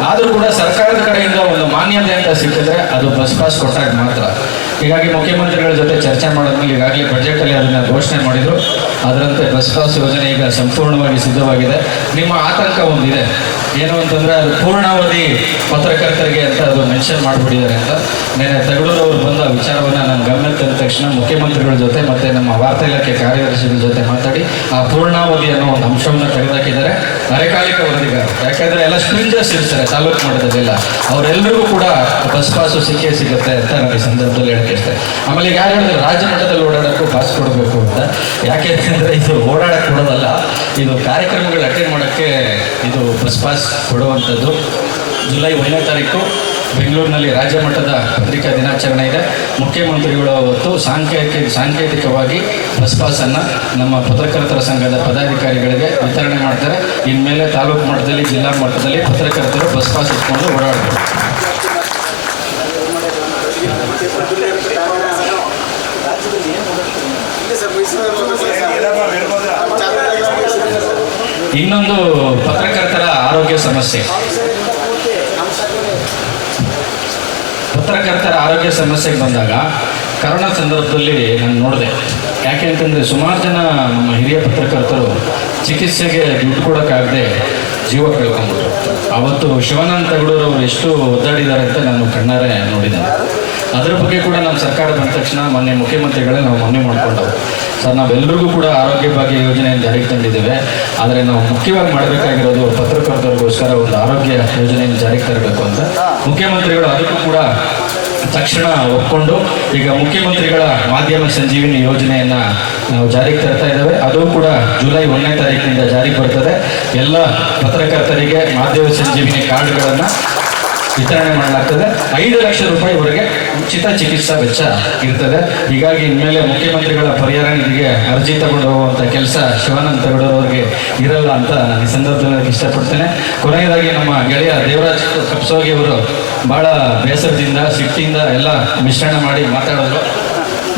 ಆದರೂ ಕೂಡ ಸರ್ಕಾರದ ಕಡೆಯಿಂದ ಒಂದು ಮಾನ್ಯತೆ ಅಂತ ಸಿಕ್ಕಿದ್ರೆ ಅದು ಬಸ್ ಪಾಸ್ ಕೊಟ್ಟಾಗ ಮಾತ್ರ. ಹೀಗಾಗಿ ಮುಖ್ಯಮಂತ್ರಿಗಳ ಜೊತೆ ಚರ್ಚೆ ಮಾಡಿದ್ಮೇಲೆ ಈಗಾಗಲೇ ಬಜೆಟಲ್ಲಿ ಅದನ್ನು ಘೋಷಣೆ ಮಾಡಿದರು. ಅದರಂತೆ ಬಸ್ ಪಾಸ್ ಯೋಜನೆ ಈಗ ಸಂಪೂರ್ಣವಾಗಿ ಸಿದ್ಧವಾಗಿದೆ. ನಿಮ್ಮ ಆತಂಕ ಒಂದಿದೆ, ಏನು ಅಂತಂದರೆ ಅದು ಪೂರ್ಣಾವಧಿ ಪತ್ರಕರ್ತರಿಗೆ ಅಂತ ಅದು ಮೆನ್ಷನ್ ಮಾಡಿಬಿಟ್ಟಿದ್ದಾರೆ ಅಂತ. ನೆನ್ನೆ ತಗಡೂರು ಅವರು ಬಂದ ವಿಚಾರವನ್ನು ನಾನು ಗಮನಕ್ಕೆ ತಂದ ತಕ್ಷಣ ಮುಖ್ಯಮಂತ್ರಿಗಳ ಜೊತೆ ಮತ್ತು ನಮ್ಮ ವಾರ್ತಾ ಇಲಾಖೆ ಕಾರ್ಯದರ್ಶಿಗಳ ಜೊತೆ ಮಾತಾಡಿ ಆ ಪೂರ್ಣಾವಧಿ ಅನ್ನೋ ಒಂದು ಅಂಶವನ್ನು ತೆಗೆದುಹಾಕಿದ್ದಾರೆ. ಅರೆಕಾಲಿಕ ವರದಿಗಾರ, ಯಾಕೆಂದರೆ ಎಲ್ಲ ಸ್ಟ್ರಿಂಜರ್ಸ್ ಇರ್ತಾರೆ ತಾಲೂಕು ಮಟ್ಟದಲ್ಲೆಲ್ಲ, ಅವರೆಲ್ಲರಿಗೂ ಕೂಡ ಬಸ್ ಪಾಸು ಸಿಕ್ಕೇ ಸಿಗುತ್ತೆ ಅಂತ ನಾನು ಈ ಸಂದರ್ಭದಲ್ಲಿ ಹೇಳ್ತಿರ್ತೆ. ಆಮೇಲೆ ಈಗ ಯಾರು ಹೇಳಿದ್ರೆ ರಾಜ್ಯ ಮಟ್ಟದಲ್ಲಿ ಓಡಾಡೋಕ್ಕೂ ಪಾಸ್ ಕೊಡಬೇಕು ಅಂತ. ಯಾಕೆ ಅಂತಂದರೆ ಇದು ಓಡಾಡಕ್ಕೆ ಕೊಡೋದಲ್ಲ, ಇದು ಕಾರ್ಯಕ್ರಮಗಳು ಅಟೆಂಡ್ ಮಾಡೋಕ್ಕೆ ಇದು ಬಸ್ ಪಾಸ್ ಕೊಡುವಂಥದ್ದು. ಜುಲೈ 1ನೇ ತಾರೀಕು ಬೆಂಗಳೂರಿನಲ್ಲಿ ರಾಜ್ಯ ಮಟ್ಟದ ಪತ್ರಿಕಾ ದಿನಾಚರಣೆ ಇದೆ. ಮುಖ್ಯಮಂತ್ರಿಗಳು ಅವತ್ತು ಸಾಂಕೇತಿಕವಾಗಿ ಬಸ್ ಪಾಸನ್ನು ನಮ್ಮ ಪತ್ರಕರ್ತರ ಸಂಘದ ಪದಾಧಿಕಾರಿಗಳಿಗೆ ವಿತರಣೆ ಮಾಡ್ತಾರೆ. ಇನ್ಮೇಲೆ ತಾಲೂಕು ಮಟ್ಟದಲ್ಲಿ, ಜಿಲ್ಲಾ ಮಟ್ಟದಲ್ಲಿ ಪತ್ರಕರ್ತರು ಬಸ್ ಪಾಸ್ ಇಟ್ಕೊಂಡು ಓಡಾಡ್ತಾರೆ. ಇನ್ನೊಂದು ಪತ್ರಕರ್ತರ ಆರೋಗ್ಯ ಸಮಸ್ಯೆ. ಪತ್ರಕರ್ತರ ಆರೋಗ್ಯ ಸಮಸ್ಯೆಗೆ ಬಂದಾಗ ಕರೋನಾ ಸಂದರ್ಭದಲ್ಲಿ ನಾನು ನೋಡಿದೆ. ಯಾಕೆ ಅಂತಂದರೆ ಸುಮಾರು ಜನ ನಮ್ಮ ಹಿರಿಯ ಪತ್ರಕರ್ತರು ಚಿಕಿತ್ಸೆಗೆ ದುಡ್ಡು ಕೊಡೋಕ್ಕಾಗದೆ ಜೀವ ಕಳ್ಕೊಂಡ್ಬಿಟ್ರು. ಅವತ್ತು ಶಿವಾನಂದ ತಗಡೂರು ಅವರು ಎಷ್ಟು ಒದ್ದಾಡಿದ್ದಾರೆ ಅಂತ ನಾನು ಕಣ್ಣಾರೆ ನೋಡಿದ್ದೇನೆ. ಅದರ ಬಗ್ಗೆ ಕೂಡ ನಮ್ಮ ಸರ್ಕಾರ ಬಂದ ತಕ್ಷಣ ಮೊನ್ನೆ ಮುಖ್ಯಮಂತ್ರಿಗಳೇ ನಾವು ಮನವಿ ಮಾಡ್ಕೊಂಡವು. ಸರ್, ನಾವೆಲ್ಲರಿಗೂ ಕೂಡ ಆರೋಗ್ಯ ಭಾಗ್ಯ ಯೋಜನೆಯನ್ನು ಜಾರಿಗೆ ತಂದಿದ್ದೇವೆ, ಆದರೆ ನಾವು ಮುಖ್ಯವಾಗಿ ಮಾಡಬೇಕಾಗಿರೋದು ಪತ್ರಕರ್ತರಿಗೋಸ್ಕರ ಒಂದು ಆರೋಗ್ಯ ಯೋಜನೆಯನ್ನು ಜಾರಿಗೆ ತರಬೇಕು ಅಂತ. ಮುಖ್ಯಮಂತ್ರಿಗಳು ಅದಕ್ಕೂ ಕೂಡ ತಕ್ಷಣ ಒಪ್ಕೊಂಡು ಈಗ ಮುಖ್ಯಮಂತ್ರಿಗಳ ಮಾಧ್ಯಮ ಸಂಜೀವಿನಿ ಯೋಜನೆಯನ್ನು ನಾವು ಜಾರಿಗೆ ತರ್ತಾ ಇದ್ದೇವೆ. ಅದು ಕೂಡ ಜುಲೈ 1ನೇ ತಾರೀಕಿನಿಂದ ಜಾರಿಗೆ ಬರ್ತದೆ. ಎಲ್ಲ ಪತ್ರಕರ್ತರಿಗೆ ಮಾಧ್ಯಮ ಸಂಜೀವಿನಿ ಕಾರ್ಡ್ಗಳನ್ನು ವಿತರಣೆ ಮಾಡಲಾಗ್ತದೆ. 5 ಲಕ್ಷ ರೂಪಾಯಿವರೆಗೆ ಉಚಿತ ಚಿಕಿತ್ಸಾ ವೆಚ್ಚ ಇರ್ತದೆ. ಹೀಗಾಗಿ ಇನ್ಮೇಲೆ ಮುಖ್ಯಮಂತ್ರಿಗಳ ಪರಿಹಾರ ನಿಧಿಗೆ ಅರ್ಜಿ ತಗೊಂಡು ಹೋಗುವಂಥ ಕೆಲಸ ಶಿವಾನಂದ ತಗಡೂರವ್ರಿಗೆ ಇರಲ್ಲ ಅಂತ ನಾನು ಈ ಸಂದರ್ಭದಲ್ಲಿ ಇಷ್ಟಪಡ್ತೇನೆ. ಕೊನೆಯದಾಗಿ ನಮ್ಮ ಗೆಳೆಯ ದೇವರಾಜ್ ಕಪ್ಸೋಗಿ ಅವರು ಭಾಳ ಬೇಸರದಿಂದ, ಸಿಟ್ಟಿಂದ ಎಲ್ಲ ಮಿಶ್ರಣ ಮಾಡಿ ಮಾತಾಡೋದು.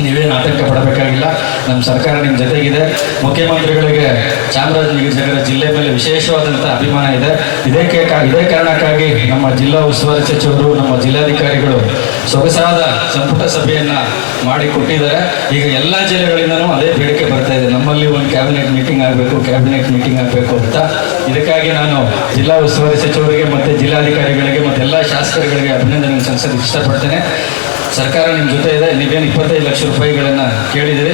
ನೀವೇನು ಆತಂಕ ಪಡಬೇಕಾಗಿಲ್ಲ, ನಮ್ಮ ಸರ್ಕಾರ ನಿಮ್ಮ ಜೊತೆಗಿದೆ. ಮುಖ್ಯಮಂತ್ರಿಗಳಿಗೆ ಚಾಮರಾಜನಗರ ಜಿಲ್ಲೆ ಮೇಲೆ ವಿಶೇಷವಾದಂಥ ಅಭಿಮಾನ ಇದೆ. ಇದೇ ಕಾರಣಕ್ಕಾಗಿ ನಮ್ಮ ಜಿಲ್ಲಾ ಉಸ್ತುವಾರಿ ಸಚಿವರು, ನಮ್ಮ ಜಿಲ್ಲಾಧಿಕಾರಿಗಳು ಸೊಗಸಾದ ಸಂಪುಟ ಸಭೆಯನ್ನು ಮಾಡಿ ಕೊಟ್ಟಿದ್ದಾರೆ. ಈಗ ಎಲ್ಲ ಜಿಲ್ಲೆಗಳಿಂದನೂ ಅದೇ ಬೇಡಿಕೆ ಬರ್ತಾ ಇದೆ, ನಮ್ಮಲ್ಲಿ ಒಂದು ಕ್ಯಾಬಿನೆಟ್ ಮೀಟಿಂಗ್ ಆಗಬೇಕು ಅಂತ. ಇದಕ್ಕಾಗಿ ನಾನು ಜಿಲ್ಲಾ ಉಸ್ತುವಾರಿ ಸಚಿವರಿಗೆ ಮತ್ತು ಜಿಲ್ಲಾಧಿಕಾರಿಗಳಿಗೆ ಮತ್ತು ಎಲ್ಲ ಶಾಸಕರುಗಳಿಗೆ ಅಭಿನಂದನೆ ಸಲ್ಲಿಸೋದಕ್ಕೆ ಇಷ್ಟಪಡ್ತೇನೆ. ಸರ್ಕಾರ ನಿಮ್ಮ ಜೊತೆ ಇದೆ. ನೀವೇನು 25 ಲಕ್ಷ ರೂಪಾಯಿಗಳನ್ನು ಕೇಳಿದಿರಿ,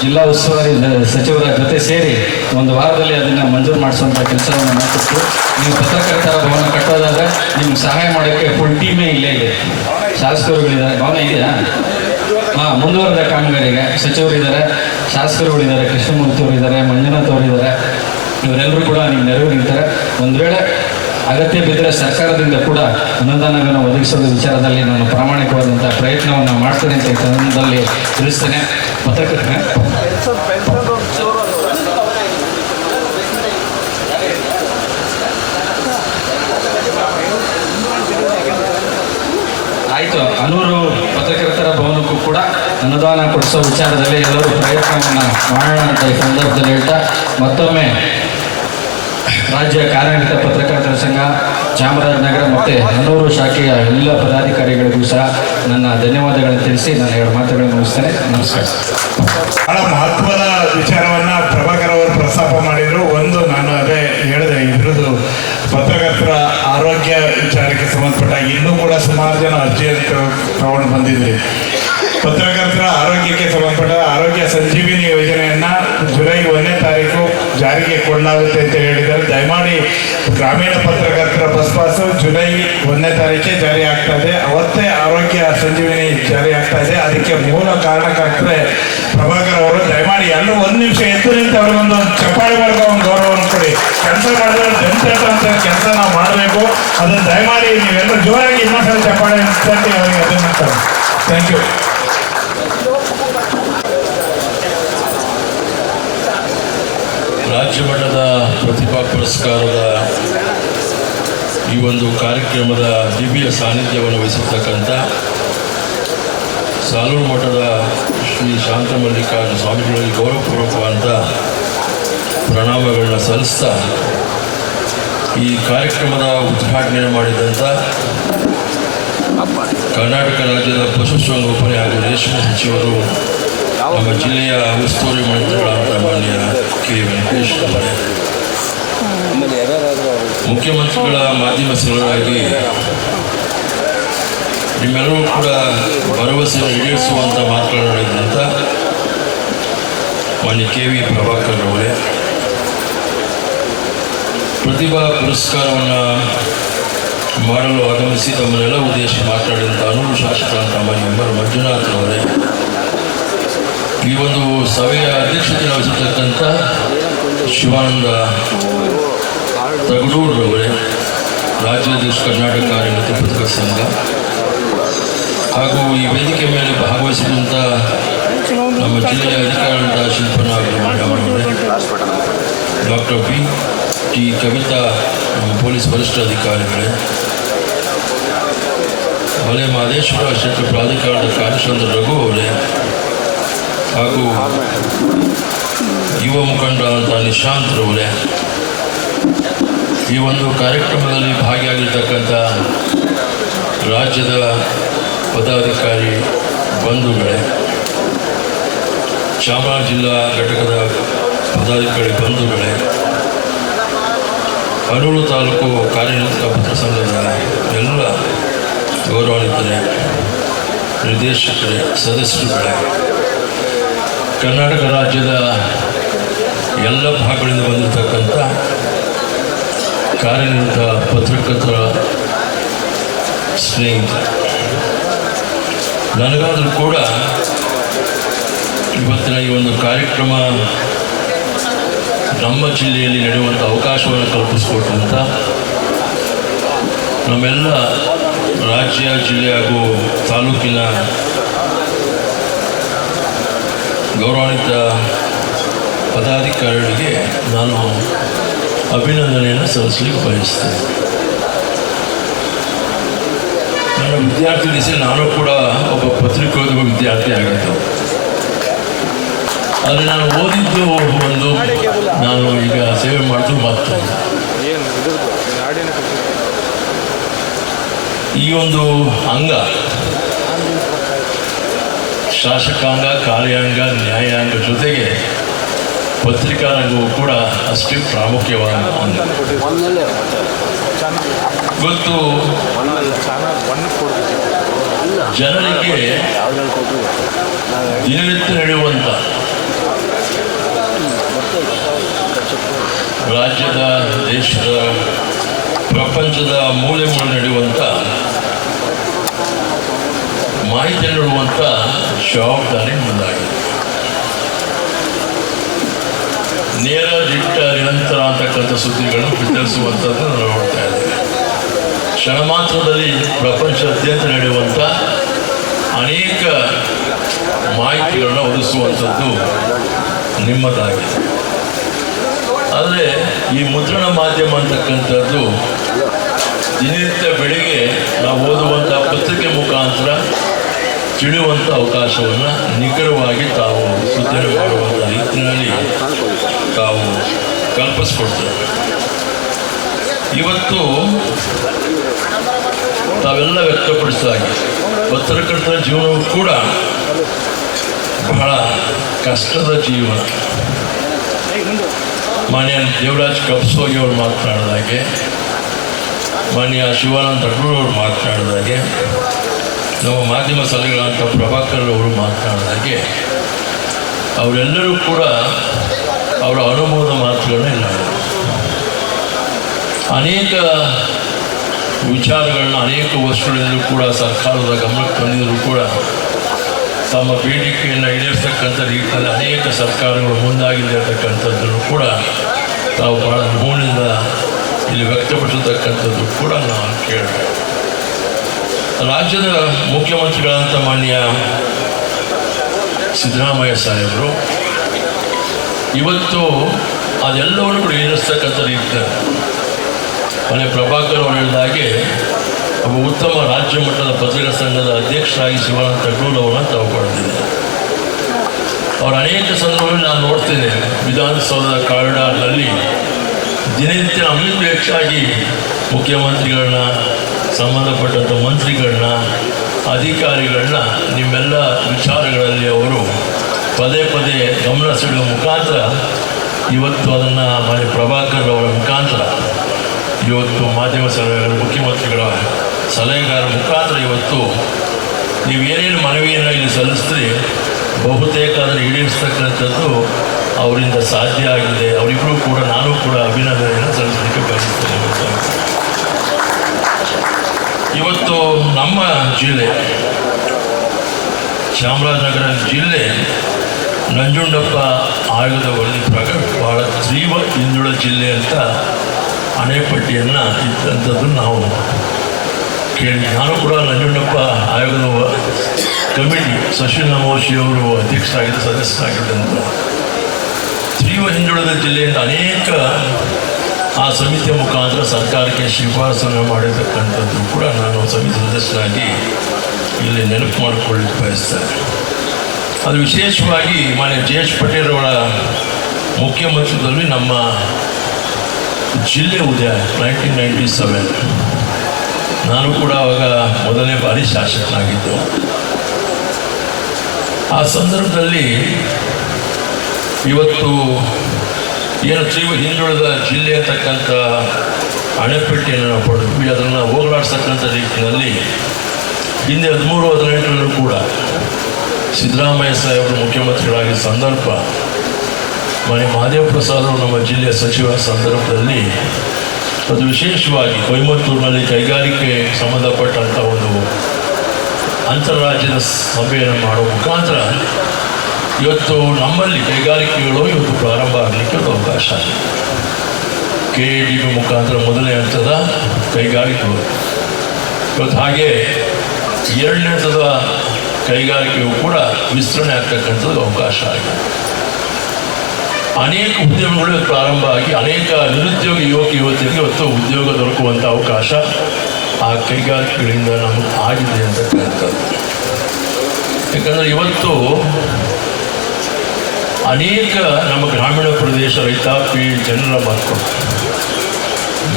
ಜಿಲ್ಲಾ ಉಸ್ತುವಾರಿ ಸಚಿವರ ಜೊತೆ ಸೇರಿ ಒಂದು ವಾರದಲ್ಲಿ ಅದನ್ನು ಮಂಜೂರು ಮಾಡಿಸುವಂಥ ಕೆಲಸವನ್ನು ಮಾಡ್ತಿತ್ತು. ನೀವು ಪತ್ರಕರ್ತರ ಭವನ ಕಟ್ಟೋದಾದರೆ ನಿಮ್ಗೆ ಸಹಾಯ ಮಾಡೋಕ್ಕೆ ಫುಲ್ ಟೀಮೇ ಇಲ್ಲೇ ಇದೆ. ಶಾಸಕರುಗಳಿದ್ದಾರೆ, ಭವನ ಇದೆಯಾ? ಮುಂದುವರೆದ ಕಾಮಗಾರಿಗೆ ಸಚಿವರಿದ್ದಾರೆ, ಶಾಸಕರುಗಳಿದ್ದಾರೆ, ಕೃಷ್ಣಮೂರ್ತಿ ಅವರಿದ್ದಾರೆ, ಮಂಜುನಾಥ್ ಅವರಿದ್ದಾರೆ. ಇವರೆಲ್ಲರೂ ಕೂಡ ನಿಮ್ಮ ನೆರವು ನಿಂತಾರೆ. ಒಂದು ವೇಳೆ ಅಗತ್ಯ ಬಿದ್ದರೆ ಸರ್ಕಾರದಿಂದ ಕೂಡ ಅನುದಾನವನ್ನು ಒದಗಿಸೋದ ವಿಚಾರದಲ್ಲಿ ನಾನು ಪ್ರಾಮಾಣಿಕವಾದಂಥ ಪ್ರಯತ್ನವನ್ನು ಮಾಡ್ತೇನೆ ಅಂತ ಈ ಸಂದರ್ಭದಲ್ಲಿ ತಿಳಿಸ್ತೇನೆ. ಆಯಿತು, ಅನೂರು ಪತ್ರಕರ್ತರ ಭವನಕ್ಕೂ ಕೂಡ ಅನುದಾನ ಕೊಡಿಸೋ ವಿಚಾರದಲ್ಲಿ ಎಲ್ಲರೂ ಪ್ರಯತ್ನವನ್ನು ಮಾಡೋಣ ಅಂತ ಈ ಸಂದರ್ಭದಲ್ಲಿ ಹೇಳ್ತಾ, ಮತ್ತೊಮ್ಮೆ ರಾಜ್ಯ ಕಾರ್ಯನಿರತ ಪತ್ರಕರ್ತರ ಸಂಘ ಚಾಮರಾಜನಗರ ಮತ್ತು ಅನೂರು ಶಾಖೆಯ ಎಲ್ಲ ಪದಾಧಿಕಾರಿಗಳಿಗೂ ಸಹ ನನ್ನ ಧನ್ಯವಾದಗಳನ್ನು ತಿಳಿಸಿ ನಾನು 2 ಮಾತುಗಳನ್ನು ಮುಗಿಸ್ತೇನೆ. ನಮಸ್ಕಾರ. ಬಹಳ ಮಹತ್ವದ ವಿಚಾರವನ್ನು ಪ್ರಭಾಕರ್ ಅವರು ಪ್ರಸ್ತಾಪ ಮಾಡಿದರು. ಒಂದು, ನಾನು ಅದೇ ಹೇಳಿದೆ, ಇದ್ರದ್ದು ಪತ್ರಕರ್ತರ ಆರೋಗ್ಯ ವಿಚಾರಕ್ಕೆ ಸಂಬಂಧಪಟ್ಟ ಇನ್ನೂ ಕೂಡ ಸುಮಾರು ಜನ ಅರ್ಜಿಯನ್ನು ತಗೊಂಡು ಬಂದಿದ್ರಿ. ಪತ್ರಕರ್ತರ ಆರೋಗ್ಯಕ್ಕೆ ಸಂಬಂಧಪಟ್ಟ ಆರೋಗ್ಯ ಸಂಜೀವಿನಿ ಯೋಜನೆಯನ್ನು ಜುಲೈ 1ನೇ ತಾರೀಕು ಜಾರಿಗೆ ಕೊಡಲಾಗುತ್ತೆ ಅಂತ ಹೇಳಿದ್ದಾರೆ. ದಯಮಾಡಿ ಗ್ರಾಮೀಣ ಪತ್ರಕರ್ತರ ಬಸ್ ಪಾಸು ಜುಲೈ 1ನೇ ತಾರೀಕೆ ಜಾರಿ ಆಗ್ತಾ ಇದೆ. ಅವತ್ತೇ ಆರೋಗ್ಯ ಸಂಜೀವಿನಿ ಜಾರಿ ಆಗ್ತಾ ಇದೆ. ಅದಕ್ಕೆ ಮೂಲ ಕಾರಣಕರ್ತರೆ ಪ್ರಭಾಕರ್ ಅವರು. ದಯಮಾಡಿ ಎಲ್ಲರೂ 1 ನಿಮಿಷ ಎದ್ದು ನಿಂತು ಅವ್ರಿಗೊಂದು ಚಪ್ಪಾಳೆ ಮಾಡೋ ಒಂದು ಗೌರವವನ್ನು ಕೊಡಿ. ಕೆಲಸ ಮಾಡಿದ್ರೆ ಜನತಂತ್ರ ಕೆಲಸ ನಾವು ಮಾಡಬೇಕು. ಅದನ್ನು ದಯಮಾಡಿ ನೀವೆಲ್ಲರೂ ಜೋರಾಗಿ ಇನ್ನೊಂದ್ಸಲ ಚಪ್ಪಾಳೆ ತಟ್ಟಿ ಅವರಿಗೆ ಅದನ್ನು ಮಾಡ್ತಾರೆ. Thank you. ಪ್ರತಿಭಾ ಪುರಸ್ಕಾರದ ಈ ಒಂದು ಕಾರ್ಯಕ್ರಮದ ದಿವ್ಯ ಸಾನ್ನಿಧ್ಯವನ್ನು ವಹಿಸಿರ್ತಕ್ಕಂಥ ಸಾಲೂರು ಮಠದ ಶ್ರೀ ಶಾಂತಮಲ್ಲಿಕಾರ್ಜುನ ಸ್ವಾಮಿಗಳಲ್ಲಿ ಗೌರವಪೂರ್ವಕವಾದ ಪ್ರಣಾಮಗಳನ್ನ ಸಲ್ಲಿಸ್ತಾ ಈ ಕಾರ್ಯಕ್ರಮದ ಉದ್ಘಾಟನೆ ಮಾಡಿದಂಥ ಕರ್ನಾಟಕ ರಾಜ್ಯದ ಪಶುಸಂಗೋಪನೆ ಹಾಗೂ ರೇಷ್ಮೆ ಸಚಿವರು ನಮ್ಮ ಜಿಲ್ಲೆಯ ಉಸ್ತುವಾರಿ ಮಂತ್ರಿಗಳಾದ ಮಾನ್ಯ ಕೆ ವೆಂಕಟೇಶ್ ಅವರೇ, ಮುಖ್ಯಮಂತ್ರಿಗಳ ಮಾಧ್ಯಮ ಸಲುವಾಗಿ ನಿಮ್ಮೆಲ್ಲರೂ ಕೂಡ ಭರವಸೆ ಈಡೇರಿಸುವಂಥ ಮಾತನಾಡಿದಂಥ ಮಾನ್ಯ ಕೆ ವಿ ಪ್ರಭಾಕರ್ ಅವರೇ, ಪ್ರತಿಭಾ ಪುರಸ್ಕಾರವನ್ನು ಮಾಡಲು ಆಗಮಿಸಿ ತಮ್ಮನ್ನೆಲ್ಲ ಉದ್ದೇಶಿಸಿ ಮಾತನಾಡಿದಂಥ ಅನೂರು ಶಾಸಕರಾದ ಮಾನ್ಯ ಮಂಜುನಾಥ್ ಅವರೇ, ಈ ಒಂದು ಸಭೆಯ ಅಧ್ಯಕ್ಷತೆ ವಹಿಸತಕ್ಕಂಥ ಶಿವಾನಂದ ತಗಡೂರವರೇ, ರಾಜ್ಯಾಧ್ಯಕ್ಷ ಕರ್ನಾಟಕ ಕಾರ್ಯನಿರತ ಪತ್ರಕರ್ತರ ಸಂಘ, ಹಾಗೂ ಈ ವೇದಿಕೆ ಮೇಲೆ ಭಾಗವಹಿಸಿದಂಥ ನಮ್ಮ ಜಿಲ್ಲೆಯ ಅಧಿಕಾರಿಗಳಾದ ಶಿಲ್ಪನಾಗರವರೇ, ಡಾಕ್ಟರ್ ಬಿ ಟಿ ಕವಿತಾ, ನಮ್ಮ ಪೊಲೀಸ್ ವರಿಷ್ಠ ಅಧಿಕಾರಿಗಳೇ, ಮಲೆ ಮಹದೇಶ್ವರ ಕ್ಷೇತ್ರ ಪ್ರಾಧಿಕಾರದ ಕಾರ್ಯಚಂದ್ರ ರಘು ಅವರೇ, ಹಾಗೂ ಯುವ ಮುಖಂಡರಾದಂಥ ನಿಶಾಂತ್ ರವರೇ, ಈ ಒಂದು ಕಾರ್ಯಕ್ರಮದಲ್ಲಿ ಭಾಗಿಯಾಗಿರ್ತಕ್ಕಂಥ ರಾಜ್ಯದ ಪದಾಧಿಕಾರಿ ಬಂಧುಗಳೇ, ಚಾಮರಾಜ ಜಿಲ್ಲಾ ಘಟಕದ ಪದಾಧಿಕಾರಿ ಬಂಧುಗಳೇ, ಅನೂರು ತಾಲೂಕು ಕಾರ್ಯನಿರತ ಪತ್ರ ಸಂಘದ ಎಲ್ಲ ಗೌರವಾನ್ವಿತರೇ, ನಿರ್ದೇಶಕರೇ, ಸದಸ್ಯರುಗಳೇ, ಕರ್ನಾಟಕ ರಾಜ್ಯದ ಎಲ್ಲ ಭಾಗಗಳಿಂದ ಬಂದಿರತಕ್ಕಂಥ ಕಾರ್ಯನಿರತ ಪತ್ರಕರ್ತರ ಸ್ನೇಹಿತರು, ನನಗಾದರೂ ಕೂಡ ಇವತ್ತಿನ ಈ ಒಂದು ಕಾರ್ಯಕ್ರಮ ನಮ್ಮ ಜಿಲ್ಲೆಯಲ್ಲಿ ನಡೆಯುವಂಥ ಅವಕಾಶವನ್ನು ಕಲ್ಪಿಸಿಕೊಟ್ಟಂಥ ನಮ್ಮೆಲ್ಲ ರಾಜ್ಯ, ಜಿಲ್ಲೆ ಹಾಗೂ ತಾಲೂಕಿನ ಗೌರವಾನ್ವಿತ ಪದಾಧಿಕಾರಿಗಳಿಗೆ ನಾನು ಅಭಿನಂದನೆಯನ್ನು ಸಲ್ಲಿಸಲಿಕ್ಕೆ ಬಯಸ್ತೇನೆ. ನನ್ನ ವಿದ್ಯಾರ್ಥಿ ದಿಸೆಯಲ್ಲಿ ನಾನು ಕೂಡ ಒಬ್ಬ ಪತ್ರಿಕೋದ್ಯಮ ವಿದ್ಯಾರ್ಥಿ ಆಗಿದ್ದು, ಆದರೆ ನಾನು ಓದಿದ್ದು ಒಂದು, ನಾನು ಈಗ ಸೇವೆ ಮಾಡಿದ್ದು ಮತ್ತೊಂದು. ಈ ಒಂದು ಅಂಗ ಶಾಸಕಾಂಗ, ಕಾರ್ಯಾಂಗ, ನ್ಯಾಯಾಂಗ ಜೊತೆಗೆ ಪತ್ರಿಕಾ ರಂಗವು ಕೂಡ ಅಷ್ಟೇ ಪ್ರಾಮುಖ್ಯವಾದ ಅಂಗ. ಇವತ್ತು ಜನರಿಗೆ ದಿನನಿತ್ಯ ನಡೆಯುವಂಥ ರಾಜ್ಯದ, ದೇಶದ, ಪ್ರಪಂಚದ ಮೂಲೆ ಮೂಲೆ ನಡೆಯುವಂಥ ಮಾಹಿತಿ ನೀಡುವಂಥ ಜವಾಬ್ದಾರಿ ಮುಂದಾಗಿದೆ. ನೇರ, ದಿಟ್ಟ, ನಿರಂತರ ಅಂತಕ್ಕಂಥ ಸುದ್ದಿಗಳನ್ನು ಬಿತ್ತರಿಸುವಂಥದ್ದು ನಾವು ನೋಡ್ತಾ ಇದ್ದೇವೆ. ಕ್ಷಣ ಮಾತ್ರದಲ್ಲಿ ಪ್ರಪಂಚದಾದ್ಯಂತ ನಡೆಯುವಂಥ ಅನೇಕ ಮಾಹಿತಿಗಳನ್ನು ಒದಗಿಸುವಂಥದ್ದು ನಿಮ್ಮದಾಗಿದೆ. ಆದರೆ ಈ ಮುದ್ರಣ ಮಾಧ್ಯಮ ಅಂತಕ್ಕಂಥದ್ದು ದಿನನಿತ್ಯ ಬೆಳಿಗ್ಗೆ ನಾವು ಓದುವಂಥ ಪತ್ರಿಕೆ ಮುಖಾಂತರ ತಿಳಿಯುವಂಥ ಅವಕಾಶವನ್ನು ನಿಖರವಾಗಿ ತಾವು ಸುದ್ದಿ ಮಾಡುವಂಥ ರೀತಿಯಲ್ಲಿ ತಾವು ಕಲ್ಪಿಸ್ಕೊಡ್ತಾರೆ. ಇವತ್ತು ತಾವೆಲ್ಲ ವ್ಯಕ್ತಪಡಿಸಿದಾಗೆ ಪತ್ರಕರ್ತರ ಜೀವನವು ಕೂಡ ಬಹಳ ಕಷ್ಟದ ಜೀವನ. ಮಾನ್ಯ ದೇವರಾಜ್ ಕಪ್ಸೋಗಿ ಅವರು ಮಾತನಾಡಿದಾಗೆ, ಮಾನ್ಯ ಶಿವಾನಂದ ತಗಡೂರವರು ಮಾತನಾಡಿದಾಗೆ, ನಮ್ಮ ಮಾಧ್ಯಮ ಸಲಹೆಗಳಂಥ ಪ್ರಭಾಕರ್ ಅವರು ಮಾತನಾಡಿದಾಗೆ, ಅವರೆಲ್ಲರೂ ಕೂಡ ಅವರ ಅನುಭವದ ಮಾತುಗಳನ್ನ ಇಲ್ಲ, ಅನೇಕ ವಿಚಾರಗಳನ್ನ ಅನೇಕ ವರ್ಷಗಳಿಂದಲೂ ಕೂಡ ಸರ್ಕಾರದ ಗಮನಕ್ಕೆ ತಂದಿದ್ದರೂ ಕೂಡ ತಮ್ಮ ಬೇಡಿಕೆಯನ್ನು ಈಡೇರಿಸ್ತಕ್ಕಂಥ ರೀತಿಯಲ್ಲಿ ಅನೇಕ ಸರ್ಕಾರಗಳು ಮುಂದಾಗಿರ್ತಕ್ಕಂಥದ್ದನ್ನು ಕೂಡ ತಾವು ಬಹಳ ನೋವಿನಿಂದ ಇಲ್ಲಿ ವ್ಯಕ್ತಪಡಿಸತಕ್ಕಂಥದ್ದು ಕೂಡ ನಾವು ಕೇಳಿದೆ. ರಾಜ್ಯದ ಮುಖ್ಯಮಂತ್ರಿಗಳಂತ ಮಾನ್ಯ ಸಿದ್ದರಾಮಯ್ಯ ಸಾಹೇಬರು ಇವತ್ತು ಅದೆಲ್ಲವನ್ನು ಕೂಡ ಈಡೇರಿಸ್ತಕ್ಕಂಥ ರೀತಿಯ ಮನೆ ಪ್ರಭಾಕರ್ ಅವರು ಹೇಳಿದ ಹಾಗೆ ಒಬ್ಬ ಉತ್ತಮ ರಾಜ್ಯ ಮಟ್ಟದ ಪತ್ರಿಕಾ ಸಂಘದ ಅಧ್ಯಕ್ಷರಾಗಿ ಶಿವಾನಂದ ಅವರನ್ನು ತಾವು ಪಡೆದಿದ್ದಾರೆ. ಅವರ ಅನೇಕ ಸಂದರ್ಭಗಳಲ್ಲಿ ನಾನು ನೋಡ್ತೇನೆ, ವಿಧಾನಸೌಧದ ಕಾರಿಡಾರ್ನಲ್ಲಿ ದಿನನಿತ್ಯ ನಮಗೂ ಹೆಚ್ಚಾಗಿ ಮುಖ್ಯಮಂತ್ರಿಗಳನ್ನ, ಸಂಬಂಧಪಟ್ಟಂಥ ಮಂತ್ರಿಗಳನ್ನ, ಅಧಿಕಾರಿಗಳನ್ನ ನಿಮ್ಮೆಲ್ಲ ವಿಚಾರಗಳಲ್ಲಿ ಅವರು ಪದೇ ಪದೇ ಗಮನ ಸೆಳೆಯುವ ಮುಖಾಂತರ ಇವತ್ತು ಅದನ್ನು ಮನೆ ಪ್ರಭಾಕರ್ ಅವರ ಮುಖಾಂತರ ಇವತ್ತು ಮಾಧ್ಯಮ ಸಲಹೆಗಾರ, ಮುಖ್ಯಮಂತ್ರಿಗಳ ಸಲಹೆಗಾರ ಮುಖಾಂತರ ಇವತ್ತು ನೀವು ಏನೇನು ಮನವಿಯನ್ನು ಇಲ್ಲಿ ಸಲ್ಲಿಸಿದ್ರಿ ಬಹುತೇಕ ಅದನ್ನು ಈಡೇರಿಸ್ತಕ್ಕಂಥದ್ದು ಅವರಿಂದ ಸಾಧ್ಯ ಆಗಿದೆ. ಅವರಿಬ್ಬರೂ ಕೂಡ ನಾನು ಕೂಡ ಅಭಿನಂದನೆಯನ್ನು ಸಲ್ಲಿಸಲಿಕ್ಕೆ ಬಯಸುತ್ತೇನೆ. ಇವತ್ತು ನಮ್ಮ ಜಿಲ್ಲೆ ಚಾಮರಾಜನಗರ ಜಿಲ್ಲೆ ನಂಜುಂಡಪ್ಪ ಆಯೋಗದ ವರದಿ ಪ್ರಕಾರ ಬಹಳ ತೀವ್ರ ಹಿಂದುಳಿದ ಜಿಲ್ಲೆ ಅಂತ ಹಣೆಪಟ್ಟಿಯನ್ನು ಇದ್ದಂಥದ್ದು ನಾವು ಕೇಳಿ, ನಾನು ಕೂಡ ನಂಜುಂಡಪ್ಪ ಆಯೋಗದ ಕಮಿಟಿ ಶಶಿಲ್ ನಮೋಶಿ ಅವರು ಅಧ್ಯಕ್ಷರಾಗಿದ್ದ, ಸದಸ್ಯರಾಗಿದ್ದಂಥ ತೀವ್ರ ಹಿಂದುಳಿದ ಜಿಲ್ಲೆಯಿಂದ ಅನೇಕ ಆ ಸಮಿತಿಯ ಮುಖಾಂತರ ಸರ್ಕಾರಕ್ಕೆ ಶಿಫಾರಸನ್ನು ಮಾಡಿರ್ತಕ್ಕಂಥದ್ದು ಕೂಡ ನಾನು ಸಮಿತಿ ಸದಸ್ಯರಾಗಿ ಇಲ್ಲಿ ನೆನಪು ಮಾಡಿಕೊಳ್ಳಿಕ್ಕೆ ಬಯಸ್ತೇನೆ. ಅದು ವಿಶೇಷವಾಗಿ ಮಾನ್ಯ ಜೆ.ಎಚ್. ಪಟೇಲ್ ಅವರ ಮುಖ್ಯಮಂತ್ರಿದಲ್ಲಿ ನಮ್ಮ ಜಿಲ್ಲೆ ಉದಯ 1997, ನಾನು ಕೂಡ ಆವಾಗ ಮೊದಲನೇ ಬಾರಿ ಶಾಸಕನಾಗಿದ್ದು. ಆ ಸಂದರ್ಭದಲ್ಲಿ ಇವತ್ತು ಏನು ತೀವ್ರ ಹಿಂದುಳಿದ ಜಿಲ್ಲೆ ಅಂತಕ್ಕಂಥ ಹಣೆಪಟ್ಟಿಯನ್ನು ನಾವು ಪಡೆದ್ವಿ. ಅದನ್ನು ಹೋಗಲಾಡಿಸ್ತಕ್ಕಂಥ ರೀತಿಯಲ್ಲಿ ಹಿಂದೆ 13-18 ಕೂಡ ಸಿದ್ದರಾಮಯ್ಯ ಸಾಹೇಬರು ಮುಖ್ಯಮಂತ್ರಿಗಳಾಗಿದ್ದ ಸಂದರ್ಭ ಮನೆ ಮಹದೇವ ಪ್ರಸಾದ್ ಅವರು ನಮ್ಮ ಜಿಲ್ಲೆಯ ಸಚಿವ ಸಂದರ್ಭದಲ್ಲಿ ಅದು ವಿಶೇಷವಾಗಿ ಕೊಯಮತ್ತೂರಿನಲ್ಲಿ ಕೈಗಾರಿಕೆ ಸಂಬಂಧಪಟ್ಟಂಥ ಒಂದು ಅಂತಾರಾಜ್ಯದ ಸಭೆಯನ್ನು ಮಾಡುವ ಮುಖಾಂತರ ಇವತ್ತು ನಮ್ಮಲ್ಲಿ ಕೈಗಾರಿಕೆಗಳು ಇವತ್ತು ಪ್ರಾರಂಭ ಆಗಲಿಕ್ಕೆ ಒಂದು ಅವಕಾಶ ಇದೆ. KADB ಮುಖಾಂತರ ಮೊದಲನೇ ಹಂತದ ಕೈಗಾರಿಕೆಗಳು, ಇವತ್ತು ಹಾಗೆ ಎರಡನೇ ಹಂತದ ಕೈಗಾರಿಕೆಯು ಕೂಡ ವಿಸ್ತರಣೆ ಆಗ್ತಕ್ಕಂಥದ್ದು ಅವಕಾಶ ಆಗಿದೆ. ಅನೇಕ ಉದ್ಯಮಗಳು ಪ್ರಾರಂಭ ಆಗಿ ಅನೇಕ ನಿರುದ್ಯೋಗ ಯುವತಿಯರಿಗೆ ಇವತ್ತು ಉದ್ಯೋಗ ದೊರಕುವಂಥ ಅವಕಾಶ ಆ ಕೈಗಾರಿಕೆಗಳಿಂದ ನಮಗೆ ಆಗಿದೆ ಅಂತಕ್ಕಂಥದ್ದು. ಯಾಕಂದರೆ ಇವತ್ತು ಅನೇಕ ನಮ್ಮ ಗ್ರಾಮೀಣ ಪ್ರದೇಶ ರೈತಾಪಿ ಜನರ ಮಕ್ಕಳು,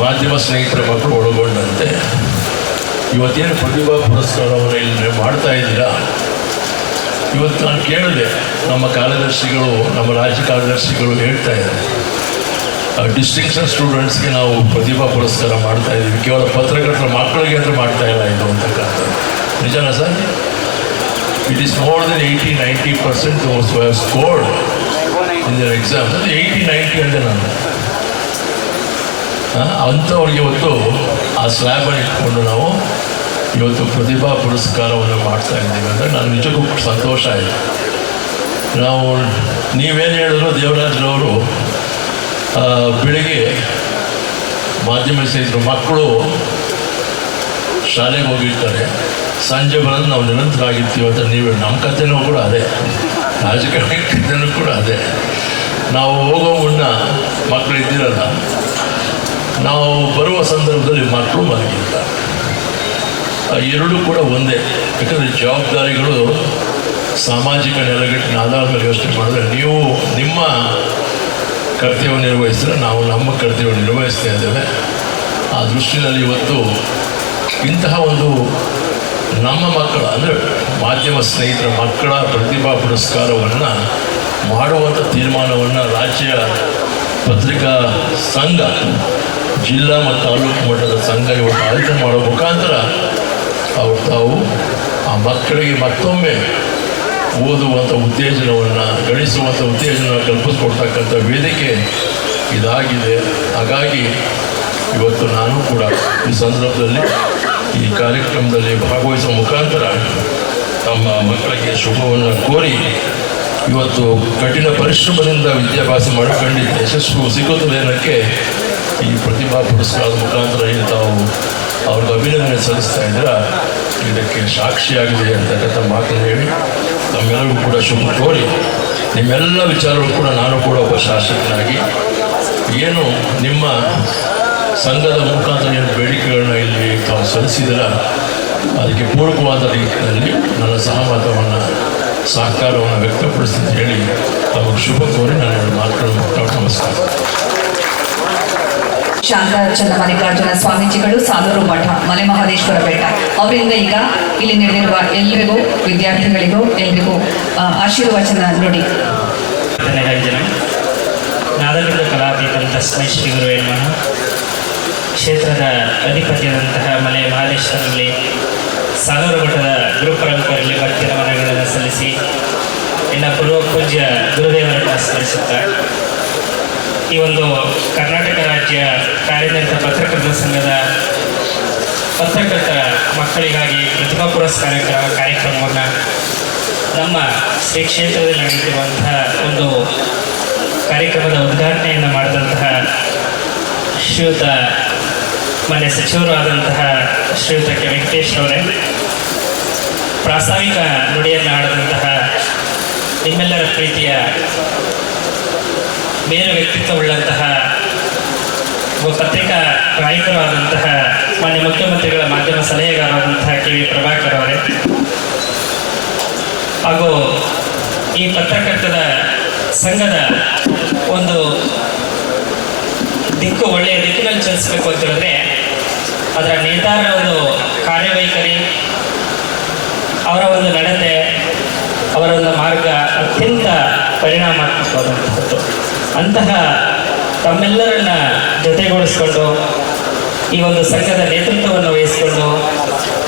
ಮಾಧ್ಯಮ ಸ್ನೇಹಿತರ ಮಕ್ಕಳು ಒಳಗೊಂಡಂತೆ ಇವತ್ತೇನು ಪ್ರತಿಭಾ ಪುರಸ್ಕಾರವನ್ನು ಇಲ್ಲಿ ಮಾಡ್ತಾ ಇದ್ದೀರಾ, ಇವತ್ತು ನಾನು ಕೇಳಿದೆ, ನಮ್ಮ ಕಾರ್ಯದರ್ಶಿಗಳು, ನಮ್ಮ ರಾಜ್ಯ ಕಾರ್ಯದರ್ಶಿಗಳು ಹೇಳ್ತಾ ಇದ್ದಾರೆ ಡಿಸ್ಟಿಂಕ್ಷನ್ ಸ್ಟೂಡೆಂಟ್ಸ್ಗೆ ನಾವು ಪ್ರತಿಭಾ ಪುರಸ್ಕಾರ ಮಾಡ್ತಾ ಇದ್ದೀವಿ, ಕೇವಲ ಪತ್ರಕರ್ತರ ಮಕ್ಕಳಿಗೆ ಅಂದರೆ ಮಾಡ್ತಾ ಇಲ್ಲ ಇದು ಅಂತಕ್ಕಂಥದ್ದು. ನಿಜನಾ sir? It is more than 80-90% those who have scored in their exam. 80-90 ಅಂದೆ ನಾನು ಅಂಥವ್ರಿಗೆ ಇವತ್ತು ಆ ಸ್ಲ್ಯಾಬನ್ನು ಇಟ್ಕೊಂಡು ನಾವು ಇವತ್ತು ಪ್ರತಿಭಾ ಪುರಸ್ಕಾರವನ್ನು ಮಾಡ್ತಾ ಇದ್ದೀವಿ ಅಂದರೆ ನಾನು ನಿಜಕ್ಕೂ ಸಂತೋಷ ಆಯಿತು. ನಾವು ನೀವೇನು ಹೇಳಿದ್ರು ದೇವರಾಜ್ರವರು ಬೆಳಿಗ್ಗೆ ಮಾಧ್ಯಮ ಸ್ನೇಹಿತರು ಮಕ್ಕಳು ಶಾಲೆಗೆ ಹೋಗಿರ್ತಾರೆ, ಸಂಜೆ ಬರೋದು ನಾವು ನಿರಂತರ ಆಗಿರ್ತೀವಿ ಅಂತ ನೀವು ನಮ್ಮ ಕಥೆನೂ ಕೂಡ ಅದೇ, ರಾಜಕಾರಣಿ ಕಥೆನೂ ಕೂಡ ಅದೇ. ನಾವು ಹೋಗೋ ಮುನ್ನ ಮಕ್ಕಳು ಇದ್ದಿರಲ್ಲ, ನಾವು ಬರುವ ಸಂದರ್ಭದಲ್ಲಿ ಮಕ್ಕಳು ಮಲಗಿರ್ತಾರೆ. ಎರಡೂ ಕೂಡ ಒಂದೇ. ಯಾಕಂದರೆ ಜವಾಬ್ದಾರಿಗಳು ಸಾಮಾಜಿಕ ನೆಲೆಗಟ್ಟಿನ ಆಧಾರದ ಮೇಲೆ ಯೋಚನೆ ಮಾಡಿದ್ರೆ ನೀವು ನಿಮ್ಮ ಕರ್ತವ್ಯ ನಿರ್ವಹಿಸಿದ್ರೆ ನಾವು ನಮ್ಮ ಕರ್ತವ್ಯ ನಿರ್ವಹಿಸ್ತಾ ಇದ್ದೇವೆ. ಆ ದೃಷ್ಟಿಯಲ್ಲಿ ಇವತ್ತು ಇಂತಹ ಒಂದು ನಮ್ಮ ಮಕ್ಕಳ ಅಂದರೆ ಮಾಧ್ಯಮ ಸ್ನೇಹಿತರ ಮಕ್ಕಳ ಪ್ರತಿಭಾ ಪುರಸ್ಕಾರವನ್ನು ಮಾಡುವಂಥ ತೀರ್ಮಾನವನ್ನು ರಾಜ್ಯ ಪತ್ರಿಕಾ ಸಂಘ, ಜಿಲ್ಲಾ ಮತ್ತು ತಾಲೂಕು ಮಟ್ಟದ ಸಂಘ ಇವತ್ತು ಆಯೋಜನೆ ಮಾಡೋ ಮುಖಾಂತರ ಅವರು ತಾವು ಆ ಮಕ್ಕಳಿಗೆ ಮತ್ತೊಮ್ಮೆ ಓದುವಂಥ ಉತ್ತೇಜನವನ್ನು, ಗಳಿಸುವಂಥ ಉತ್ತೇಜನ ಕಲ್ಪಿಸ್ಕೊಡ್ತಕ್ಕಂಥ ವೇದಿಕೆ ಇದಾಗಿದೆ. ಹಾಗಾಗಿ ಇವತ್ತು ನಾನು ಕೂಡ ಈ ಸಂದರ್ಭದಲ್ಲಿ ಈ ಕಾರ್ಯಕ್ರಮದಲ್ಲಿ ಭಾಗವಹಿಸುವ ಮುಖಾಂತರ ನಮ್ಮ ಮಕ್ಕಳಿಗೆ ಶುಭವನ್ನು ಕೋರಿ ಇವತ್ತು ಕಠಿಣ ಪರಿಶ್ರಮದಿಂದ ವಿದ್ಯಾಭ್ಯಾಸ ಮಾಡಿಕೊಂಡಿದ್ದ ಯಶಸ್ಸು ಸಿಗುತ್ತದೇನಕ್ಕೆ ಈ ಪ್ರತಿಭಾ ಪುರಸ್ಕಾರದ ಮುಖಾಂತರ ಏನು ತಾವು ಅವ್ರಿಗೆ ಅಭಿನಂದನೆ ಸಲ್ಲಿಸ್ತಾ ಇದ್ದೀರಾ, ಇದಕ್ಕೆ ಸಾಕ್ಷಿಯಾಗಿದೆ ಅಂತಕ್ಕಂಥ ಮಾತನ್ನು ಹೇಳಿ ನಮ್ಮೆಲ್ಲರಿಗೂ ಕೂಡ ಶುಭ ಕೋರಿ ನಿಮ್ಮೆಲ್ಲ ವಿಚಾರಗಳು ಕೂಡ ನಾನು ಕೂಡ ಒಬ್ಬ ಶಾಸಕನಾಗಿ ಏನು ನಿಮ್ಮ ಸಂಘದ ಮುಖಾಂತರ ಏನು ಬೇಡಿಕೆಗಳನ್ನ ಇಲ್ಲಿ ತಾವು ಸಲ್ಲಿಸಿದಿರ ಅದಕ್ಕೆ ಪೂರಕವಾದ ರೀತಿಯಲ್ಲಿ ನನ್ನ ಸಹಮತವನ್ನು ಸಹಕಾರವನ್ನು ವ್ಯಕ್ತಪಡಿಸ್ತೀನಿ ಹೇಳಿ ತಮಗೆ ಶುಭ ಕೋರಿ ನಾನು ಎರಡು ಮಾತುಗಳನ್ನು ಮುಕ್ತಾಯ ನಮಸ್ಕಾರ. ಶಾಂತ ಚನ್ನಮಲ್ಲಿಕಾರ್ಜುನ ಸ್ವಾಮೀಜಿಗಳು ಸಾಲೂರು ಮಠ ಮಲೆ ಮಹದೇಶ್ವರ ಬೆಟ್ಟ ಅವರಿಂದ ಈಗ ಇಲ್ಲಿ ನಡೆದಿರುವ ಎಲ್ಲರಿಗೂ ವಿದ್ಯಾರ್ಥಿಗಳಿಗೂ ಎಲ್ಲರಿಗೂ ಆಶೀರ್ವಚನ ನುಡಿ. ನಾದಗುರು ಕಲಾತೀತಂ ತಸ್ಮೈ ಶ್ರೀ ಗುರುವೇ ನಮಃ. ಕ್ಷೇತ್ರದ ಅಧಿಪತಿಯಾದಂತಹ ಮಲೆ ಮಹದೇಶ್ವರಲ್ಲಿ ಸಾಲೂರು ಮಠದ ಗುರುಪರಂಪರೆಯಲ್ಲಿ ಭಕ್ತಿಯ ನಮನಗಳನ್ನು ಸಲ್ಲಿಸಿ ಇನ್ನು ಪೂಜ್ಯ ಗುರುದೇವರನ್ನು ಸ್ಮರಿಸುತ್ತಾರೆ. ಈ ಒಂದು ಕರ್ನಾಟಕ ರಾಜ್ಯ ಕಾರ್ಯನಿರತ ಪತ್ರಕರ್ತರ ಸಂಘದ ಪತ್ರಕರ್ತರ ಮಕ್ಕಳಿಗಾಗಿ ಪ್ರತಿಭಾ ಪುರಸ್ಕಾರ ಕಾರ್ಯಕ್ರಮವನ್ನು ನಮ್ಮ ಶ್ರೀ ಕ್ಷೇತ್ರದಲ್ಲಿ ನಡೆಯುತ್ತಿರುವಂತಹ ಒಂದು ಕಾರ್ಯಕ್ರಮದ ಉದ್ಘಾಟನೆಯನ್ನು ಮಾಡಿದಂತಹ ಶ್ರೀಯುತ ಮನೆ ಸಚಿವರು ಆದಂತಹ ಶ್ರೀಯುತ ಕೆ ವೆಂಕಟೇಶ್ ಅವರೇ, ಪ್ರಾಸ್ತಾವಿಕ ನುಡಿಯನ್ನು ಆಡಿದಂತಹ ನಿಮ್ಮೆಲ್ಲರ ಪ್ರೀತಿಯ ಬೇರೆ ವ್ಯಕ್ತಿತ್ವವುಳ್ಳಂತಹ ಪತ್ರಿಕಾ ನಾಯಕರು ಆದಂತಹ ಮಾನ್ಯ ಮುಖ್ಯಮಂತ್ರಿಗಳ ಮಾಧ್ಯಮ ಸಲಹೆಗಾರರಾದಂತಹ ಕೆ ವಿ ಪ್ರಭಾಕರ್ ಅವರೇ, ಹಾಗೂ ಈ ಪತ್ರಕರ್ತರ ಸಂಘದ ಒಂದು ದಿಕ್ಕು ಒಳ್ಳೆಯ ದಿಕ್ಕಿನಲ್ಲಿ ಚಲಿಸಬೇಕು ಅಂತ ಹೇಳಿದ್ರೆ ಅದರ ನೇತಾರರ ಒಂದು ಕಾರ್ಯವೈಖರಿ, ಅವರ ಒಂದು ನಡತೆ, ಅವರ ಒಂದು ಮಾರ್ಗ ಅತ್ಯಂತ ಪರಿಣಾಮಾತ್ಮಕವಾದಂಥದ್ದು. ಅಂತಹ ತಮ್ಮೆಲ್ಲರನ್ನ ಜೊತೆಗೂಡಿಸ್ಕೊಂಡು ಈ ಒಂದು ಸಂಘದ ನೇತೃತ್ವವನ್ನು ವಹಿಸಿಕೊಂಡು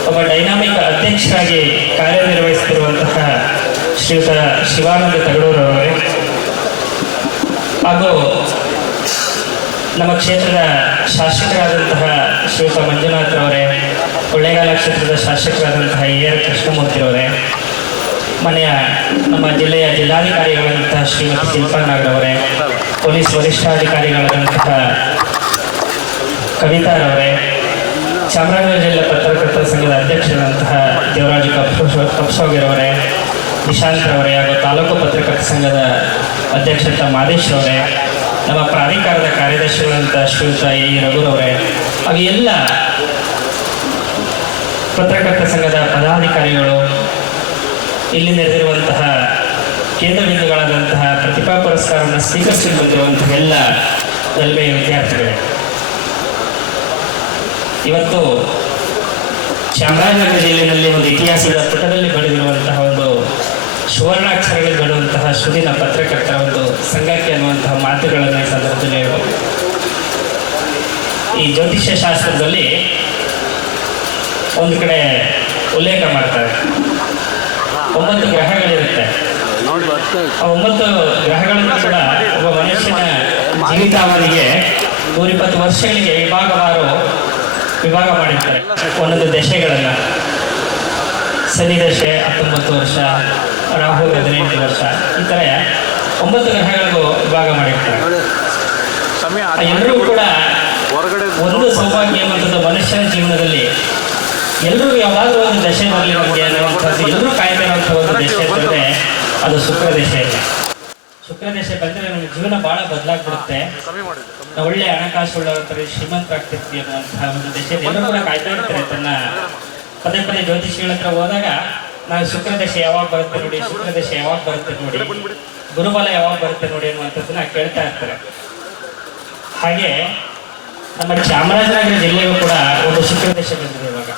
ಒಬ್ಬ ಡೈನಾಮಿಕ್ ಅಧ್ಯಕ್ಷರಾಗಿ ಕಾರ್ಯನಿರ್ವಹಿಸುತ್ತಿರುವಂತಹ ಶ್ರೀಯುತ ಶಿವಾನಂದ ತಗಡೂರವರೇ, ಹಾಗೂ ನಮ್ಮ ಕ್ಷೇತ್ರದ ಶಾಸಕರಾದಂತಹ ಶ್ರೀಯುತ ಮಂಜುನಾಥ್ರವರೇ, ಕೊಳ್ಳೇಗಾಲ ಕ್ಷೇತ್ರದ ಶಾಸಕರಾದಂತಹ AR ಕೃಷ್ಣಮೂರ್ತಿರವರೇ, ಮನೆಯ ನಮ್ಮ ಜಿಲ್ಲೆಯ ಜಿಲ್ಲಾಧಿಕಾರಿಗಳಾದಂತಹ ಶ್ರೀಮತಿ ಶಿಲ್ಪಾ ನಾಗರವರೇ, ಪೊಲೀಸ್ ವರಿಷ್ಠಾಧಿಕಾರಿಗಳಾದಂತಹ ಕವಿತಾರವರೇ, ಚಾಮರಾಜನಗರ ಜಿಲ್ಲಾ ಪತ್ರಕರ್ತರ ಸಂಘದ ಅಧ್ಯಕ್ಷರಾದಂತಹ ದೇವರಾಜು ಕಪ್ಸೋಗಿರವರೇ, ನಿಶಾಂತ್ರವರೇ, ಹಾಗೂ ತಾಲೂಕು ಪತ್ರಕರ್ತರ ಸಂಘದ ಅಧ್ಯಕ್ಷರಾದ ಮಾದೇಶ್ ಅವರೇ, ನಮ್ಮ ಪ್ರಾಧಿಕಾರದ ಕಾರ್ಯದರ್ಶಿಗಳಂತ ಶ್ರೀಯುತ ರಘುರವರೇ, ಹಾಗೂ ಎಲ್ಲ ಪತ್ರಕರ್ತರ ಸಂಘದ ಪದಾಧಿಕಾರಿಗಳು, ಇಲ್ಲಿ ನೆರೆದಿರುವಂತಹ ಕೇಂದ್ರ ಬಿಂದುಗಳಾದಂತಹ ಪ್ರತಿಭಾ ಪುರಸ್ಕಾರವನ್ನು ಸ್ವೀಕರಿಸಲು ಬಂದಿರುವಂತಹ ಎಲ್ಲ ನಲ್ಮೆಯ ವಿದ್ಯಾರ್ಥಿಗಳೇ, ಇವತ್ತು ಚಾಮರಾಜನಗರ ಜಿಲ್ಲೆಯಲ್ಲಿ ಒಂದು ಇತಿಹಾಸದ ಪುಟದಲ್ಲಿ ಬರೆದಿರುವಂತಹ ಒಂದು ಸುವರ್ಣಾಕ್ಷರಗಳಲ್ಲಿ ಬರುವಂತಹ ಸುದಿನ ಪತ್ರಕರ್ತರ ಒಂದು ಸಂಘಕ್ಕೆ ಅನ್ನುವಂತಹ ಮಾತುಗಳನ್ನು ಈ ಸಂದರ್ಭದಲ್ಲಿ ಹೇಳ್ಬೋದು. ಈ ಜ್ಯೋತಿಷ್ಯ ಶಾಸ್ತ್ರದಲ್ಲಿ ಒಂದು ಕಡೆ ಉಲ್ಲೇಖ ಮಾಡ್ತಾರೆ, 9 ಗ್ರಹಗಳಿರುತ್ತೆ. ಆ 9 ಗ್ರಹಗಳನ್ನು ಕೂಡ ಒಬ್ಬ ಮನುಷ್ಯನ ಜೀವಿತಾವಧಿಗೆ 120 ವರ್ಷಗಳಿಗೆ ವಿಭಾಗ ಮಾಡಿರ್ತಾರೆ. ಒಂದೊಂದು ದಶೆಗಳನ್ನು, ಶನಿ ದಶೆ 19 ವರ್ಷ, ರಾಹು 18 ವರ್ಷ, ಈ ಥರ 9 ಗ್ರಹಗಳಿಗೂ ವಿಭಾಗ ಮಾಡಿರ್ತಾರೆ. ಎಲ್ಲರೂ ಕೂಡ ಒಂದು ಸೌಭಾಗ್ಯ ಎಂಬಂಥದ್ದು ಮನುಷ್ಯನ ಜೀವನದಲ್ಲಿ ಎಲ್ಲರೂ ಯಾವಾದರೂ ಒಂದು ದಶೆ ಬರಲಿ ನಮಗೆ ಅನ್ನುವಂಥದ್ದು ಎಲ್ಲರೂ ಕಾಯ್ತಾ ಇರುವಂಥ ಒಂದು ದಶೆ ಅಂತಂದರೆ ಅದು ಶುಕ್ರ ದಶೆ. ಶುಕ್ರ ದಶೆ ಬಂದರೆ ನಮ್ಮ ಜೀವನ ಭಾಳ ಬದಲಾಗ್ಬಿಡುತ್ತೆ. ನಾವು ಒಳ್ಳೆ ಹಣಕಾಸು ಉಳ್ಳವರ ಶ್ರೀಮಂತರಾಗ್ತಿರ್ತೀವಿ ಅನ್ನುವಂತಹ ಒಂದು ದಶೆಯಲ್ಲಿ ಎಲ್ಲರೂ ಕೂಡ ಕಾಯ್ತಾ ಇರ್ತಾರೆ. ತನ್ನ ಪದೇ ಪದೇ ಜ್ಯೋತಿಷಿಗಳ ಹತ್ರ ಹೋದಾಗ ನಾವು ಶುಕ್ರ ದಶೆ ಯಾವಾಗ ಬರುತ್ತೆ ನೋಡಿ, ಶುಕ್ರ ದಶೆ ಯಾವಾಗ ಬರುತ್ತೆ ನೋಡಿ, ಗುರುಬಲ ಯಾವಾಗ ಬರುತ್ತೆ ನೋಡಿ ಅನ್ನುವಂಥದ್ದನ್ನ ಕೇಳ್ತಾ ಇರ್ತಾರೆ. ಹಾಗೆ ನಮ್ಮ ಚಾಮರಾಜನಗರ ಜಿಲ್ಲೆಗೂ ಕೂಡ ಒಂದು ಶುಕ್ರ ದಶೆ ಬಂದಿದೆ ಇವಾಗ.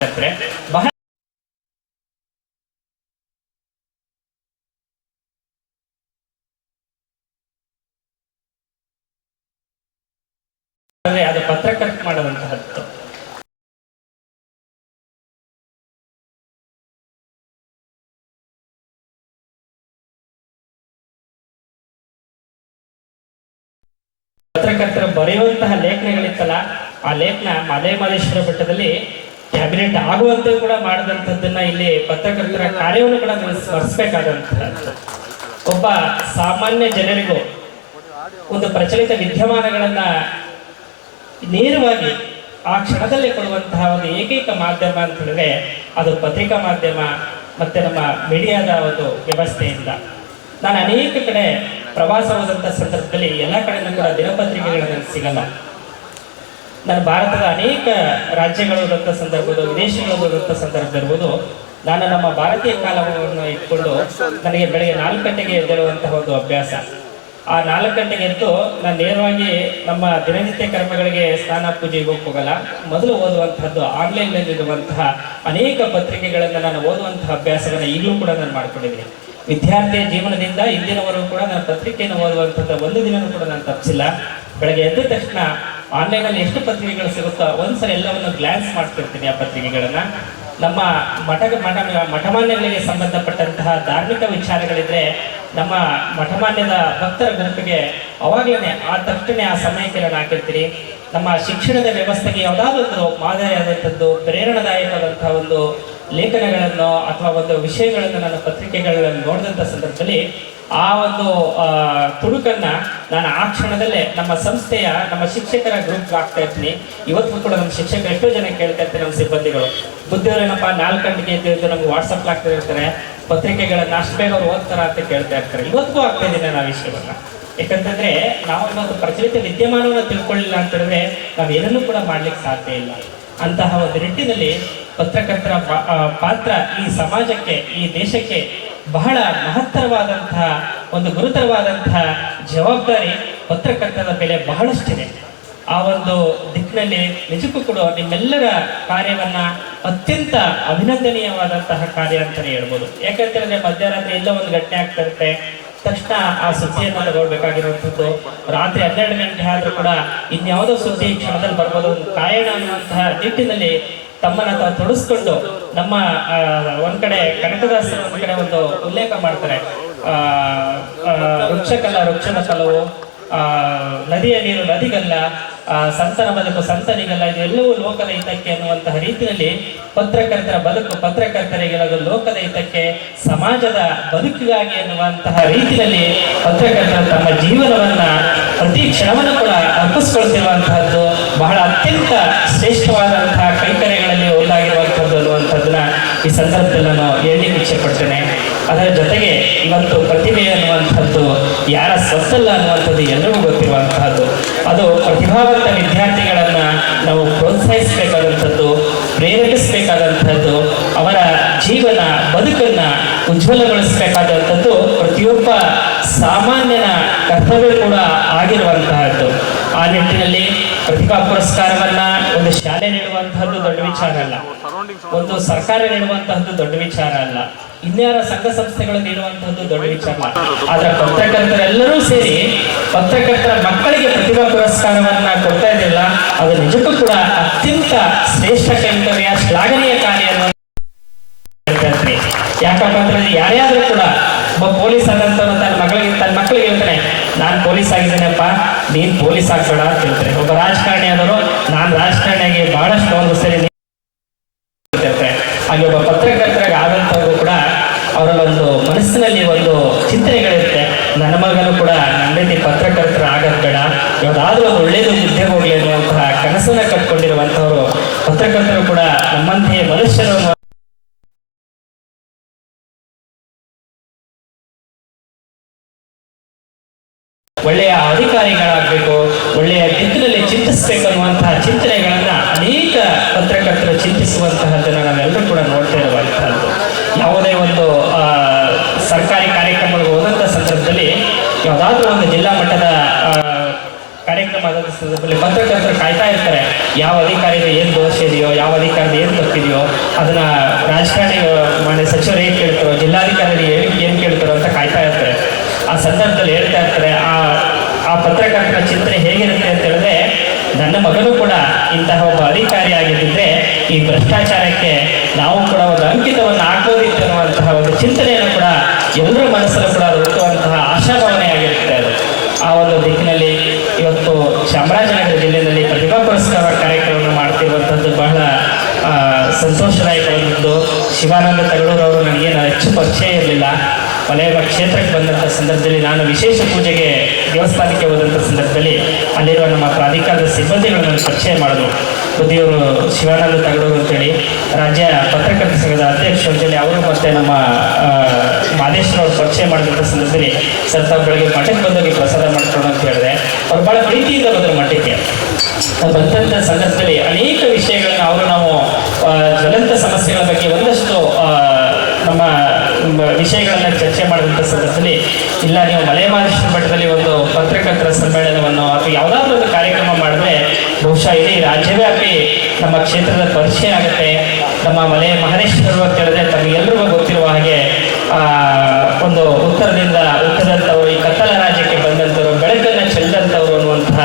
ಬಹಳ ಅದು ಪತ್ರಕರ್ತ ಮಾಡುವಂತಹದ್ದು. ಪತ್ರಕರ್ತರು ಬರೆಯುವಂತಹ ಲೇಖನಗಳಿತ್ತಲ್ಲ, ಆ ಲೇಖನ ಮಲೆ ಮಹದೇಶ್ವರ ಬೆಟ್ಟದಲ್ಲಿ ಕ್ಯಾಬಿನೆಟ್ ಆಗುವಂತೆ ಕೂಡ ಮಾಡಿದಂಥದ್ದನ್ನ ಇಲ್ಲಿ ಪತ್ರಕರ್ತರ ಕಾರ್ಯವನ್ನು ಕೂಡ ಸ್ಮರಿಸಬೇಕಾದಂತಹದ್ದು. ಒಬ್ಬ ಸಾಮಾನ್ಯ ಜನರಿಗೂ ಒಂದು ಪ್ರಚಲಿತ ವಿದ್ಯಮಾನಗಳನ್ನ ನೇರವಾಗಿ ಆ ಕ್ಷಣದಲ್ಲೇ ಕೊಡುವಂತಹ ಒಂದು ಏಕೈಕ ಮಾಧ್ಯಮ ಅಂತ ಹೇಳಿದ್ರೆ ಅದು ಪತ್ರಿಕಾ ಮಾಧ್ಯಮ ಮತ್ತೆ ನಮ್ಮ ಮೀಡಿಯಾದ ಒಂದು ವ್ಯವಸ್ಥೆಯಿಂದ. ನಾನು ಅನೇಕ ಕಡೆ ಪ್ರವಾಸ ಹೋದಂಥ ಸಂದರ್ಭದಲ್ಲಿ ಎಲ್ಲ ಕಡೆನೂ ಕೂಡ ದಿನಪತ್ರಿಕೆಗಳನ್ನು ಸಿಗಲ್ಲ. ನಾನು ಭಾರತದ ಅನೇಕ ರಾಜ್ಯಗಳು ಹೋದಂಥ ಸಂದರ್ಭ, ವಿದೇಶಗಳು ಹೋದಂಥ ಸಂದರ್ಭ ಇರ್ಬೋದು, ನಾನು ನಮ್ಮ ಭಾರತೀಯ ಕಾಲವನ್ನು ಇಟ್ಕೊಂಡು ನನಗೆ ಬೆಳಗ್ಗೆ 4 ಗಂಟೆಗೆ ಎದ್ದೇಳುವಂತಹ ಒಂದು ಅಭ್ಯಾಸ. ಆ 4 ಗಂಟೆಗೆ ಎದ್ದು ನಾನು ನೇರವಾಗಿ ನಮ್ಮ ದಿನನಿತ್ಯ ಕರ್ಮಗಳಿಗೆ ಸ್ನಾನ ಪೂಜೆಗೆ ಹೋಗಲ್ಲ. ಮೊದಲು ಓದುವಂತಹದ್ದು ಆನ್ಲೈನ್ನಲ್ಲಿ ಇರುವಂತಹ ಅನೇಕ ಪತ್ರಿಕೆಗಳನ್ನು ನಾನು ಓದುವಂತಹ ಅಭ್ಯಾಸವನ್ನು ಈಗಲೂ ಕೂಡ ನಾನು ಮಾಡ್ಕೊಂಡಿದ್ದೀನಿ. ವಿದ್ಯಾರ್ಥಿಯ ಜೀವನದಿಂದ ಇಂದಿನವರೆಗೂ ಕೂಡ ನಾನು ಪತ್ರಿಕೆಯನ್ನು ಓದುವಂಥದ್ದು ಒಂದು ದಿನವೂ ಕೂಡ ನಾನು ತಪ್ಪಿಸಿಲ್ಲ. ಬೆಳಗ್ಗೆ ಎದ್ದ ತಕ್ಷಣ ಆನ್ಲೈನಲ್ಲಿ ಎಷ್ಟು ಪತ್ರಿಕೆಗಳು ಸಿಗುತ್ತೋ ಒಂದ್ಸಲ ಎಲ್ಲವನ್ನು ಗ್ಲಾನ್ಸ್ ಮಾಡ್ತಿರ್ತೀನಿ ಆ ಪತ್ರಿಕೆಗಳನ್ನು. ನಮ್ಮ ಮಠಮಾನ್ಯಗಳಿಗೆ ಸಂಬಂಧಪಟ್ಟಂತಹ ಧಾರ್ಮಿಕ ವಿಚಾರಗಳಿದ್ರೆ ನಮ್ಮ ಮಠಮಾನ್ಯದ ಭಕ್ತರ ಗುಂಪಿಗೆ ಅವಾಗಲೇ ಆ ತಕ್ಷಣ ಆ ಸಮಯಕ್ಕೆ ನಾನು ಹಾಕಿರ್ತೀನಿ. ನಮ್ಮ ಶಿಕ್ಷಣದ ವ್ಯವಸ್ಥೆಗೆ ಯಾವುದಾದ್ರೂ ಮಾದರಿಯಾದಂಥದ್ದು ಪ್ರೇರಣಾದಾಯಕವಾದಂತಹ ಒಂದು ಲೇಖನಗಳನ್ನು ಅಥವಾ ಒಂದು ವಿಷಯಗಳನ್ನು ನಾನು ಪತ್ರಿಕೆಗಳಲ್ಲಿ ನೋಡಿದಂಥ ಸಂದರ್ಭದಲ್ಲಿ ಆ ಒಂದು ತುಣುಕನ್ನ ನಾನು ಆ ಕ್ಷಣದಲ್ಲೇ ನಮ್ಮ ಸಂಸ್ಥೆಯ ನಮ್ಮ ಶಿಕ್ಷಕರ ಗ್ರೂಪ್ಗೆ ಹಾಕ್ತಾ ಇರ್ತೀನಿ. ಇವತ್ತು ಕೂಡ ನಮ್ಮ ಶಿಕ್ಷಕರು ಎಷ್ಟೋ ಜನ ಕೇಳ್ತಾ ಇರ್ತಾರೆ, ನಮ್ಮ ಸಿಬ್ಬಂದಿಗಳು ಬುದ್ಧಿಯವರೇನಪ್ಪ 4 ಗಂಟೆಗೆ ಎದ್ದು ನಮ್ಗೆ ವಾಟ್ಸಪ್ ಆಗ್ತಾ ಇರ್ತಾರೆ, ಪತ್ರಿಕೆಗಳನ್ನ ಅಷ್ಟು ಬೇಗ ಅವ್ರು ಓದ್ತಾರ ಅಂತ ಕೇಳ್ತಾ ಇರ್ತಾರೆ. ಇವತ್ತಿಗೂ ಆಗ್ತಾ ಇದ್ದೀನಿ ನಾನು ಆ ವಿಷಯವನ್ನ. ಯಾಕಂತಂದ್ರೆ ನಾವು ಇವತ್ತು ಪ್ರಚಲಿತ ವಿದ್ಯಮಾನವನ್ನು ತಿಳ್ಕೊಳ್ಳಿಲ್ಲ ಅಂತ ಹೇಳಿದ್ರೆ ನಾವು ಏನನ್ನೂ ಕೂಡ ಮಾಡ್ಲಿಕ್ಕೆ ಸಾಧ್ಯ ಇಲ್ಲ. ಅಂತಹ ಒಂದು ನಿಟ್ಟಿನಲ್ಲಿ ಪತ್ರಕರ್ತರ ಪಾತ್ರ ಈ ಸಮಾಜಕ್ಕೆ, ಈ ದೇಶಕ್ಕೆ ಬಹಳ ಮಹತ್ತರವಾದಂತಹ ಒಂದು ಗುರುತರವಾದಂತಹ ಜವಾಬ್ದಾರಿ ಪತ್ರಕರ್ತರ ಬೆಲೆ ಬಹಳಷ್ಟಿದೆ. ಆ ಒಂದು ದಿಕ್ಕಿನಲ್ಲಿ ನಿಜಕ್ಕೂ ಕೂಡ ನಿಮ್ಮೆಲ್ಲರ ಕಾರ್ಯವನ್ನ ಅತ್ಯಂತ ಅಭಿನಂದನೀಯವಾದಂತಹ ಕಾರ್ಯ ಅಂತಲೇ ಹೇಳ್ಬೋದು. ಯಾಕಂತಂದ್ರೆ ಮಧ್ಯರಾತ್ರಿ ಎಲ್ಲ ಒಂದು ಘಟನೆ ಆಗ್ತಾ ಇರುತ್ತೆ, ತಕ್ಷಣ ಆ ಸುದ್ದಿಯನ್ನು ತಗೊಳ್ಬೇಕಾಗಿರುವಂಥದ್ದು. ರಾತ್ರಿ 12 ಗಂಟೆ ಆದ್ರೂ ಕೂಡ ಇನ್ಯಾವುದೋ ಸುದ್ದಿ ಕ್ಷಣದಲ್ಲಿ ಬರ್ಬೋದು, ಒಂದು ಕಾಯಣ ಅನ್ನುವಂತಹ ನಿಟ್ಟಿನಲ್ಲಿ ತಮ್ಮನ್ನ ತಾವು ತೊಡಸ್ಕೊಂಡು ನಮ್ಮ ಒಂದ್ ಕಡೆ ಕನಕದಾಸರು ಒಂದ್ ಕಡೆ ಒಂದು ಉಲ್ಲೇಖ ಮಾಡ್ತಾರೆ, ವೃಕ್ಷಕಲ್ಲ ವೃಕ್ಷದ ಫಲವು, ನದಿಯ ನೀರು ನದಿಗಲ್ಲ, ಸಂತನ ಬದುಕು ಸಂತನಿಗಲ್ಲ, ಇದೆಲ್ಲವೂ ಲೋಕದ ಹಿತಕ್ಕೆ ಅನ್ನುವಂತಹ ರೀತಿಯಲ್ಲಿ ಪತ್ರಕರ್ತರ ಬದುಕು ಪತ್ರಕರ್ತರಿಗೆಲ್ಲದು ಲೋಕದ ಹಿತಕ್ಕೆ, ಸಮಾಜದ ಬದುಕಿಗಾಗಿ ಅನ್ನುವಂತಹ ರೀತಿಯಲ್ಲಿ ಪತ್ರಕರ್ತರು ತಮ್ಮ ಜೀವನವನ್ನ ಪ್ರತಿ ಕ್ಷಣವನ್ನು ಕೂಡ ಅರ್ಪಿಸ್ಕೊಳ್ತಿರುವಂತಹದ್ದು ಬಹಳ ಅತ್ಯಂತ ಶ್ರೇಷ್ಠವಾದಂತಹ ಕೈಕರ್ಯಗಳಲ್ಲಿ ಒಂದಾಗಿರುವಂಥದ್ದು ಅನ್ನುವಂಥದ್ದನ್ನ ಈ ಸಂದರ್ಭದಲ್ಲಿ ನಾನು ಹೇಳಲಿಕ್ಕೆ ಇಚ್ಛೆ ಪಡ್ತೇನೆ. ಅದರ ಜೊತೆಗೆ ಇವತ್ತು ಪ್ರತಿಭೆ ಅನ್ನುವಂಥದ್ದು ಯಾರ ಸ್ವತ್ತಲ್ಲ ಅನ್ನುವಂಥದ್ದು ಎಲ್ಲರಿಗೂ ಗೊತ್ತಿರುವಂತಹದ್ದು. ಅದು ಪ್ರತಿಭಾವಂತ ವಿದ್ಯಾರ್ಥಿಗಳನ್ನ ನಾವು ಪ್ರೋತ್ಸಾಹಿಸಬೇಕಾದಂಥದ್ದು, ಪ್ರೇರೇಪಿಸಬೇಕಾದಂಥದ್ದು, ಅವರ ಜೀವನ ಬದುಕನ್ನ ಉಜ್ವಲಗೊಳಿಸಬೇಕಾದಂಥದ್ದು ಪ್ರತಿಯೊಬ್ಬ ಸಾಮಾನ್ಯನ ಕರ್ತವ್ಯ ಕೂಡ ಆಗಿರುವಂತಹದ್ದು. ಆ ನಿಟ್ಟಿನಲ್ಲಿ ಪ್ರತಿಭಾ ಪುರಸ್ಕಾರವನ್ನ ಒಂದು ಶಾಲೆ ನೀಡುವಂತಹದ್ದು ದೊಡ್ಡ ವಿಚಾರ ಅಲ್ಲ, ಒಂದು ಸರ್ಕಾರ ನೀಡುವಂತಹದ್ದು ದೊಡ್ಡ ವಿಚಾರ ಅಲ್ಲ, ಇನ್ಯಾರ ಸಂಘ ಸಂಸ್ಥೆಗಳು ನೀಡುವಂತಹದ್ದು ದೊಡ್ಡ ವಿಚಾರ ಅಲ್ಲ. ಆದ್ರೆ ಪತ್ರಕರ್ತರೆಲ್ಲರೂ ಸೇರಿ ಪತ್ರಕರ್ತರ ಮಕ್ಕಳಿಗೆ ಪ್ರತಿಭಾ ಪುರಸ್ಕಾರವನ್ನ ಕೊಡ್ತಾ ಇದ್ದಿಲ್ಲ, ಅದು ನಿಜಕ್ಕೂ ಕೂಡ ಅತ್ಯಂತ ಶ್ರೇಷ್ಠ ಕೈಂಕರ್ಯ, ಶ್ಲಾಘನೀಯ ಕಾರ್ಯ ಅನ್ನುವಂಥ. ಯಾಕಪ್ಪ ಅಂದ್ರೆ ಯಾರ್ಯಾದ್ರೂ ಕೂಡ ಒಬ್ಬ ಪೊಲೀಸ್ ಆದಂತವ್ರು ತನ್ನ ಮಕ್ಕಳಿಗೆ ಹೇಳ್ತಾನೆ, ನಾನ್ ಪೊಲೀಸ್ ಆಗಿದ್ದೇನೆಪ್ಪ, ನೀನ್ ಪೊಲೀಸ್ ಆಗ್ಬೇಡ ಅಂತ ಹೇಳ್ತಾರೆ. ಒಬ್ಬ ರಾಜಕಾರಣಿ ಆದವರು ನಾನ್ ರಾಜಕಾರಣಿಯಾಗಿ ಬಹಳಷ್ಟು ಒಂದು ಸರಿ ಹಾಗೆ ಒಬ್ಬ ಪತ್ರಕರ್ತರಾಗಿ ಆದಂತವ್ರು ಕೂಡ ಅವರಲ್ಲೊಂದು ಮನಸ್ಸಿನಲ್ಲಿ ಒಂದು ಚಿಂತನೆಗಳಿರುತ್ತೆ, ನನ್ನ ಮಗನು ಕೂಡ ನನ್ನ ರೀತಿ ಪತ್ರಕರ್ತರ ಆಗೋದು ಬೇಡ, ಯಾವುದಾದ್ರೂ ಒಂದು ಒಳ್ಳೇದು ಹುದ್ದೆ ಹೋಗ್ಲಿ ಅನ್ನುವಂತಹ ಕನಸನ್ನ ಕಟ್ಕೊಂಡಿರುವಂತವ್ರು ಪತ್ರಕರ್ತರು ಕೂಡ ನಮ್ಮಂತೆಯೇ ಮನುಷ್ಯರು ಒಳ್ಳೆಯ ಅಧಿಕಾರಿಗಳಾಗಬೇಕು, ಒಳ್ಳೆಯ ದಿಕ್ಕಿನಲ್ಲಿ ಚಿಂತಿಸಬೇಕು ಅನ್ನುವಂತಹ ಚಿಂತನೆಗಳನ್ನ ಅನೇಕ ಪತ್ರಕರ್ತರು ಚಿಂತಿಸುವಂತಹದ್ದನ್ನು ನಾವೆಲ್ಲರೂ ಕೂಡ ನೋಡ್ತಾ ಇರುವಂತಹದ್ದು. ಯಾವುದೇ ಒಂದು ಸರ್ಕಾರಿ ಕಾರ್ಯಕ್ರಮಗಳಿಗೆ ಹೋದಂಥ ಸಂದರ್ಭದಲ್ಲಿ ಯಾವುದಾದ್ರೂ ಒಂದು ಜಿಲ್ಲಾ ಮಟ್ಟದ ಕಾರ್ಯಕ್ರಮ ಕಾರ್ಯಕ್ರಮ ಆದ ಸಂದರ್ಭದಲ್ಲಿ ಪತ್ರಕರ್ತರು ಕಾಯ್ತಾ ಇರ್ತಾರೆ, ಯಾವ ಅಧಿಕಾರಿದು ಏನು ದೋಷ ಇದೆಯೋ, ಯಾವ ಅಧಿಕಾರಿದು ಏನು ತಪ್ಪಿದೆಯೋ, ಅದನ್ನ ರಾಜಕಾರಣಿ ಮಾನ್ಯ ಸಚಿವರು ಏನು ಕೇಳ್ತಾರೋ, ಜಿಲ್ಲಾಧಿಕಾರಿ ಏನು ಕೇಳ್ತಾರೋ ಅಂತ ಕಾಯ್ತಾ ಇರ್ತಾರೆ. ಆ ಸಂದರ್ಭದಲ್ಲಿ ಹೇಳ್ತಾ ಇರ್ತಾರೆ, ಆ ಪತ್ರಕರ್ತರ ಚಿಂತನೆ ಹೇಗಿರುತ್ತೆ ಅಂತ ಹೇಳಿದ್ರೆ, ನನ್ನ ಮಗನೂ ಕೂಡ ಇಂತಹ ಒಬ್ಬ ಅಧಿಕಾರಿ ಆಗಿದ್ದರೆ ಈ ಭ್ರಷ್ಟಾಚಾರಕ್ಕೆ ನಾವು ಕೂಡ ಒಂದು ಅಂಕಿತವನ್ನು ಹಾಕೋದಿತ್ತು ಅನ್ನುವಂತಹ ಒಂದು ಚಿಂತನೆಯನ್ನು ಕೂಡ ಎಲ್ಲರ ಮನಸ್ಸಲ್ಲೂ ಕೂಡ ಅದು ಹುಟ್ಟುವಂತಹ ಆಶಾಭಾವನೆ ಆಗಿರುತ್ತೆ. ಅದು ಆ ಒಂದು ದಿಕ್ಕಿನಲ್ಲಿ ಇವತ್ತು ಚಾಮರಾಜನಗರ ಜಿಲ್ಲೆಯಲ್ಲಿ ಪ್ರತಿಭಾ ಪುರಸ್ಕಾರ ಕಾರ್ಯಕ್ರಮವನ್ನು ಮಾಡ್ತಿರುವಂಥದ್ದು ಬಹಳ ಸಂತೋಷದಾಯಕವಾಗಿದ್ದು, ಶಿವಾನಂದ ತಗಡೂರು ಅವರು ನನಗೇನು ಹೆಚ್ಚು ಪರಿಚಯ ಇರಲಿಲ್ಲ. ವಲಯ ಕ್ಷೇತ್ರಕ್ಕೆ ಬಂದಂಥ ಸಂದರ್ಭದಲ್ಲಿ ನಾನು ವಿಶೇಷ ಪೂಜೆಗೆ ದೇವಸ್ಥಾನಕ್ಕೆ ಹೋದಂಥ ಸಂದರ್ಭದಲ್ಲಿ ಅಲ್ಲಿರುವ ನಮ್ಮ ಪ್ರಾಧಿಕಾರದ ಸಿಬ್ಬಂದಿಗಳನ್ನು ಪರಿಚಯ ಮಾಡಿದ್ರು. ಬುದ್ಧಿಯವರು ಶಿವಾನಂದ ತಗಡೂರು ಅಂತೇಳಿ ರಾಜ್ಯ ಪತ್ರಕರ್ತರ ಸಂಘದ ಅಧ್ಯಕ್ಷರು ಅಂತೇಳಿ ಅವರು ಮತ್ತು ನಮ್ಮ ಮಾದೇಶ್ವರವ್ರು ಪರಿಚಯ ಮಾಡಿದಂಥ ಸಂದರ್ಭದಲ್ಲಿ ಸರ್ ತಾವು ಬೆಳಗ್ಗೆ ಮಠಕ್ಕೆ ಬಂದೋಗಿ ಪ್ರಸಾದ ಮಾಡ್ಕೊಂಡು ಅಂತ ಹೇಳಿದೆ. ಅವ್ರು ಭಾಳ ಪ್ರೀತಿಯಿಂದ ಬಂದರು ಮಠಕ್ಕೆ. ಬಂದಂಥ ಸಂದರ್ಭದಲ್ಲಿ ಅನೇಕ ವಿಷಯಗಳನ್ನ ನಾವು ಜ್ವಲಂತ ಸಮಸ್ಯೆಗಳ ಬಗ್ಗೆ ಒಂದಷ್ಟು ನಮ್ಮ ವಿಷಯಗಳನ್ನು ಚರ್ಚೆ ಮಾಡಿದಂಥ ಸಂದರ್ಭದಲ್ಲಿ, ಇಲ್ಲ ನೀವು ಮಲೆಮಹದೇಶ್ವರ ಮಠದಲ್ಲಿ ಒಂದು ಪತ್ರಕರ್ತರ ಸಮ್ಮೇಳನವನ್ನು ಅಥವಾ ಯಾವುದಾದ್ರೂ ಒಂದು ಕಾರ್ಯಕ್ರಮ ಮಾಡಿದ್ರೆ ಬಹುಶಃ ಇಡೀ ರಾಜ್ಯವ್ಯಾಪಿ ನಮ್ಮ ಕ್ಷೇತ್ರದ ಪರಿಚಯ ಆಗುತ್ತೆ. ನಮ್ಮ ಮಲೆಮಹದೇಶ್ವರರು ಅಂತ ಹೇಳಿದ್ರೆ ತಮಗೆಲ್ಲರಿಗೂ ಗೊತ್ತಿರುವ ಹಾಗೆ ಒಂದು ಉತ್ತರದಂಥವರು, ಈ ಕತ್ತಲ ರಾಜ್ಯಕ್ಕೆ ಬಂದಂಥವ್ರು, ಬೆಳಕನ್ನು ಚೆಲ್ಲಿದಂಥವ್ರು ಅನ್ನುವಂತಹ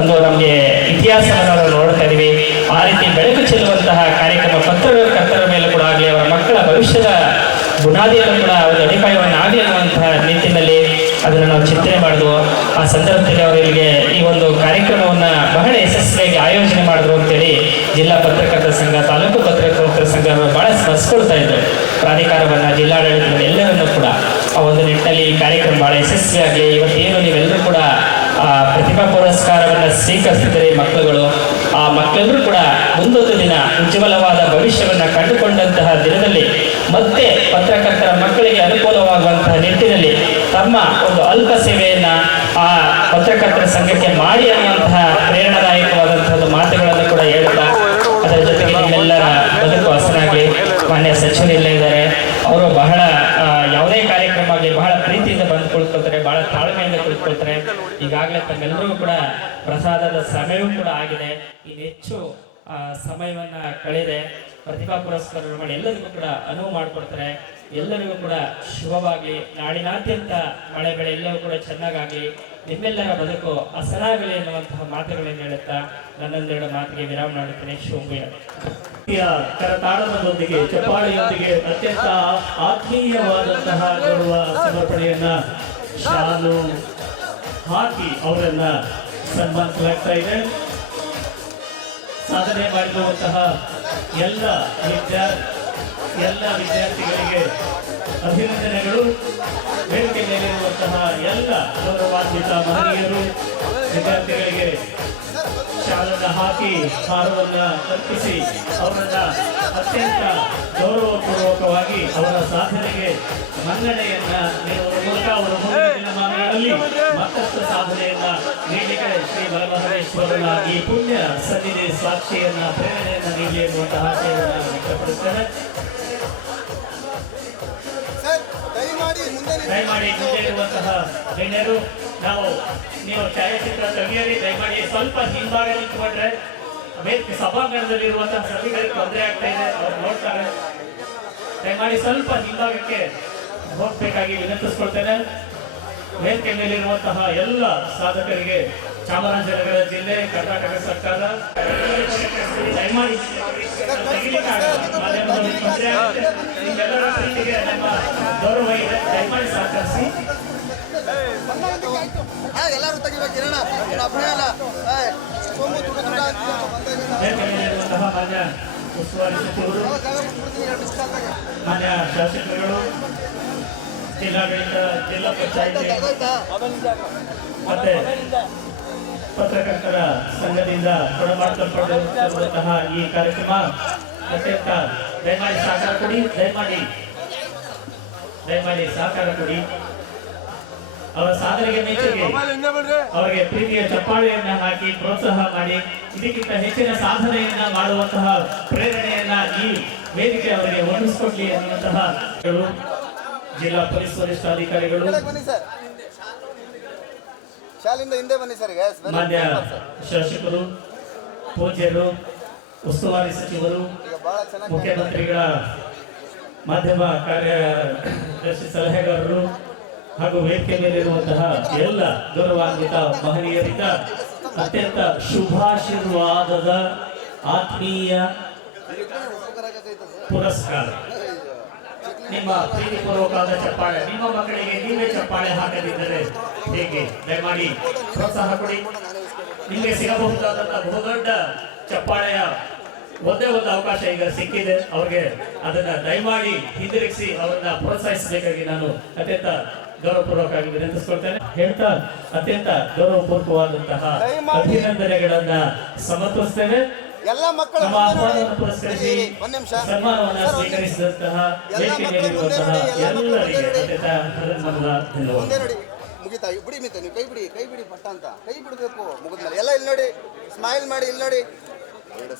ಒಂದು ನಮಗೆ ಇತಿಹಾಸವನ್ನು ನಾವು ನೋಡ್ತಾ ಇದ್ದೀವಿ. ಆ ರೀತಿ ಬೆಳಕು ಚೆಲ್ಲುವಂತಹ ಕಾರ್ಯಕ್ರಮ ಪತ್ರಕರ್ತರ ಮೇಲೆ ಕೂಡ ಆಗಲಿ, ಅವರ ಮಕ್ಕಳ ಭವಿಷ್ಯದ ಬುನಾದಿಯನ್ನು ಕೂಡ ಒಂದು ಅಡಿಪಾಯವನ್ನು ಆಗಲಿ ಅನ್ನುವಂತಹ ನಿಟ್ಟಿನಲ್ಲಿ ಅದನ್ನು ನಾವು ಚಿಂತನೆ ಮಾಡಿದ್ವು. ಆ ಸಂದರ್ಭದಲ್ಲಿ ಅವರು ಇಲ್ಲಿಗೆ ಈ ಒಂದು ಕಾರ್ಯಕ್ರಮವನ್ನು ಬಹಳ ಯಶಸ್ವಿಯಾಗಿ ಆಯೋಜನೆ ಮಾಡಿದ್ರು ಅಂತೇಳಿ ಜಿಲ್ಲಾ ಪತ್ರಕರ್ತರ ಸಂಘ, ತಾಲೂಕು ಪತ್ರಕರ್ತರ ಸಂಘ ಬಹಳ ಸ್ಮರಿಸ್ಕೊಳ್ತಾ ಇದ್ರು. ಪ್ರಾಧಿಕಾರವನ್ನು, ಜಿಲ್ಲಾಡಳಿತದ ಎಲ್ಲರನ್ನೂ ಕೂಡ ಆ ಒಂದು ನಿಟ್ಟಿನಲ್ಲಿ ಈ ಕಾರ್ಯಕ್ರಮ ಬಹಳ ಯಶಸ್ವಿಯಾಗಲಿ. ಇವತ್ತೇನು ನೀವೆಲ್ಲರೂ ಕೂಡ ಪ್ರತಿಭಾ ಪುರಸ್ಕಾರವನ್ನು ಸ್ವೀಕರಿಸಿದರೆ ಮಕ್ಕಳುಗಳು, ಆ ಮಕ್ಕಳೆಲ್ಲರೂ ಕೂಡ ಮುಂದೊಂದು ದಿನ ಉಜ್ವಲವಾದ ಭವಿಷ್ಯವನ್ನು ಕಂಡುಕೊಂಡಂತಹ ದಿನದಲ್ಲಿ ಮತ್ತೆ ಪತ್ರಕರ್ತರ ಮಕ್ಕಳಿಗೆ ಅನುಕೂಲವಾಗುವಂತಹ ನಿಟ್ಟಿನಲ್ಲಿ ತಮ್ಮ ಒಂದು ಅಲ್ಪ ಸೇವೆಯನ್ನು ಆ ಪತ್ರಕರ್ತರ ಸಂಘಕ್ಕೆ ಮಾಡಿ ಅನ್ನುವಂತಹ ಪ್ರೇರಣಾದಾಯಕವಾದಂತಹ ಮಾತುಗಳನ್ನು ಕೂಡ ಹೇಳ್ತಾ, ಅದರ ಜೊತೆಗೆ ನಿಮ್ಮೆಲ್ಲರ ಬದುಕು ಹಸನಾಗಲಿ. ಮಾನ್ಯ ಸಚಿವರು ಇಲ್ಲೇ ಇದ್ದಾರೆ, ಅವರು ಬಹಳ ಯಾವುದೇ ಕಾರ್ಯಕ್ರಮ ಆಗಲಿ ಬಹಳ ಪ್ರೀತಿಯಿಂದ ಬಂದು ಕುಳಿತುಕೊಳ್ತಾರೆ, ಬಹಳ ತಾಳ್ಮೆಯಿಂದ ಕುಳಿತುಕೊಳ್ತಾರೆ. ಈಗಾಗಲೇ ತಮ್ಮೆಲ್ಲರಿಗೂ ಕೂಡ ಪ್ರಸಾದದ ಸಮಯವೂ ಕೂಡ ಆಗಿದೆ. ಇನ್ನು ಹೆಚ್ಚು ಸಮಯವನ್ನು ಕಳೆದೆ ಪ್ರತಿಭಾ ಪುರಸ್ಕಾರ ಮಾಡಿ ಎಲ್ಲರಿಗೂ ಕೂಡ ಅನುವು ಮಾಡಿಕೊಡ್ತಾರೆ. ಎಲ್ಲರಿಗೂ ಕೂಡ ಶುಭವಾಗಲಿ. ನಾಡಿನಾದ್ಯಂತ ಮಳೆ ಬೆಳೆ ಎಲ್ಲವೂ ಕೂಡ ಚೆನ್ನಾಗಾಗಲಿ. ನಿಮ್ಮೆಲ್ಲರ ಬದುಕು ಹಸನಾಗಲಿ ಎನ್ನುವಂತಹ ಮಾತುಗಳನ್ನು ಹೇಳುತ್ತಾ ನನ್ನೊಂದೆರಡು ಮಾತಿಗೆ ವಿರಾಮ ಮಾಡುತ್ತೇನೆ. ಶುಭ ಕರತಾಡನದೊಂದಿಗೆ ಚಪ್ಪಾಳೆಯೊಂದಿಗೆ ಅತ್ಯಂತ ಆತ್ಮೀಯವಾದಂತಹ ಗೌರವ ಸಮರ್ಪಣೆಯನ್ನ ಶಾಲು ಹಾಕಿ ಅವರನ್ನ ಸನ್ಮಾನಿಸಲಾಗ್ತಾ ಇದೆ. ಸಾಧನೆ ಮಾಡಿರುವಂತಹ ಎಲ್ಲ ವಿದ್ಯಾರ್ಥಿಗಳಿಗೆ ಅಭಿನಂದನೆಗಳು. ವೇದಿಕೆ ಮೇಲಿರುವಂತಹ ಎಲ್ಲ ಗೌರವಾನ್ವಿತ ಮಹನೀಯರು ವಿದ್ಯಾರ್ಥಿಗಳಿಗೆ ಶಾಲನ್ನು ಹಾಕಿ ಹಾರವನ್ನು ಅರ್ಪಿಸಿ ಅವರನ್ನ ಅತ್ಯಂತ ಗೌರವಪೂರ್ವಕವಾಗಿ ಅವರ ಸಾಧನೆಗೆ ಮನ್ನಣೆಯನ್ನ ನೀಡುವ ಮೂಲಕ ಅವರ ಮುಂದಿನ ದಿನಮಾನಗಳಲ್ಲಿ ಮತ್ತಷ್ಟು ಸಾಧನೆಯನ್ನ ನೀಡಲಿಕ್ಕೆ ಶ್ರೀ ಮಲೆಮಹದೇಶ್ವರನ ಈ ಪುಣ್ಯ ಸನ್ನಿಧಿ ಸಾಕ್ಷಿಯನ್ನ ಪ್ರೇರಣೆಯನ್ನ ನೀಡಲಿ ಎನ್ನುವಂತಹ ಆಶಯವನ್ನು ವ್ಯಕ್ತಪಡಿಸ್ತೇನೆ. ದಯಮಾಡಿ ಮುಂದೆ ಇರುವಂತಹ ಗಣ್ಯರು, ನೀವು ಛಾಯಾಚಿತ್ರ ತೆಗೆಯಲಿ. ದಯಮಾಡಿ ಸ್ವಲ್ಪ ಹಿಂಭಾಗ ನಿಂತ್ಕೊಂಡ್ರೆ ವೇದಿಕೆ ಸಭಾಂಗಣದಲ್ಲಿರುವಂತಹ ಸಭೆಗಳಿಗೆ ತೊಂದರೆ ಆಗ್ತಾ ಇದೆ, ಅವ್ರು ನೋಡ್ತಾರೆ. ದಯಮಾಡಿ ಸ್ವಲ್ಪ ಹಿಂಭಾಗಕ್ಕೆ ಹೋಗ್ಬೇಕಾಗಿ ವಿನಂತಿಸ್ಕೊಳ್ತೇನೆ. ವೇದಿಕೆ ಮೇಲಿರುವಂತಹ ಎಲ್ಲ ಸಾಧಕರಿಗೆ ಚಾಮರಾಜನಗರ ಜಿಲ್ಲೆ, ಕರ್ನಾಟಕ ಸರ್ಕಾರ ದಯಮಾಡಿ ನಿಮ್ಮೆಲ್ಲರ ಪ್ರೀತಿಗೆ ನಮ್ಮ ಗೌರವ ಇದೆ. ದಯಮಾಡಿ ಸಹಕರಿಸಿ. ಎಲ್ಲರೂ ತೆಗಿಬೇಕಿರೋಣ ಮಾನ್ಯ ಉಸ್ತುವಾರಿ ಸಚಿವರು, ಮಾನ್ಯ ಶಾಸಕರುಗಳು, ಜಿಲ್ಲಾಡಳಿತ, ಜಿಲ್ಲಾ ಪಂಚಾಯಿತಿ ಮತ್ತೆ ಪತ್ರಕರ್ತರ ಸಂಘದಿಂದ ಕೊಡಮಾಡಲ್ಪಟ್ಟಿರುವಂತಹ ಈ ಕಾರ್ಯಕ್ರಮ ಅತ್ಯಂತ ದಯಮಾಡಿ ಸಹಕಾರ ಕೊಡಿ. ದಯಮಾಡಿ ಸಹಕಾರ ಕೊಡಿ. ಅವರ ಸಾಧನೆಗೆ ಮೆಚ್ಚುಗೆ ಅವರಿಗೆ ಪ್ರೀತಿಯ ಚಪ್ಪಾಳೆಯನ್ನ ಹಾಕಿ ಪ್ರೋತ್ಸಾಹ ಮಾಡಿ ಇದಕ್ಕಿಂತ ಹೆಚ್ಚಿನ ಸಾಧನೆಯನ್ನ ಮಾಡುವಂತಹ ಪ್ರೇರಣೆಯನ್ನ ಈ ವೇದಿಕೆ ಅವರಿಗೆ ಒದಗಿಸಿಕೊಡ್ಲಿ ಅನ್ನುವಂತಹ ಜಿಲ್ಲಾ ಪೊಲೀಸ್ ವರಿಷ್ಠಾಧಿಕಾರಿಗಳು, ಶಾಲೆಯಿಂದ ಹಿಂದೆ ಬನ್ನಿ ಸರ್. ಮಾನ್ಯ ಶಾಸಕರು, ಪೂಜ್ಯರು, ಉಸ್ತುವಾರಿ ಸಚಿವರು, ಮುಖ್ಯಮಂತ್ರಿಗಳ ಮಾಧ್ಯಮ ಕಾರ್ಯದರ್ಶಿ ಸಲಹೆಗಾರರು ಹಾಗೂ ವೇದಿಕೆ ಮೇಲಿರುವಂತಹ ಎಲ್ಲ ಗೌರವಾನ್ವಿತ ಮಹನೀಯರಿಂದ ಅತ್ಯಂತ ಶುಭಾಶೀರ್ವಾದದ ಆತ್ಮೀಯ ಪುರಸ್ಕಾರ. ನಿಮ್ಮ ಪ್ರೀತಿಪೂರ್ವಕವಾದ ಚಪ್ಪಾಳೆ. ನಿಮ್ಮ ಮಕ್ಕಳಿಗೆ ನೀವೇ ಚಪ್ಪಾಳೆ ಹಾಕದಿದ್ದರೆ ಹೇಗೆ? ದಯಮಾಡಿ ಪ್ರೋತ್ಸಾಹ ಕೊಡಿ. ನಿಮಗೆ ಸಿಗಬಹುದಾದಂತಹ ಬಹುದೊಡ್ಡ ಚಪ್ಪಾಳೆಯ ಒಂದೇ ಒಂದು ಅವಕಾಶ ಈಗ ಸಿಕ್ಕಿದೆ. ಅವ್ರಿಗೆ ಅದನ್ನ ದಯಮಾಡಿ ಹಿಂದಿರುಗಿಸಿ ಅವರನ್ನ ಪ್ರೋತ್ಸಾಹಿಸಬೇಕಾಗಿ ನಾನು ಅತ್ಯಂತ ಗೌರವಪೂರ್ವಕವಾಗಿ ವಿನಂತಿಸಿಕೊಳ್ತೇನೆ. ಹೇಳ್ತಾ ಅತ್ಯಂತ ಗೌರವಪೂರ್ವಕವಾದಂತಹ ಅಭಿನಂದನೆಗಳನ್ನ ಸಮರ್ಪಿಸ್ತೇವೆ. ಎಲ್ಲ ಮಕ್ಕಳು ನಮ್ಮ ಆಹ್ವಾನವನ್ನು ಪುರಸ್ಕರಿಸಿ ಸನ್ಮಾನವನ್ನು ಸ್ವೀಕರಿಸಿದಂತಹ ವೇದಿಕೆ ಮೇಲಿರುವಂತಹ ಎಲ್ಲರಿಗೆ ಅತ್ಯಂತ ಹೃದಯದ ಧನ್ಯವಾದ. ಮುಗಿತಾ ಬಿಡಿ ಮಿತ ನೀವು ಕೈ ಬಿಡಿ ಪಟ್ಟ ಅಂತ ಕೈ ಬಿಡಬೇಕು ಮುಗಿದ್ಮೇಲೆ ಎಲ್ಲ ಇಲ್ಲಿ ನೋಡಿ, ಸ್ಮೈಲ್ ಮಾಡಿ. ಇಲ್ಲಿ ನೋಡಿ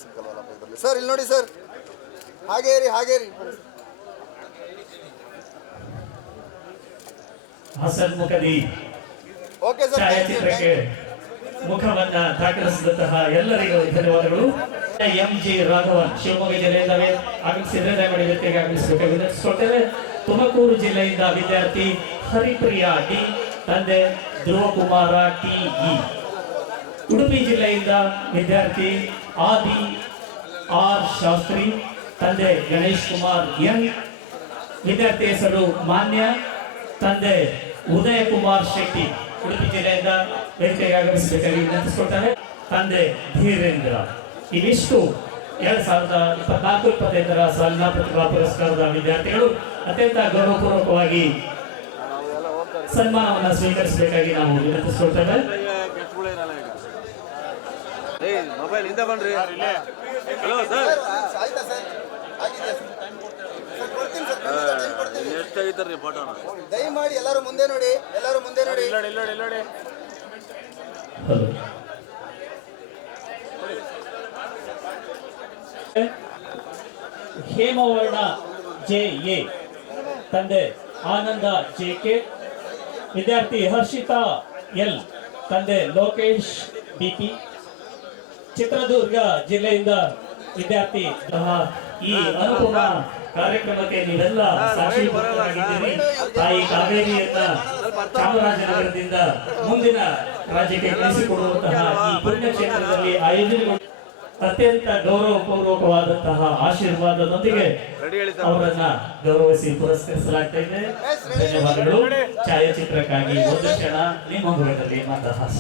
ಸಿಕ್ಕಲ್ವಲ್ಲಪ್ಪ ಇದರಲ್ಲಿ ಸರ್. ಇಲ್ಲಿ ನೋಡಿ ಸರ್, ಹಾಗೇರಿ ಹಸನ್ಮುಖದಿ ಓಕೆ ಸರ್. ಛಾಯಾಚಿತ್ರಕ್ಕೆ ಮುಖವನ್ನ ದಾಖಲಿಸಿದಂತಹ ಎಲ್ಲರಿಗೂ ಧನ್ಯವಾದಗಳು. MG ರಾಘವನ್ ಶಿವಮೊಗ್ಗ ಜಿಲ್ಲೆಯಿಂದ ಆಗಮಿಸಿದ್ರೆ ದಯಮಾಡಿ ವೇದಿಕೆಗೆ ಆಗಮಿಸಬೇಕಾಗಿ ವಿನಂತಿಸಿಕೊಳ್ತೇವೆ. ತುಮಕೂರು ಜಿಲ್ಲೆಯಿಂದ ವಿದ್ಯಾರ್ಥಿ ಹರಿಪ್ರಿಯಾ ಡಿ, ತಂದೆ ಧ್ರುವಕುಮಾರ TE. ಉಡುಪಿ ಜಿಲ್ಲೆಯಿಂದ ವಿದ್ಯಾರ್ಥಿ ಆದಿ R ಶಾಸ್ತ್ರಿ, ತಂದೆ ಗಣೇಶ್ ಕುಮಾರ್ N. ವಿದ್ಯಾರ್ಥಿ ಹೆಸರು ಮಾನ್ಯ, ತಂದೆ ಉದಯ ಕುಮಾರ್ ಶೆಟ್ಟಿ. ಉಡುಪಿ ಜಿಲ್ಲೆಯಿಂದ ವೇದಿಕೆಗೆ ಆಗಮಿಸಬೇಕಾಗಿ ವಿನಂತಿಸಿಕೊಳ್ತಾರೆ. ತಂದೆ ಧೀರೇಂದ್ರ. ಇವಿಷ್ಟು 2024-25 ಸಾಲಿನ ಪ್ರತಿಭಾ ಪುರಸ್ಕಾರದ ವಿದ್ಯಾರ್ಥಿಗಳು ಅತ್ಯಂತ ಗೌರವಪೂರ್ವಕವಾಗಿ ಸನ್ಮಾನವನ್ನು ಸ್ವೀಕರಿಸಬೇಕಾಗಿ ನಾವು ವಿನಂತಿಸಿಕೊಳ್ತೇವೆ. ಮೊಬೈಲ್ ಹಿಂದೆ ಬನ್ರಿ. ಹಲೋ ಸರ್, ಆಯ್ತಾ ಸರ್? ಎಷ್ಟಾಗಿದ್ದಾರ್ರಿ ಫೋಟೋನ? ದಯಮಾಡಿ ಎಲ್ಲರೂ ಮುಂದೆ ನೋಡಿ. ಹೇಮವರ್ಣ JA, ತಂದೆ ಆನಂದ JK. ವಿದ್ಯಾರ್ಥಿ ಹರ್ಷಿತಾ L, ತಂದೆ ಲೋಕೇಶ್ BP. ಚಿತ್ರದುರ್ಗ ಜಿಲ್ಲೆಯಿಂದ ವಿದ್ಯಾರ್ಥಿ. ಈ ಅನುಪಮ ಕಾರ್ಯಕ್ರಮಕ್ಕೆ ನೀವೆಲ್ಲ ಸಾಕ್ಷೀಭೂತರಾಗಿದ್ದೀರಿ. ತಾಯಿ ಕಾವೇರಿಯನ್ನ ಚಾಮರಾಜನಗರದಿಂದ ಮುಂದಿನ ರಾಜ್ಯಕ್ಕೆ ಕಳಿಸಿಕೊಡುವಂತಹ ಈ ಪುಣ್ಯಕ್ಷೇತ್ರದಲ್ಲಿ ಆಯೋಜನೆಗೊಂಡ ಅತ್ಯಂತ ಗೌರವಪೂರ್ವಕವಾದಂತಹ ಆಶೀರ್ವಾದದೊಂದಿಗೆ ಅವರನ್ನ ಗೌರವಿಸಿ ಪುರಸ್ಕರಿಸಲಾಗ್ತಾ ಇದೆ. ಧನ್ಯವಾದಗಳು. ಛಾಯಾಚಿತ್ರಕ್ಕಾಗಿ ಒಂದು ಕ್ಷಣ ನಿಮ್ಮ ಮುಖದಲ್ಲಿ ಮಂದಹಾಸ.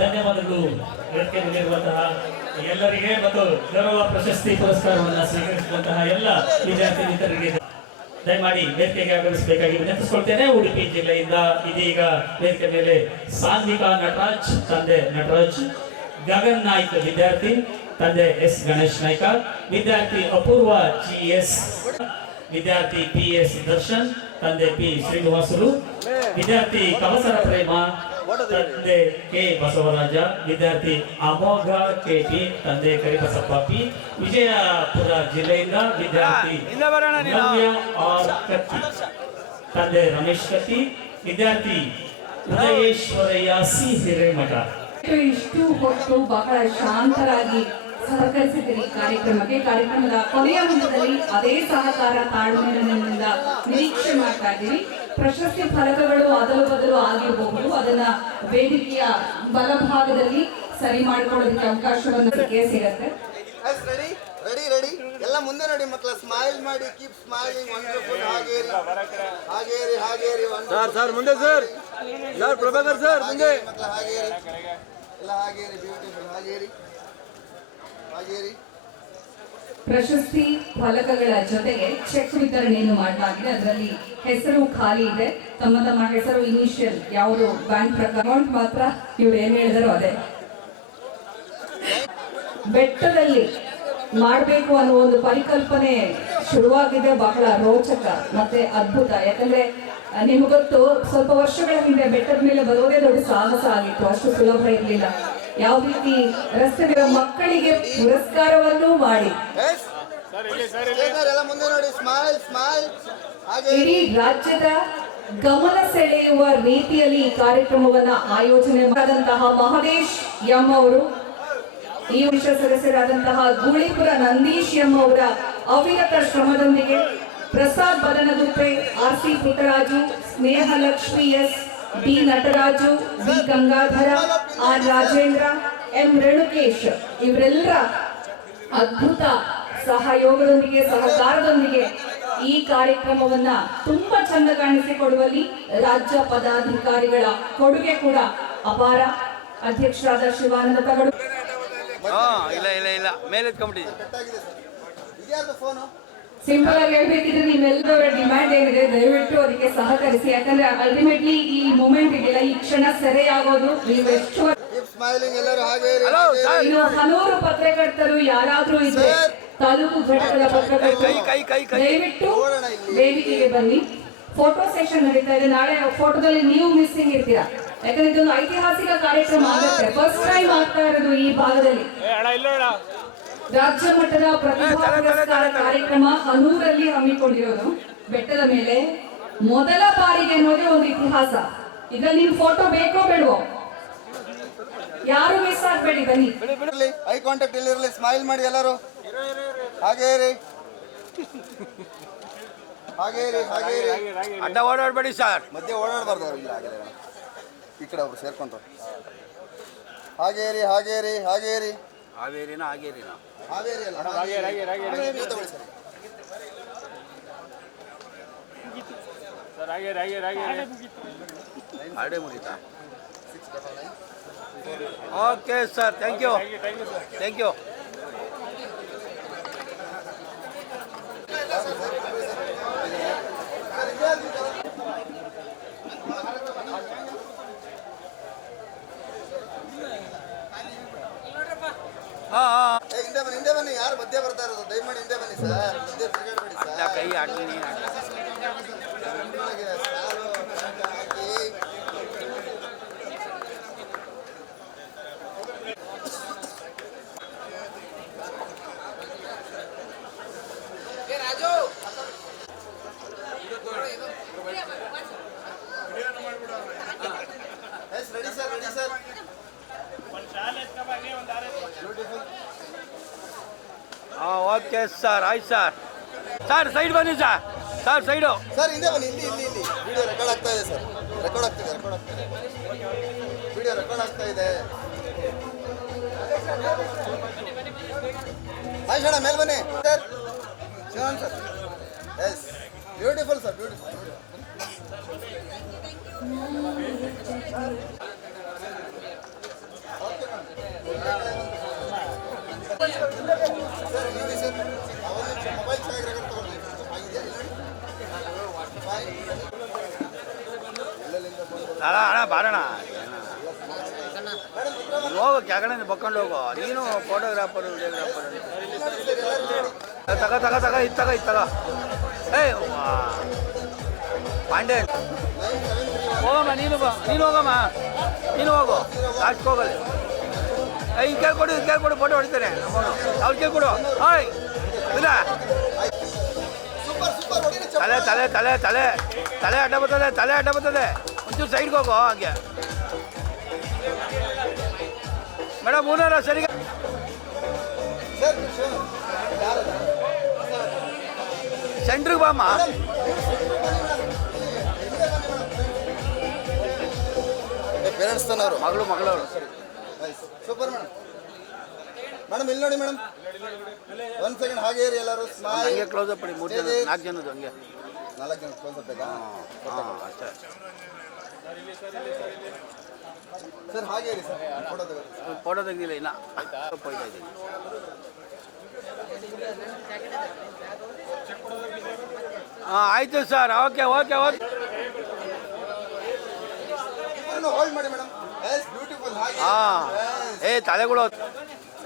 ಧನ್ಯವಾದಗಳು. ವೇದಿಕೆಯಲ್ಲಿರುವಂತಹ ಎಲ್ಲರಿಗೆ ಮತ್ತು ಗೌರವ ಪ್ರಶಸ್ತಿ ಪುರಸ್ಕಾರವನ್ನು ಸ್ವೀಕರಿಸುವಂತಹ ಎಲ್ಲ ವಿದ್ಯಾರ್ಥಿ ಮಿತ್ರರಿಗೆ ದಯಮಾಡಿ ವೇದಿಕೆಗೆ ಆಗಮಿಸಬೇಕಾಗಿ ವಿನಂತಿಸಿಕೊಳ್ತೇನೆ. ಉಡುಪಿ ಜಿಲ್ಲೆಯಿಂದ ಇದೀಗ ವೇದಿಕೆ ಮೇಲೆ ಸಾನ್ವಿಕಾ ನಟರಾಜ್, ತಂದೆ ನಟರಾಜ್. ಗಗನ್ ನಾಯ್ಕ್ ವಿದ್ಯಾರ್ಥಿ, ತಂದೆ S ಗಣೇಶ್ ನಾಯ್ಕ. ವಿದ್ಯಾರ್ಥಿ ಅಪೂರ್ವ GS. ವಿದ್ಯಾರ್ಥಿ PS ದರ್ಶನ್, ತಂದೆ P ಶ್ರೀನಿವಾಸರು. ವಿದ್ಯಾರ್ಥಿ ಕವಸರ ಪ್ರೇಮ, ತಂದೆ K ಬಸವರಾಜ. ವಿದ್ಯಾರ್ಥಿ ಅಮೋಘ KT, ತಂದೆ ಕರಿಬಸಪ್ಪ P. ವಿಜಯಪುರ ಜಿಲ್ಲೆಯಿಂದ ವಿದ್ಯಾರ್ಥಿ ರಮ್ಯ R ಕತ್ತಿ, ತಂದೆ ರಮೇಶ್ ಕತ್ತಿ. ವಿದ್ಯಾರ್ಥಿ ಉದಯೇಶ್ವರಯ್ಯ C ಹಿರೇಮಠ. ಇಷ್ಟು ಹೊತ್ತು ಬಹಳ ಶಾಂತರಾಗಿ ಸಹಕರಿಸಿದ್ದೀರಿ ಕಾರ್ಯಕ್ರಮದ ಕೊನೆಯ ಹಂತದಲ್ಲಿ ಅದೇ ಸಹಕಾರ ತಾಳ್ಮೆಯಿಂದ ನಿರೀಕ್ಷೆ ಮಾಡ್ತಾ ಇದ್ದೀವಿ. ಪ್ರಶಸ್ತಿ ಫಲಕಗಳು ಅದಲು ಬದಲು ಆಗಿರಬಹುದು, ಅದನ್ನ ವೇದಿಕೆಯ ಬಲಭಾಗದಲ್ಲಿ ಸರಿ ಮಾಡಿಕೊಳ್ಳೋದಕ್ಕೆ ಅವಕಾಶವನ್ನು ಸಿಗುತ್ತೆ. ರೆಡಿ ಎಲ್ಲ ಮುಂದೆ ನೋಡಿ ಮಕ್ಕಳ. ಸ್ಮೈಲ್ ಮಾಡಿ, ಕೀಪ್ ಸ್ಮೈಲಿಂಗ್, ವಂಡರ್ಫುಲ್. ಹಾಗೇರಿ ಸರ್ ಮುಂದೆ ಸರ್ ಪ್ರಭಾಕರ್ ಸರ್ ಮುಂದೆ ಮಕ್ಕಳ. ಹಾಗೇರಿ ಬ್ಯೂಟಿಫುಲ್. ಹಾಗೇರಿ ಪ್ರಶಸ್ತಿ ಫಲಕಗಳ ಜೊತೆಗೆ ಚೆಕ್ ವಿತರಣೆಯನ್ನು ಮಾಡಲಾಗಿದೆ. ಅದರಲ್ಲಿ ಹೆಸರು ಖಾಲಿ ಇದೆ. ತಮ್ಮ ಹೆಸರು ಇನಿಷಿಯಲ್ ಯಾವುದು ಬ್ಯಾಂಕ್ ಪ್ರಕಾರ ಅಮೌಂಟ್ ಮಾತ್ರ ಇವ್ರು ಏನ್ ಹೇಳಿದಾರೋ ಅದೇ. ಬೆಟ್ಟದಲ್ಲಿ ಮಾಡಬೇಕು ಅನ್ನೋ ಒಂದು ಪರಿಕಲ್ಪನೆ ಶುರುವಾಗಿದೆ. ಬಹಳ ರೋಚಕ ಮತ್ತೆ ಅದ್ಭುತ. ಯಾಕಂದ್ರೆ ನಿಮಗೊತ್ತು ಸ್ವಲ್ಪ ವರ್ಷಗಳ ಹಿಂದೆ ಬೆಟ್ಟದ ಮೇಲೆ ಬರೋದೇ ದೊಡ್ಡ ಸಾಹಸ ಆಗಿತ್ತು, ಅಷ್ಟು ಸುಲಭ ಇರಲಿಲ್ಲ. ಯಾವ ರೀತಿ ರಸ್ತೆಗಳ ಮಕ್ಕಳಿಗೆ ಪುರಸ್ಕಾರವನ್ನೂ ಮಾಡಿ ಇಡೀ ರಾಜ್ಯದ ಗಮನ ಸೆಳೆಯುವ ರೀತಿಯಲ್ಲಿ ಈ ಕಾರ್ಯಕ್ರಮವನ್ನ ಆಯೋಜನೆ ಮಾಡಿದಂತಹ ಮಹದೇಶ್ ಎಂ ಅವರು, ಈ ವರ್ಷ ಸದಸ್ಯರಾದಂತಹ ಗೂಳಿಪುರ ನಂದೀಶ್ ಎಂ ಅವರ ಅವಿರತ ಶ್ರಮದೊಂದಿಗೆ Prasad Badanaguppe, RC Puttaraju, Snehalakshmi S, B Nataraju, B Gangadhara, R Rajendra, M Renukesh ಇವರೆಲ್ಲರ ಅದ್ಭುತ ಸಹಯೋಗದೊಂದಿಗೆ ಸಹಕಾರದೊಂದಿಗೆ ಈ ಕಾರ್ಯಕ್ರಮವನ್ನ ತುಂಬಾ ಚಂದ ಕಾಣಿಸಿಕೊಡುವಲ್ಲಿ ರಾಜ್ಯ ಪದಾಧಿಕಾರಿಗಳ ಕೊಡುಗೆ ಕೂಡ ಅಪಾರ. ಅಧ್ಯಕ್ಷರಾದ ಶಿವಾನಂದ ತಗಡು ಸಿಂಪಲ್ ಆಗಿ ಹೇಳ್ಬೇಕಿದ್ರೆ ನಿಮ್ಮೆಲ್ಲರ ಡಿಮ್ಯಾಂಡ್ ಏನಿದೆ ದಯವಿಟ್ಟು ಅದಕ್ಕೆ ಸಹಕರಿಸಿ. ಯಾಕಂದ್ರೆ ಅಲ್ಟಿಮೇಟ್ಲಿ ಈ ಮೂಮೆಂಟ್ ಇದೆಯಲ್ಲ, ಈ ಕ್ಷಣ ಸೆರೆಯಾಗೋದು ನೀವೆಷ್ಟು ಇನ್ನು ಹಲವಾರು ಪತ್ರಕರ್ತರು ಯಾರಾದ್ರೂ ಇದ್ರೆ ತಾಲೂಕು ಘಟಕದ ಪತ್ರಕರ್ತರು ದಯವಿಟ್ಟು ವೇದಿಕೆಗೆ ಬನ್ನಿ. ಫೋಟೋ ಸೆಷನ್ ನಡೀತಾ ಇದೆ. ನಾಳೆ ಫೋಟೋದಲ್ಲಿ ನೀವು ಮಿಸ್ಸಿಂಗ್ ಇರ್ತೀರಾ, ಯಾಕಂದ್ರೆ ಇದೊಂದು ಐತಿಹಾಸಿಕ ಕಾರ್ಯಕ್ರಮ ಆಗುತ್ತೆ. ಫಸ್ಟ್ ಟೈಮ್ ಆಗ್ತಾ ಇರೋದು ಈ ಭಾಗದಲ್ಲಿ. ರಾಜ್ಯ ಮಟ್ಟದ ಪ್ರತಿಭಾ ಪುರಸ್ಕಾರ ಕಾರ್ಯಕ್ರಮ ಹನೂರಲ್ಲಿ ಹಮ್ಮಿಕೊಂಡಿರೋದು ಬೆಟ್ಟದ ಮೇಲೆ ಮೊದಲ ಬಾರಿಗೆ ಅನ್ನೋದೇ ಒಂದು ಇತಿಹಾಸ. ಇದ್ರಲ್ಲಿ ನಿಮ್ ಫೋಟೋ ಬೇಕೋ ಬೇಡವೋ, ಯಾರು ಮಿಸ್ ಆಗ್ಬೇಡಿ, ಬನ್ನಿ. ಐ ಕಾಂಟ್ಯಾಕ್ಟ್ ಇಲ್ಲಿರಲಿ, ಸ್ಮೈಲ್ ಮಾಡಿ ಎಲ್ಲರೂ. ಹಾಗೆ ರೀ, ಹಾಗೆ ರೀ, ಹಾಗೆ ಅಡ್ಡ ಓಡಾಡಬೇಡಿ ಸರ್, ಮಧ್ಯೆ ಓಡಾಡಬಾರ್ದು. ಇಲ್ಲ ಹಾಗೆ ಈ ಕಡೆ ಒಬ್ರು ಸೇರ್ಕೊಂಡ್ರು. ಹಾಗೆ ರೀ, ಹಾಗೆ ರೀ, ಹಾಗೆ ರೀ, ಹಾವೇರಿನ ಹಾಗೇರಿನ ಹಾವೇರಿ ಅಲ್ಲ, ತಗೊಳ್ಳಿ ಸರ್. ಹಾಗೆ ಮುಗೀತಾ? Okay sir, thank you, thank you. ಹಿಂದೆ ಬನ್ನಿ, ಯಾರು ಮಧ್ಯೆ ಬರ್ತಾ ಇರೋದು ದಯಮಾಡಿ ಹಿಂದೆ ಬನ್ನಿ ಸರ್, ಮಧ್ಯೆ ತಿರುಗಾಡಬೇಡಿ ಸರ್. ಕೈ ಆಡಲಿ Raju ready sir, ready sir. Okay sir, ಆಯ್ತು ಸರ್. ಸರ್ ಸೈಡ್ ಬನ್ನಿ ಸರ್, ಸರ್ ಸೈಡು ಸರ್, ಹಿಂದೆ ಬನ್ನಿ. ಇಲ್ಲಿ ಇಲ್ಲಿ ಇಲ್ಲಿ ವಿಡಿಯೋ ರೆಕಾರ್ಡ್ ಆಗ್ತಾ ಇದೆ ಸರ್, ರೆಕಾರ್ಡ್ ಆಗ್ತಿದೆ, ರೆಕಾರ್ಡ್ ಆಗ್ತಿದೆ, ವಿಡಿಯೋ ರೆಕಾರ್ಡ್ ಆಗ್ತಾ ಇದೆ. ಆಯ್ತು ಅಣ್ಣ, ಮೇಲೆ ಬನ್ನಿ sir. Shivan sir, yes, beautiful sir, beautiful. Mobile ಛಾಯಾಗ್ರಾಹಕರು ತಗೊಳ್ಳಿ. ಅಣ್ಣ ಬಾರಣ, ಹೋಗು ಕೆಳಗಡೆ ಬಕ್ಕೊಂಡು ಹೋಗು. ನೀನು ಫೋಟೋಗ್ರಾಫರ್, ವಿಡಿಯೋಗ್ರಾಫರ್. ತಗ ತಗ ತಗ ಇತ್ತಗ ಇತ್ತಗ. ಏಯ್ ಪಾಂಡೆ ಹೋಗಮ್ಮ, ನೀನು ಹೋಗಮ್ಮ, ನೀನು ಹೋಗು, ಲಾಸ್ಟ್ ಹೋಗಲಿ. ಈ ಕೇಳ್ಕೊಡು, ಕೇಳ್ಕೊಡು, ಫೋಟೋ ಹೊಡಿತಾರೆ ಅವ್ರು ಕೇಳ್ಕೊಡು. ಹಾಯ್ ಇಲ್ಲ, ತಲೆ ತಲೆ ತಲೆ ತಲೆ ತಲೆ ಅಡ್ಡ ಬರ್ತದೆ, ತಲೆ ಅಡ್ಡ ಬರ್ತದೆ. ಒಂಚೂರು ಸೈಡ್ಗೆ ಹೋಗು. ಹಾಗೆ ಮೇಡಮ್ ಮೂನಾರ ಸರಿಗೆ ಸೆಂಟ್ರಿಗೆ ಬಾಮ್ಮ. ಪೇರೆಂಟ್ಸ್ ತನವರು ಮಗಳವರು. Super madam. ಮೇಡಮ್ ಇಲ್ಲಿ ನೋಡಿ ಮೇಡಮ್, ಒಂದು ಸೆಕೆಂಡ್ ಹಾಗೆ ಇರಿ ಎಲ್ಲರೂ. ಹಂಗೆ ಕ್ಲೋಸ್ ಅಪ್ ಮಾಡಿ, 3 ಜನ 4 ಜನದ್ದು ಹಂಗೆ 4 ಜನ ಕ್ಲೋಸ್ ಅಪ್ ಬೇಕಾ? ಹಾಂ ಅಷ್ಟೇ ಸರ್, ಹಾಗೆ ಇರಿ ಸರ್. ಫೋಟೋ ತೆಗೆದಿಲ್ಲ ಇನ್ನು, ಹೋಗ್ತಾ ಇದ್ದೀನಿ. ಹಾಂ ಆಯಿತು sir, okay okay okay. Hold ಮಾಡಿ ಮೇಡಮ್. Yes, beautiful. ಹಾಂ, ಏ ತಲೆಗಳು,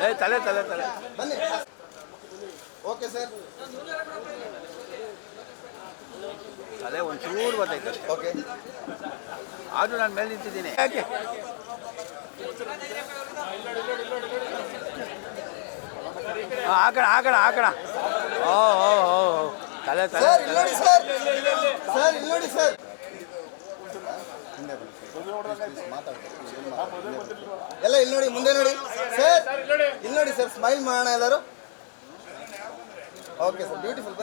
ಏ ತಲೆ ತಲೆ ತಲೆ ಬನ್ನಿ. ಓಕೆ ಸರ್, ಅದೇ ಒಂಚೂರು ಗೊತ್ತಾಯ್ತು. ಓಕೆ, ಆದರೂ ನಾನು ಮೇಲೆ ನಿಂತಿದ್ದೀನಿ. ಯಾಕೆ ಆಕಡ ಓ ತಲೆ ತಲೆ ಸರ್ ಇಲ್ಲಿ ನೋಡಿ ಸರ್, ಸರ್ ಇಲ್ಲಿ ನೋಡಿ ಸರ್, ಎಲ್ಲ ಇಲ್ಲಿ ನೋಡಿ, ಮುಂದೆ ನೋಡಿ ಸರ್, ಇಲ್ಲಿ ನೋಡಿ ಸರ್, ಸ್ಮೈಲ್ ಮಾಡೋಣ ಎಲ್ಲರೂ. Okay sir, beautiful. ಬನ್ನಿ.